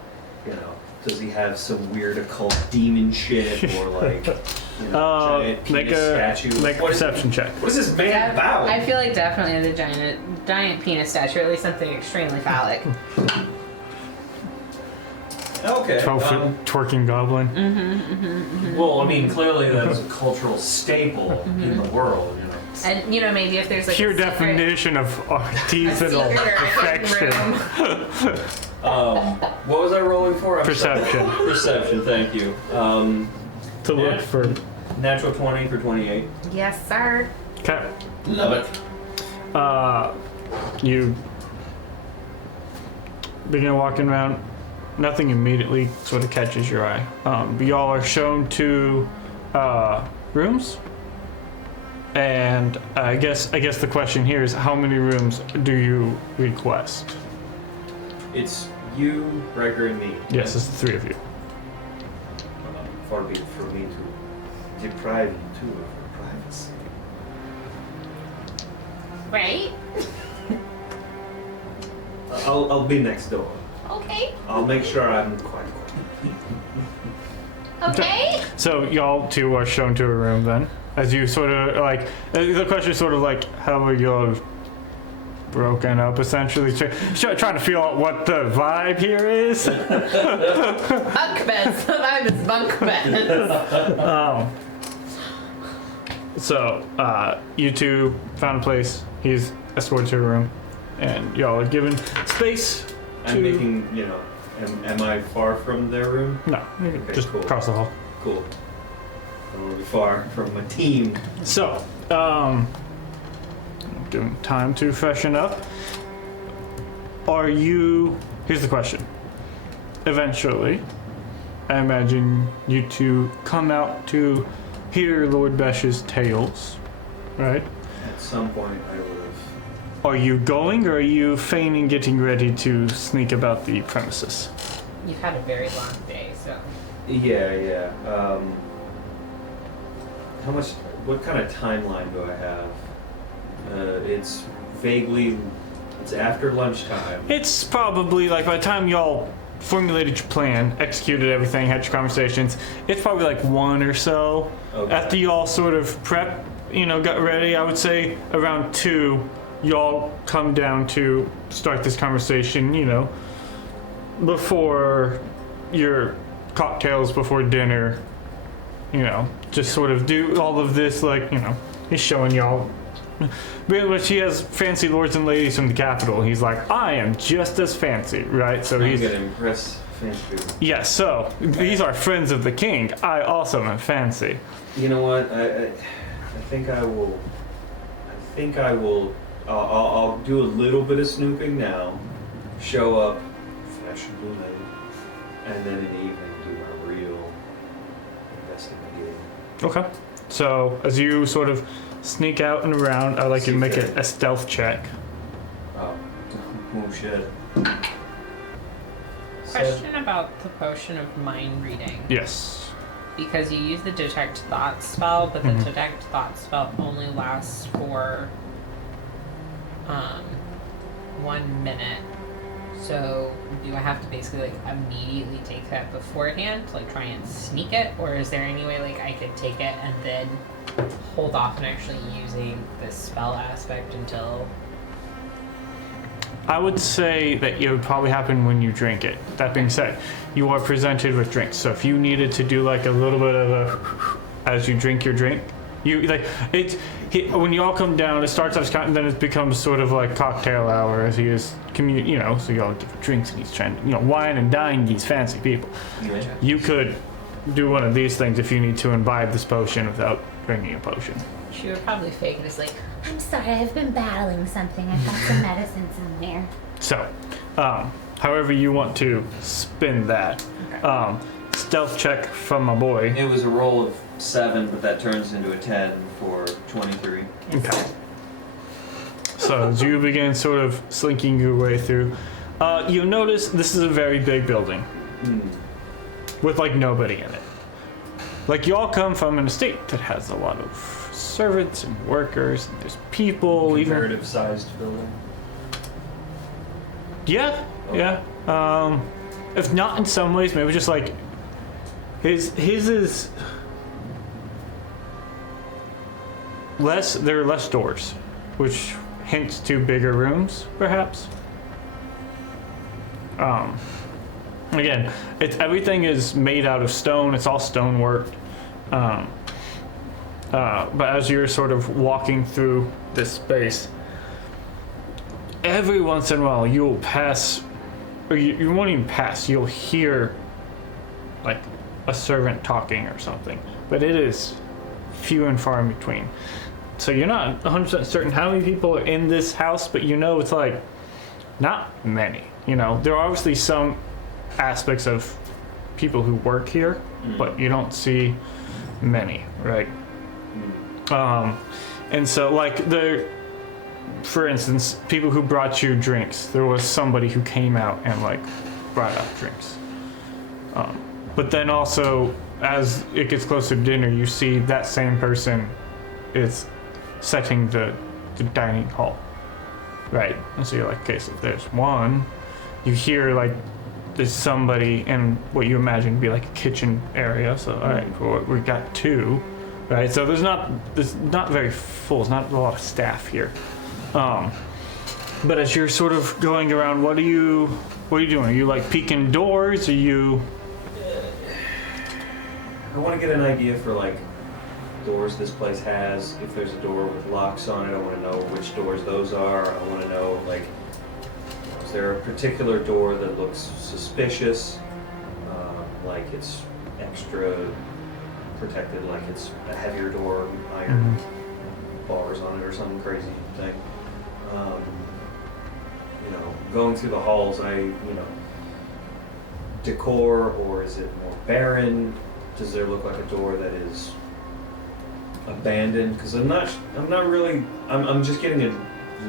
You know, does he have some weird occult demon shit or like, you know, giant make penis a statue? make a perception check. What is this man about? I feel like definitely the giant penis statue, or at least something extremely phallic. Okay. 12-foot twerking goblin. Well, I mean, clearly that's a cultural staple in the world, you know. And you know, maybe if there's like Pure a secret, definition of artisanal secret perfection. room. What was I rolling for? Perception. Perception, thank you. To look for. Natural 20 for 28. Yes, sir. Okay. Love it. You begin walking around. Nothing immediately sort of catches your eye. But y'all are shown to rooms. And I guess the question here is, how many rooms do you request? It's you, Riker, and me. Yes, it's the three of you. Far be it from me to deprive you too of your privacy. Right? I'll be next door. Okay. I'll make sure I'm quiet. Okay. So y'all two are shown to a room then. As you sort of like, the question is sort of like, how are y'all broken up essentially? Trying to feel out what the vibe here is. Bunk beds. The vibe is bunk beds. So, you two found a place. He's escorted to a room, and y'all are given space to. I'm making, you know, am I far from their room? No, Okay, just cool. across the hall. Cool. I don't want to be far from my team. So, giving time to freshen up. Are you? Here's the question. Eventually, I imagine you two come out to hear Lord Besh's tales, right? At some point, I would have. Are you going, or are you feigning getting ready to sneak about the premises? You've had a very long day, so. Yeah. How much? What kind of timeline do I have? It's vaguely. It's after lunchtime. It's probably like by the time y'all formulated your plan, executed everything, had your conversations, it's probably like 1 or so. Okay. After y'all sort of prep, got ready, I would say around 2, y'all come down to start this conversation, before your cocktails, before dinner, just sort of do all of this, he's showing y'all. But he has fancy lords and ladies from the capital. He's like, I am just as fancy, right? So I'm he's gonna impress fancy people. yes. So these are friends of the king. I also am fancy. You know what? I think I will. I'll do a little bit of snooping now. Show up, fresh and blue, and then in the evening do my real investigating. Okay. So as you sort of sneak out and around, I'd like you to make a stealth check. Oh shit. Question about the potion of mind reading. Yes. Because you use the detect thought spell, but the detect thought spell only lasts for 1 minute. So do I have to basically immediately take that beforehand to try and sneak it, or is there any way I could take it and then hold off on actually using the spell aspect until? I would say that it would probably happen when you drink it. That being said, you are presented with drinks. So if you needed to do a little bit of a, as you drink your drink, when you all come down, it starts off and then it becomes sort of like cocktail hour as he is so y'all give drinks and he's trying to, wine and dine these fancy people. Yeah. You could do one of these things if you need to imbibe this potion without drinking a potion. She would probably fake this I'm sorry, I've been battling something. I've got some medicines in there. So, however you want to spin that. Okay. Stealth check from my boy. It was a roll of 7, but that turns into a 10 for 23. Okay. So as you begin sort of slinking your way through, you notice this is a very big building with like nobody in it. Like you all come from an estate that has a lot of servants and workers, and there's people. Comparative sized building. Yeah, yeah. If not in some ways, maybe just like his is less. There are less doors, which hints to bigger rooms, perhaps. Again, everything is made out of stone. It's all stonework. But as you're sort of walking through this space, every once in a while you'll pass, or you won't even pass. You'll hear like a servant talking or something, but it is few and far in between. So you're not 100% certain how many people are in this house, but you know it's like not many. You know, there are obviously some aspects of people who work here, but you don't see many, right? And so like for instance, people who brought you drinks, there was somebody who came out and like brought out drinks. But then also, as it gets closer to dinner, you see that same person is setting the dining hall, right? And so you're like, okay, so there's one. You hear like there's somebody in what you imagine to be like a kitchen area. So all right, well, we got 2, right? So there's not very full. There's not a lot of staff here. But as you're sort of going around, what are you doing? Are you like peeking doors? Are you? I want to get an idea for like doors this place has. If there's a door with locks on it, I want to know which doors those are. I want to know like, is there a particular door that looks suspicious, like it's extra protected, like it's a heavier door, iron bars on it or some crazy thing. You know, going through the halls, decor, or is it more barren? Does there look like a door that is abandoned? Because I'm just getting a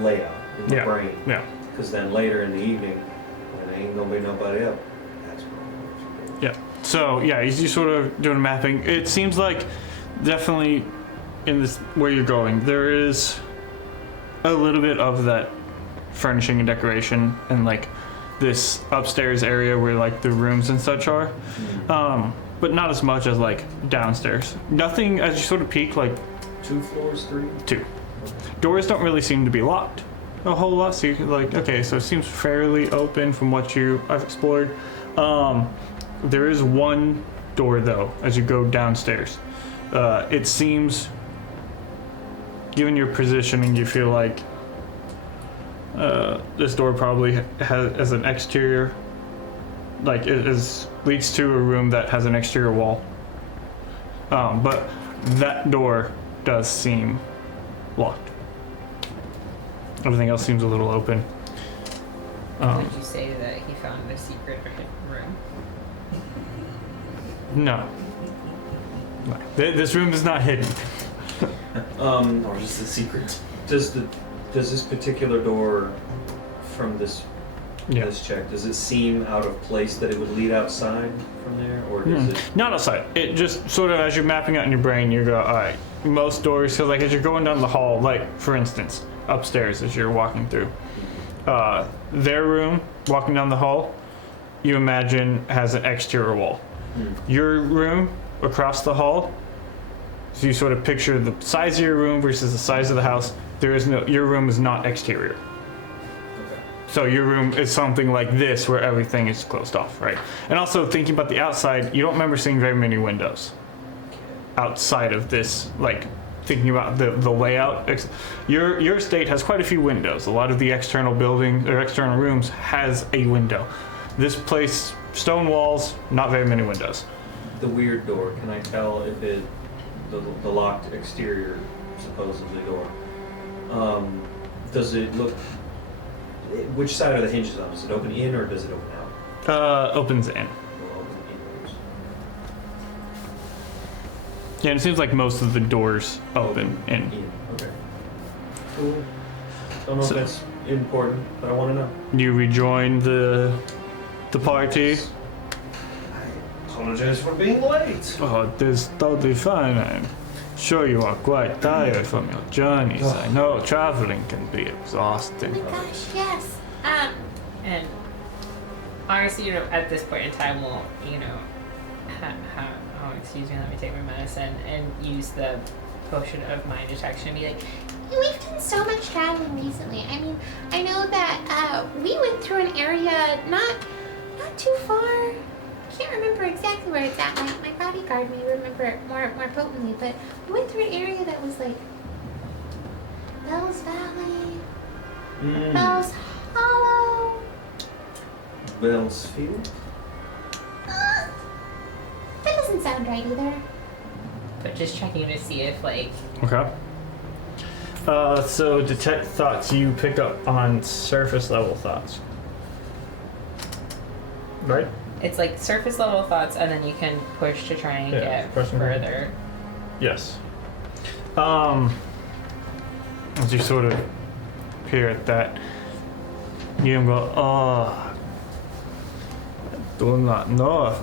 layout in my brain. Yeah. Because then later in the evening, when there ain't gonna be nobody up, that's what I'm going to do. Yeah. So yeah, you sort of doing mapping. It seems like definitely in this where you're going, there is a little bit of that furnishing and decoration and like this upstairs area where like the rooms and such are. But not as much as like downstairs. Nothing as you sort of peek, like 2 floors, 3? 2. Doors don't really seem to be locked a whole lot, so you could like, okay, so it seems fairly open from what I've explored. There is one door though as you go downstairs. It seems, given your positioning, you feel like this door probably has an exterior, like it leads to a room that has an exterior wall. But that door does seem locked. Everything else seems a little open. Did you say that he found a secret or hidden room? No. This room is not hidden. Or just a secret. Does this particular door from this check, does it seem out of place that it would lead outside from there, or does it? Not outside. It just sort of, as you're mapping out in your brain, you go, all right, most doors, so like as you're going down the hall, like for instance, upstairs as you're walking through, their room, walking down the hall, you imagine has an exterior wall. Your room across the hall, so you sort of picture the size of your room versus the size of the house. Your room is not exterior. So your room is something like this where everything is closed off, right? And also thinking about the outside, you don't remember seeing very many windows outside of this, like thinking about the layout. Your estate has quite a few windows. A lot of the external buildings or external rooms has a window. This place, stone walls, not very many windows. The weird door, can I tell if the locked exterior, supposedly door, does it look, which side are the hinges on? Does it open in or does it open out? Opens in. Will open inwards. Yeah, and it seems like most of the doors open in. Okay. Cool. Don't know So- if that's important, but I want to know. You rejoin the party. I apologize for being late. Oh, this is totally fine. I'm sure you are quite tired from your journeys. I know traveling can be exhausting. Oh my gosh, yes. And honestly, you know, at this point in time, we'll, you know, oh, excuse me, let me take my medicine and use the potion of mind detection and be like, We've done so much traveling recently. I mean, I know that we went through an area not too far. I can't remember exactly where it's at. My bodyguard may remember it more potently, but we went through an area that was like Bell's Valley, Bell's Hollow. Bell's Field? That doesn't sound right either. but just checking to see if like Okay. So detect thoughts, you pick up on surface level thoughts. Right? it's like surface level thoughts, and then you can push to try and Yeah, get push and further. Yes. As you sort of peer at that, you go, oh, I do not know if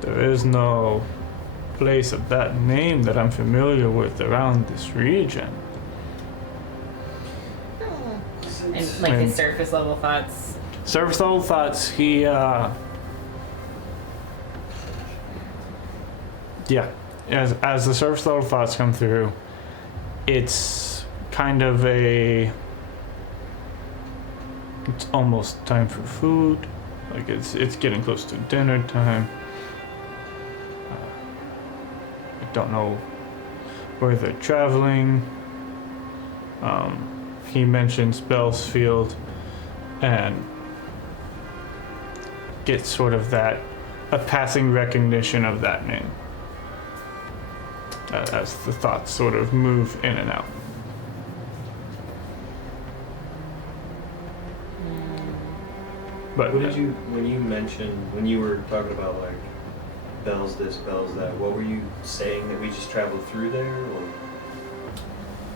there is no place of that name that I'm familiar with around this region. And like And- his surface level thoughts. Surface level thoughts, he, yeah, as the surface level thoughts come through, it's kind of it's almost time for food, like it's getting close to dinner time. I don't know where they're traveling. He mentions Bellsfield and gets sort of a passing recognition of that name as the thoughts sort of move in and out. But What did you, when you were talking about like bells this, bells that, what were you saying, that we just traveled through there, or?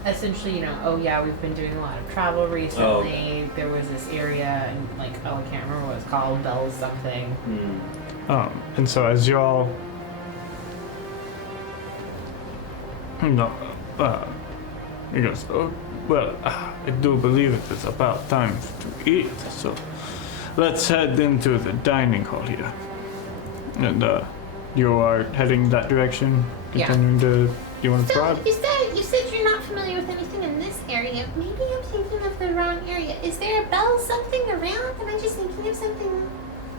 Essentially, you know, oh yeah, we've been doing a lot of travel recently. There was this area, and like, oh, I can't remember what it's called, Bells something. And so as y'all, no, he goes, oh, well, I do believe it is about time to eat, so let's head into the dining hall here. And you are heading that direction, Yeah. continuing to, you want to So prod? you said you're not familiar with anything in this area. Maybe I'm thinking of the wrong area. Is there a bell something around? Am I just thinking of something?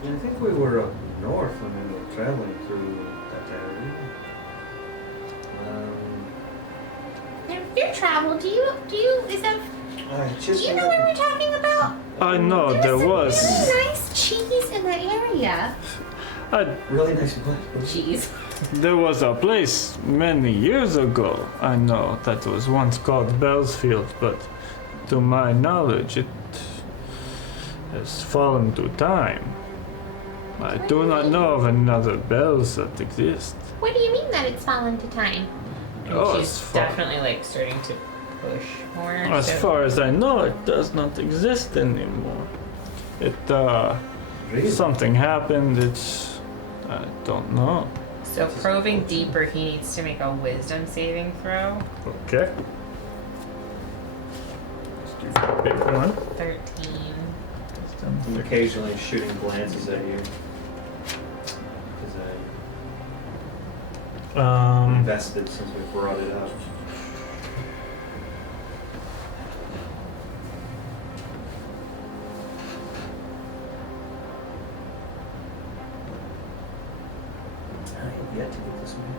Yeah, I think we were up north when we were traveling through that area. Your travel? Do you is that? I Do just you know what we're talking about? I know there There's was. some really nice cheese in that area. really nice blood. Jeez. There was a place many years ago, I know, that was once called Bellsfield, but to my knowledge, it has fallen to time. I do not know of another bells that exist. What do you mean that it's fallen to time? And Oh, she's it's far. definitely like starting to push more. As so- far as I know, it does not exist anymore. It, Really? something happened, I don't know. So probing deeper, he needs to make a wisdom saving throw. Okay. Let's do a big one. 13. I'm occasionally shooting glances at you. Because I'm invested since we brought it up. I have yet to get this one.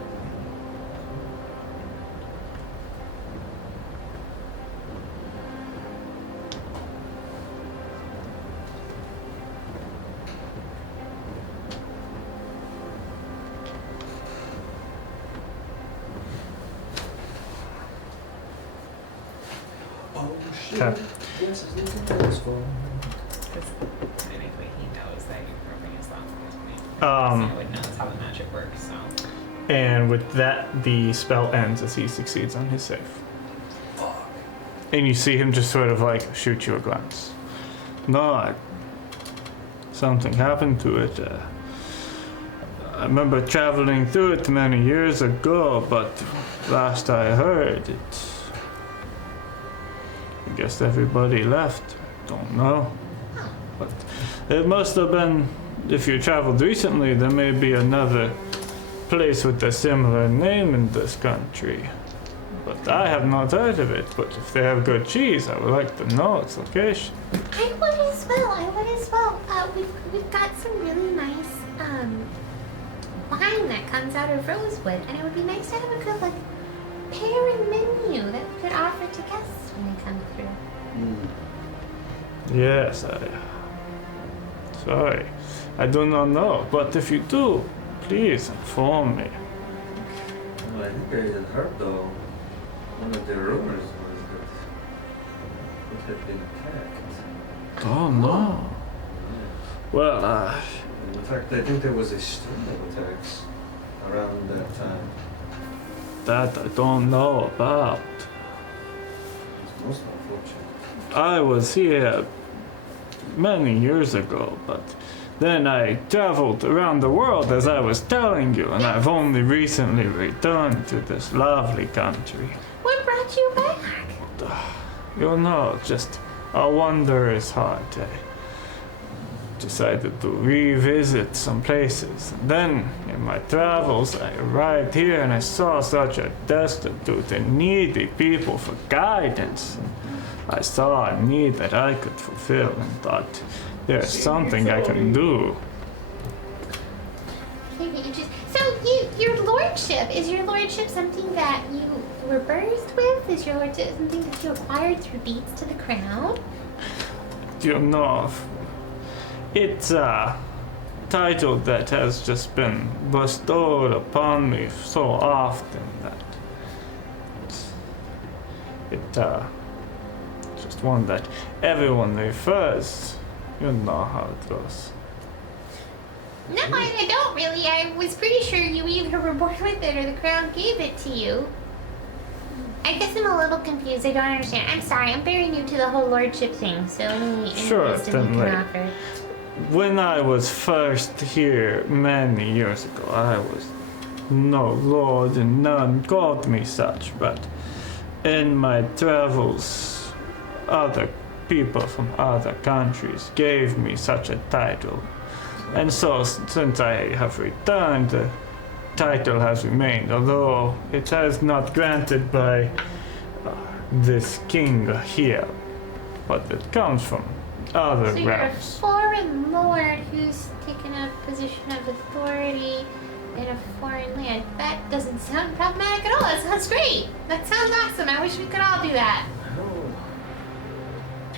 Oh shit. Okay. Yes, it's looking at this one. Because technically he knows that you're probing his thoughts at this point. Um, So he knows how the magic works, so. And with that, the spell ends as he succeeds on his save. And you see him just sort of like shoot you a glance. No, something happened to it. I remember traveling through it many years ago, but last I heard, I guess everybody left. Don't know. But it must have been, if you traveled recently, there may be another place with a similar name in this country. But I have not heard of it. But if they have good cheese, I would like to know its location. I would as well. We've got some really nice wine that comes out of rosewood, and it would be nice to have a good pairing menu that we could offer to guests when they come through. Yes, sorry, I do not know. But if you do, please inform me. Well, I think I had heard though, one of the rumors was that it had been attacked. Oh no. Well, In fact, I think there was a string of attacks around that time. that I don't know about. It's most unfortunate. I was here many years ago, but then I traveled around the world as I was telling you, and I've only recently returned to this lovely country. What brought you back? You know, just a wanderer's heart. I decided to revisit some places. And then, in my travels, I arrived here and I saw such a destitute and needy people for guidance. I saw a need that I could fulfill and thought, there's something I can do. So, your lordship, is your lordship something that you were birthed with? Is your lordship something that you acquired through deeds to the crown? You know, it's a title that has just been bestowed upon me so often that it's just one that everyone refers. You know how it goes. No, I don't really. I was pretty sure you either were born with it or the crown gave it to you. I guess I'm a little confused. I don't understand. I'm sorry. I'm very new to the whole lordship thing, so any Sure, wisdom you then, can offer. When I was first here many years ago, I was no lord and none called me such, but in my travels, other people from other countries gave me such a title. And so, since I have returned, the title has remained, although it has not granted by this king here, but it comes from other So you're a realms. foreign lord who's taken a position of authority in a foreign land. That doesn't sound problematic at all. That sounds great. That sounds awesome. I wish we could all do that. Oh.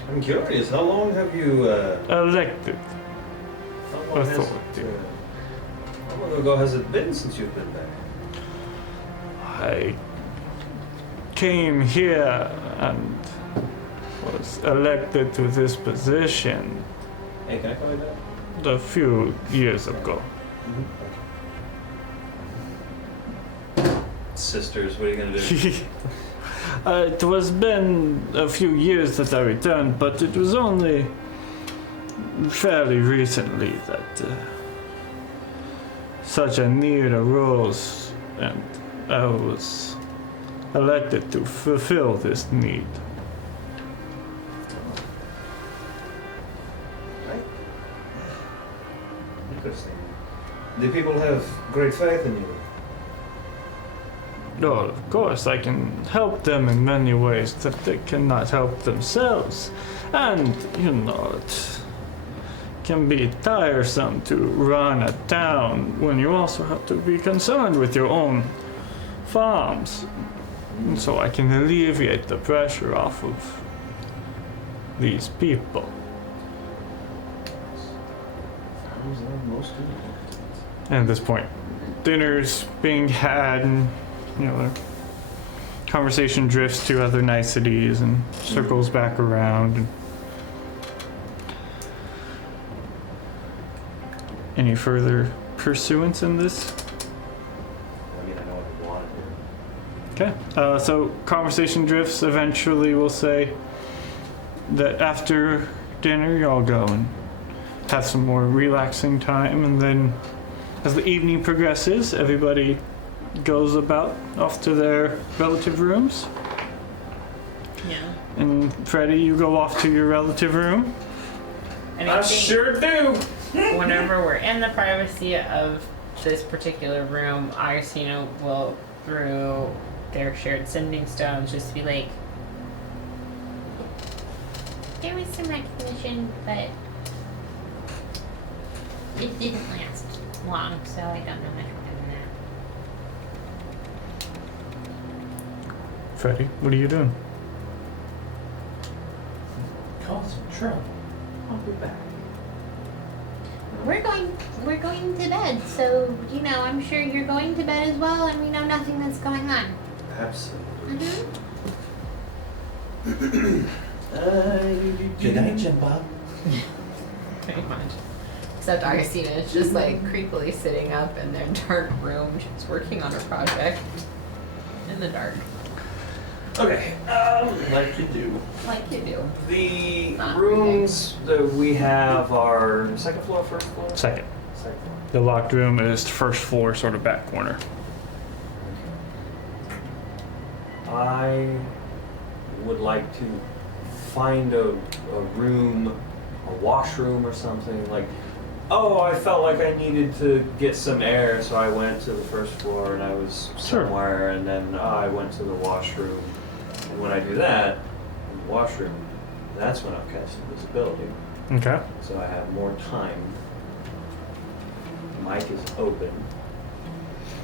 I'm curious, how long have you, Elected. how long has it, Authority. how long ago has it been since you've been back? I came here and was elected to this position Hey, can I call you that? a few years ago. Sisters, what are you gonna do? It was been a few years that I returned, but it was only fairly recently that such a need arose, and I was elected to fulfill this need. Interesting. Do people have great faith in you? Well, of course, I can help them in many ways that they cannot help themselves. And, you know, it can be tiresome to run a town when you also have to be concerned with your own farms. And so I can alleviate the pressure off of these people. Farms are most important. And at this point, dinner's being had, and you know, the conversation drifts to other niceties and circles back around. And any further pursuance in this? I Okay. So conversation drifts. Eventually, we'll say that after dinner, y'all go and have some more relaxing time, and then as the evening progresses, everybody goes about off to their relative rooms. Yeah. And Freddie, you go off to your relative room. And I think sure do. whenever we're in the privacy of this particular room, Agostino will, through their shared sending stones, just be like, There was some recognition, but it didn't last long, so I don't know much more than that. Freddie, what are you doing? Cause some trouble. I'll be back. We're going to bed, so I'm sure you're going to bed as well, and we know nothing that's going on. Absolutely. Good night, Jim Bob. pretty much. Except Agostina is just like creepily sitting up in their dark room, just working on a project in the dark. Okay. Like you do. Like you do. The Not rooms that we have are second floor, first floor? Second. Second floor. The locked room is first floor, sort of back corner. I would like to find a room, a washroom or something. Like, oh, I felt like I needed to get some air, so I went to the first floor and I was Sure. somewhere, and then I went to the washroom. And when I do that, in the washroom, that's when I've cast invisibility. Okay. So I have more time. The mic is open.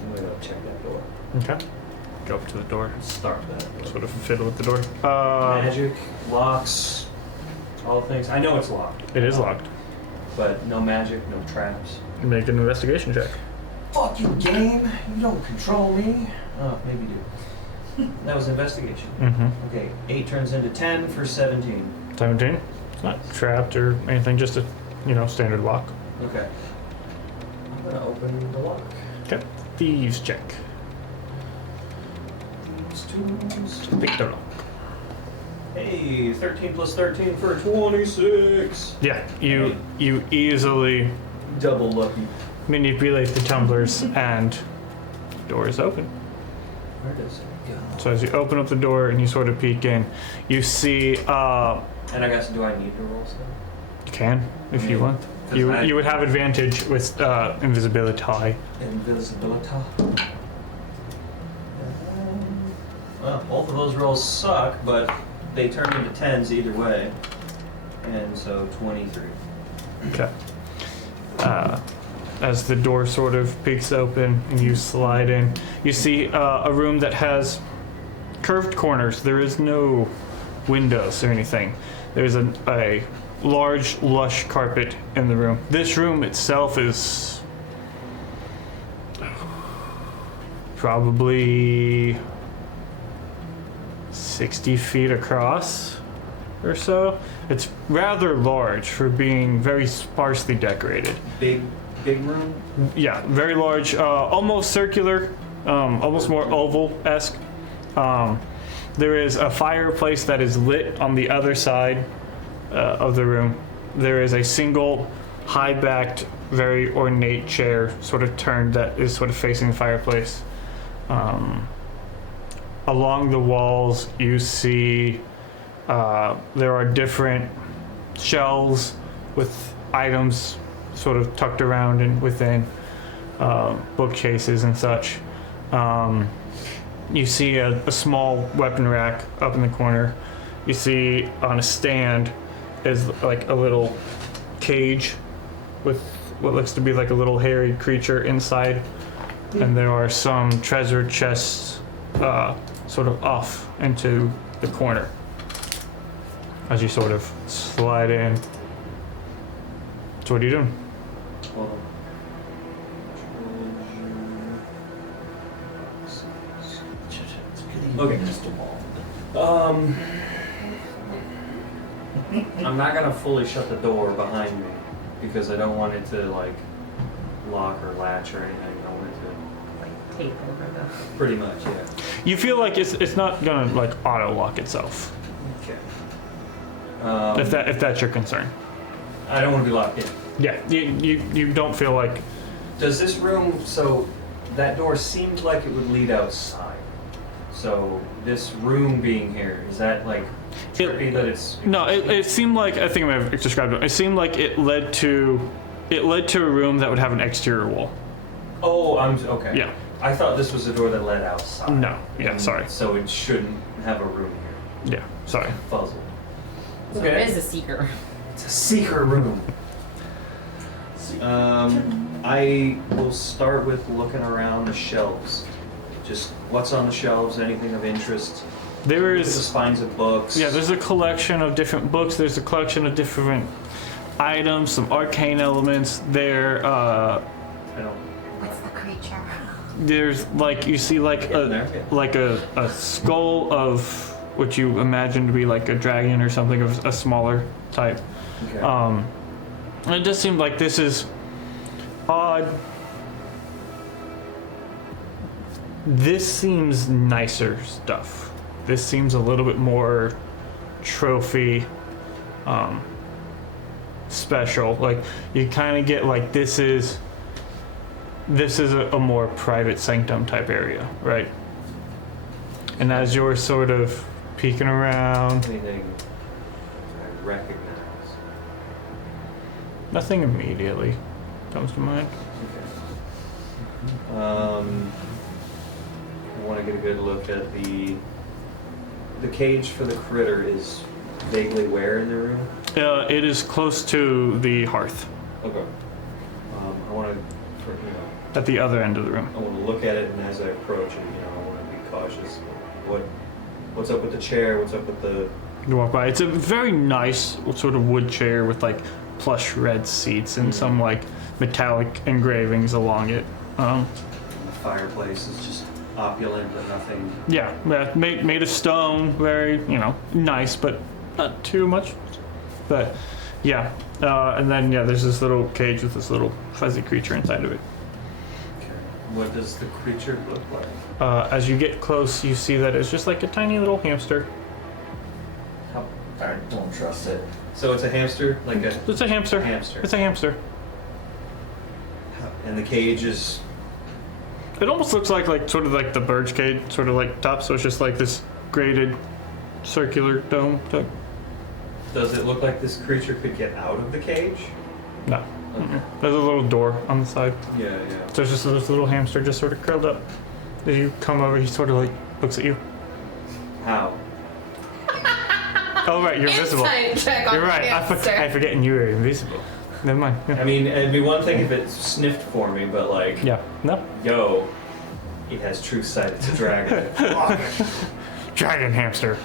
I'm gonna go check that door. Okay. Go up to the door. Start that door. Sort of fiddle with the door. Magic, locks, all things. I know it's locked, It is locked. but no magic, no traps. Make an investigation check. Fuck you, game. You don't control me. Oh, maybe you do. That was investigation. Mm-hmm. Okay, 8 turns into 10 for 17. 17. It's not trapped or anything, just a, standard lock. Okay. I'm gonna open the lock. Okay. Thieves check. Tools. Pick the lock. Hey, 13 plus 13 for 26. Yeah, you easily Double lucky. manipulate the tumblers and door is open. Where does it go? So as you open up the door and you sort of peek in, you see, And I guess, do I need to roll stuff? you can, if you want. 'Cause You would have advantage with invisibility. Invisibility. Well, both of those rolls suck, but they turn into 10s either way. And so 23. Okay. As the door sort of peeks open and you slide in, you see a room that has curved corners. There is no windows or anything. There's a large, lush carpet in the room. This room itself is probably 60 feet across or so. It's rather large for being very sparsely decorated. Big room? Yeah, very large, almost circular, almost more oval-esque. There is a fireplace that is lit on the other side of the room. There is a single high-backed, very ornate chair sort of turned that is sort of facing the fireplace. Along the walls, you see there are different shelves with items sort of tucked around and within bookcases and such. You see a small weapon rack up in the corner. You see on a stand is like a little cage with what looks to be like a little hairy creature inside. And there are some treasure chests sort of off into the corner as you sort of slide in. So what are you doing? Well, okay. I'm not gonna fully shut the door behind me because I don't want it to like lock or latch or anything. I want it to tape over the. Pretty much, yeah. You feel like it's not gonna like auto lock itself. Okay. If that's your concern. I don't want to be locked in. Yeah. You don't feel like. Does this room, so that door seemed like it would lead outside. So this room being here, is that like trippy that it's... No, it seemed like, I think I may have described it. It seemed like it led to a room that would have an exterior wall. Oh, okay. Yeah. I thought this was a door that led outside. No. Yeah, And sorry. So it shouldn't have a room here. Yeah, sorry. Puzzle. So Okay. it is a secret. It's a secret room. I will start with looking around the shelves. Just what's on the shelves, anything of interest. There Look at the is, spines of books. yeah, there's a collection of different books. There's a collection of different items, some arcane elements. There, I don't. What's the creature? there's like you see like Getting there, yeah. a skull of what you imagine to be like a dragon or something of a smaller type. Okay. It just seemed like this is odd. This seems nicer stuff. This seems a little bit more trophy, special. Like you kind of get like this is a more private sanctum type area, right? And as you're sort of peeking around, Anything I recognize. nothing immediately comes to mind. Okay. I want to get a good look at the cage for the critter is vaguely where in the room? It is close to the hearth, Okay. I want to, at the other end of the room. I want to look at it, and as I approach it, I want to be cautious. What's up with the chair? What's up with the? You walk by. It's a very nice sort of wood chair with like plush red seats and some like metallic engravings along it. The fireplace is just opulent, but nothing. Yeah, made of stone, very nice, but not too much. But yeah, and then there's this little cage with this little fuzzy creature inside of it. Okay. What does the creature look like? As you get close, you see that it's just like a tiny little hamster. I don't trust it. So it's a hamster, like a It's a hamster. hamster, It's a hamster. and the cage is. It almost looks like sort of like the bird's cage, sort of like top. So it's just like this grated, circular dome type. Does it look like this creature could get out of the cage? No. Okay. There's a little door on the side. Yeah, yeah. So it's just this little hamster just sort of curled up. As you come over, he sort of like looks at you. How? Oh right, you're invisible. Insight check on You're right. hamster. I forgetting you were invisible. Never mind. Yeah. I mean, it'd be one thing if it sniffed for me, but like, Yeah. No. yo, it has true sight. It's a dragon. Dragon hamster.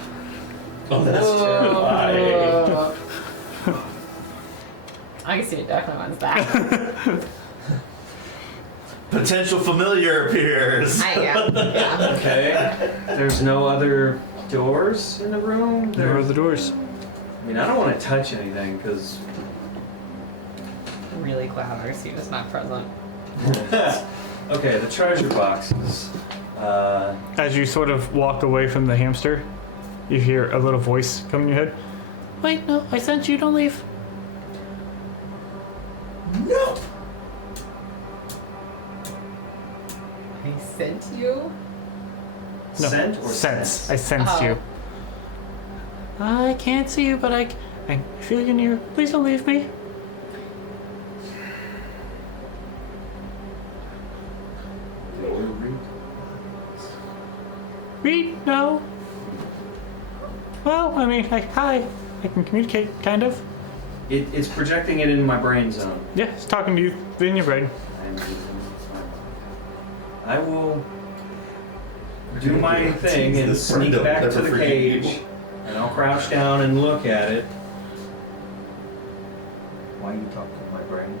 Oh, that's terrifying. I can see it definitely wants that. Potential familiar appears. Yeah. Okay. There's no other doors in the room? There are the doors. I mean, I don't want to touch anything because. Really glad our suit is not present. Okay, the treasure boxes. As you sort of walk away from the hamster, you hear a little voice come in your head. Wait, no, I sent you. Don't leave. No. I sent you? No, Scent or sense. sense? I sensed Oh. you. I can't see you, but I feel you near. Please don't leave me. Read? No. Well, I mean, hi. I can communicate, kind of. It's projecting it into my brain zone. Yeah, it's talking to you in your brain. I will do my thing and This sneak friend back never to the forget cage, people. and I'll crouch down and look at it. Why you talking to my brain?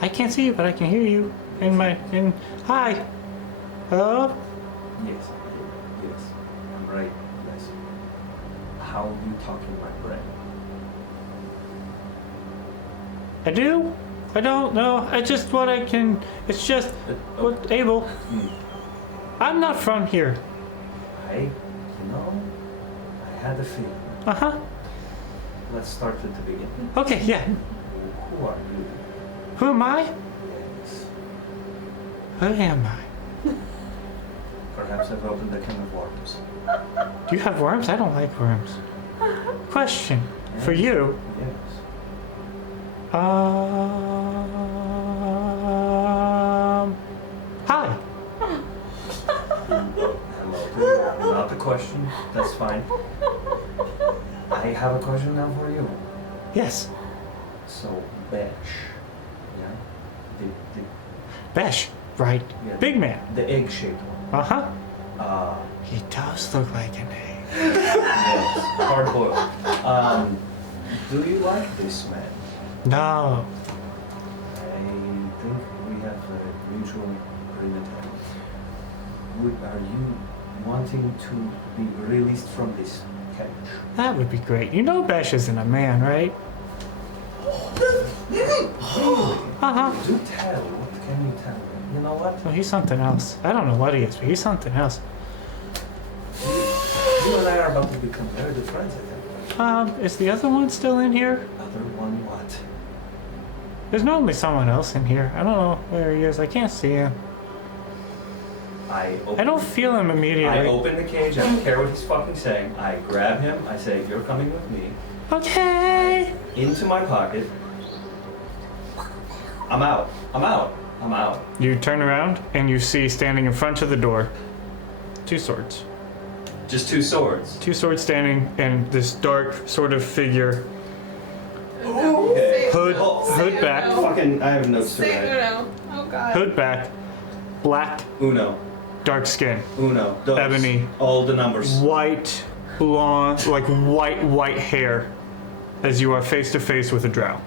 I can't see you, but I can hear you. Hi. Hello? Yes, yes, I'm right. Yes. How are you talking to my brain? I do? I don't know. I just what I can. It's just what Abel. I'm not from here. I had a feeling. Uh huh. Let's start at the beginning. Okay, yeah. Who are you? Who am I? Yes. Who am I? Perhaps I've opened a can of worms. Do you have worms? I don't like worms. Question for you. Yes. Hi. Hello. Not a question. That's fine. I have a question now for you. Yes. So, Besh. Yeah? The Besh, right? Yeah. Big man. the egg-shaped one. Uh-huh. He does look like an egg. Yes. Hard-boiled. Do you like this man? No. I think we have a mutual agreement. Are you wanting to be released from this cage? That would be great. You know Besh isn't a man, right? Uh-huh. Do tell. What can you tell me? You know what? Well, he's something else. I don't know what he is, but he's something else. You and I are about to become very good friends, I think. Is the other one still in here? Other one what? There's normally someone else in here. I don't know where he is. I can't see him. I don't feel him I immediately. open the cage, I don't care what he's fucking saying. I grab him, I say, you're coming with me. Okay. Into my pocket. I'm out. I'm out. I'm out. You turn around and you see standing in front of the door 2 swords. Just 2 swords. 2 swords standing and this dark sort of figure. Okay. Hood back. Fucking, I have notes to Say write. Uno. Oh god. Hood back. Black, Uno. dark skin. Uno. Dos. Ebony. All the numbers. White, blonde, like white hair as you are face to face with a drow.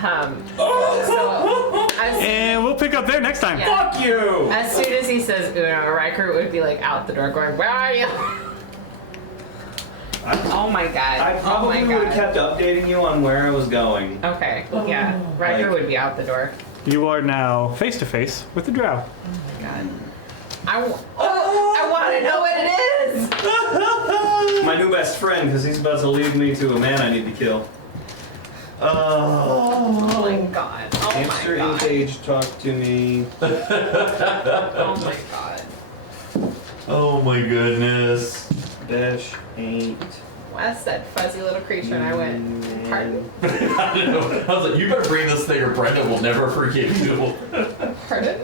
So And we'll pick up there next time. Yeah. Fuck you! as soon as he says Uno, Riker would be like out the door going, "Where are you?" Oh my god. I Oh probably my would have god. kept updating you on where I was going. Okay. Yeah. Riker Like- would be out the door. You are now face to face with the drow. God. I want to know what it is. My new best friend, because he's about to lead me to a man I need to kill. Oh my god. Oh Hamster my in god. cage, talk to me. Oh my god. Oh my goodness. Besh ain't. Wes said fuzzy little creature, and I went, pardon? I don't know. I was like, you better bring this thing or Brenda will never forgive you. Pardon?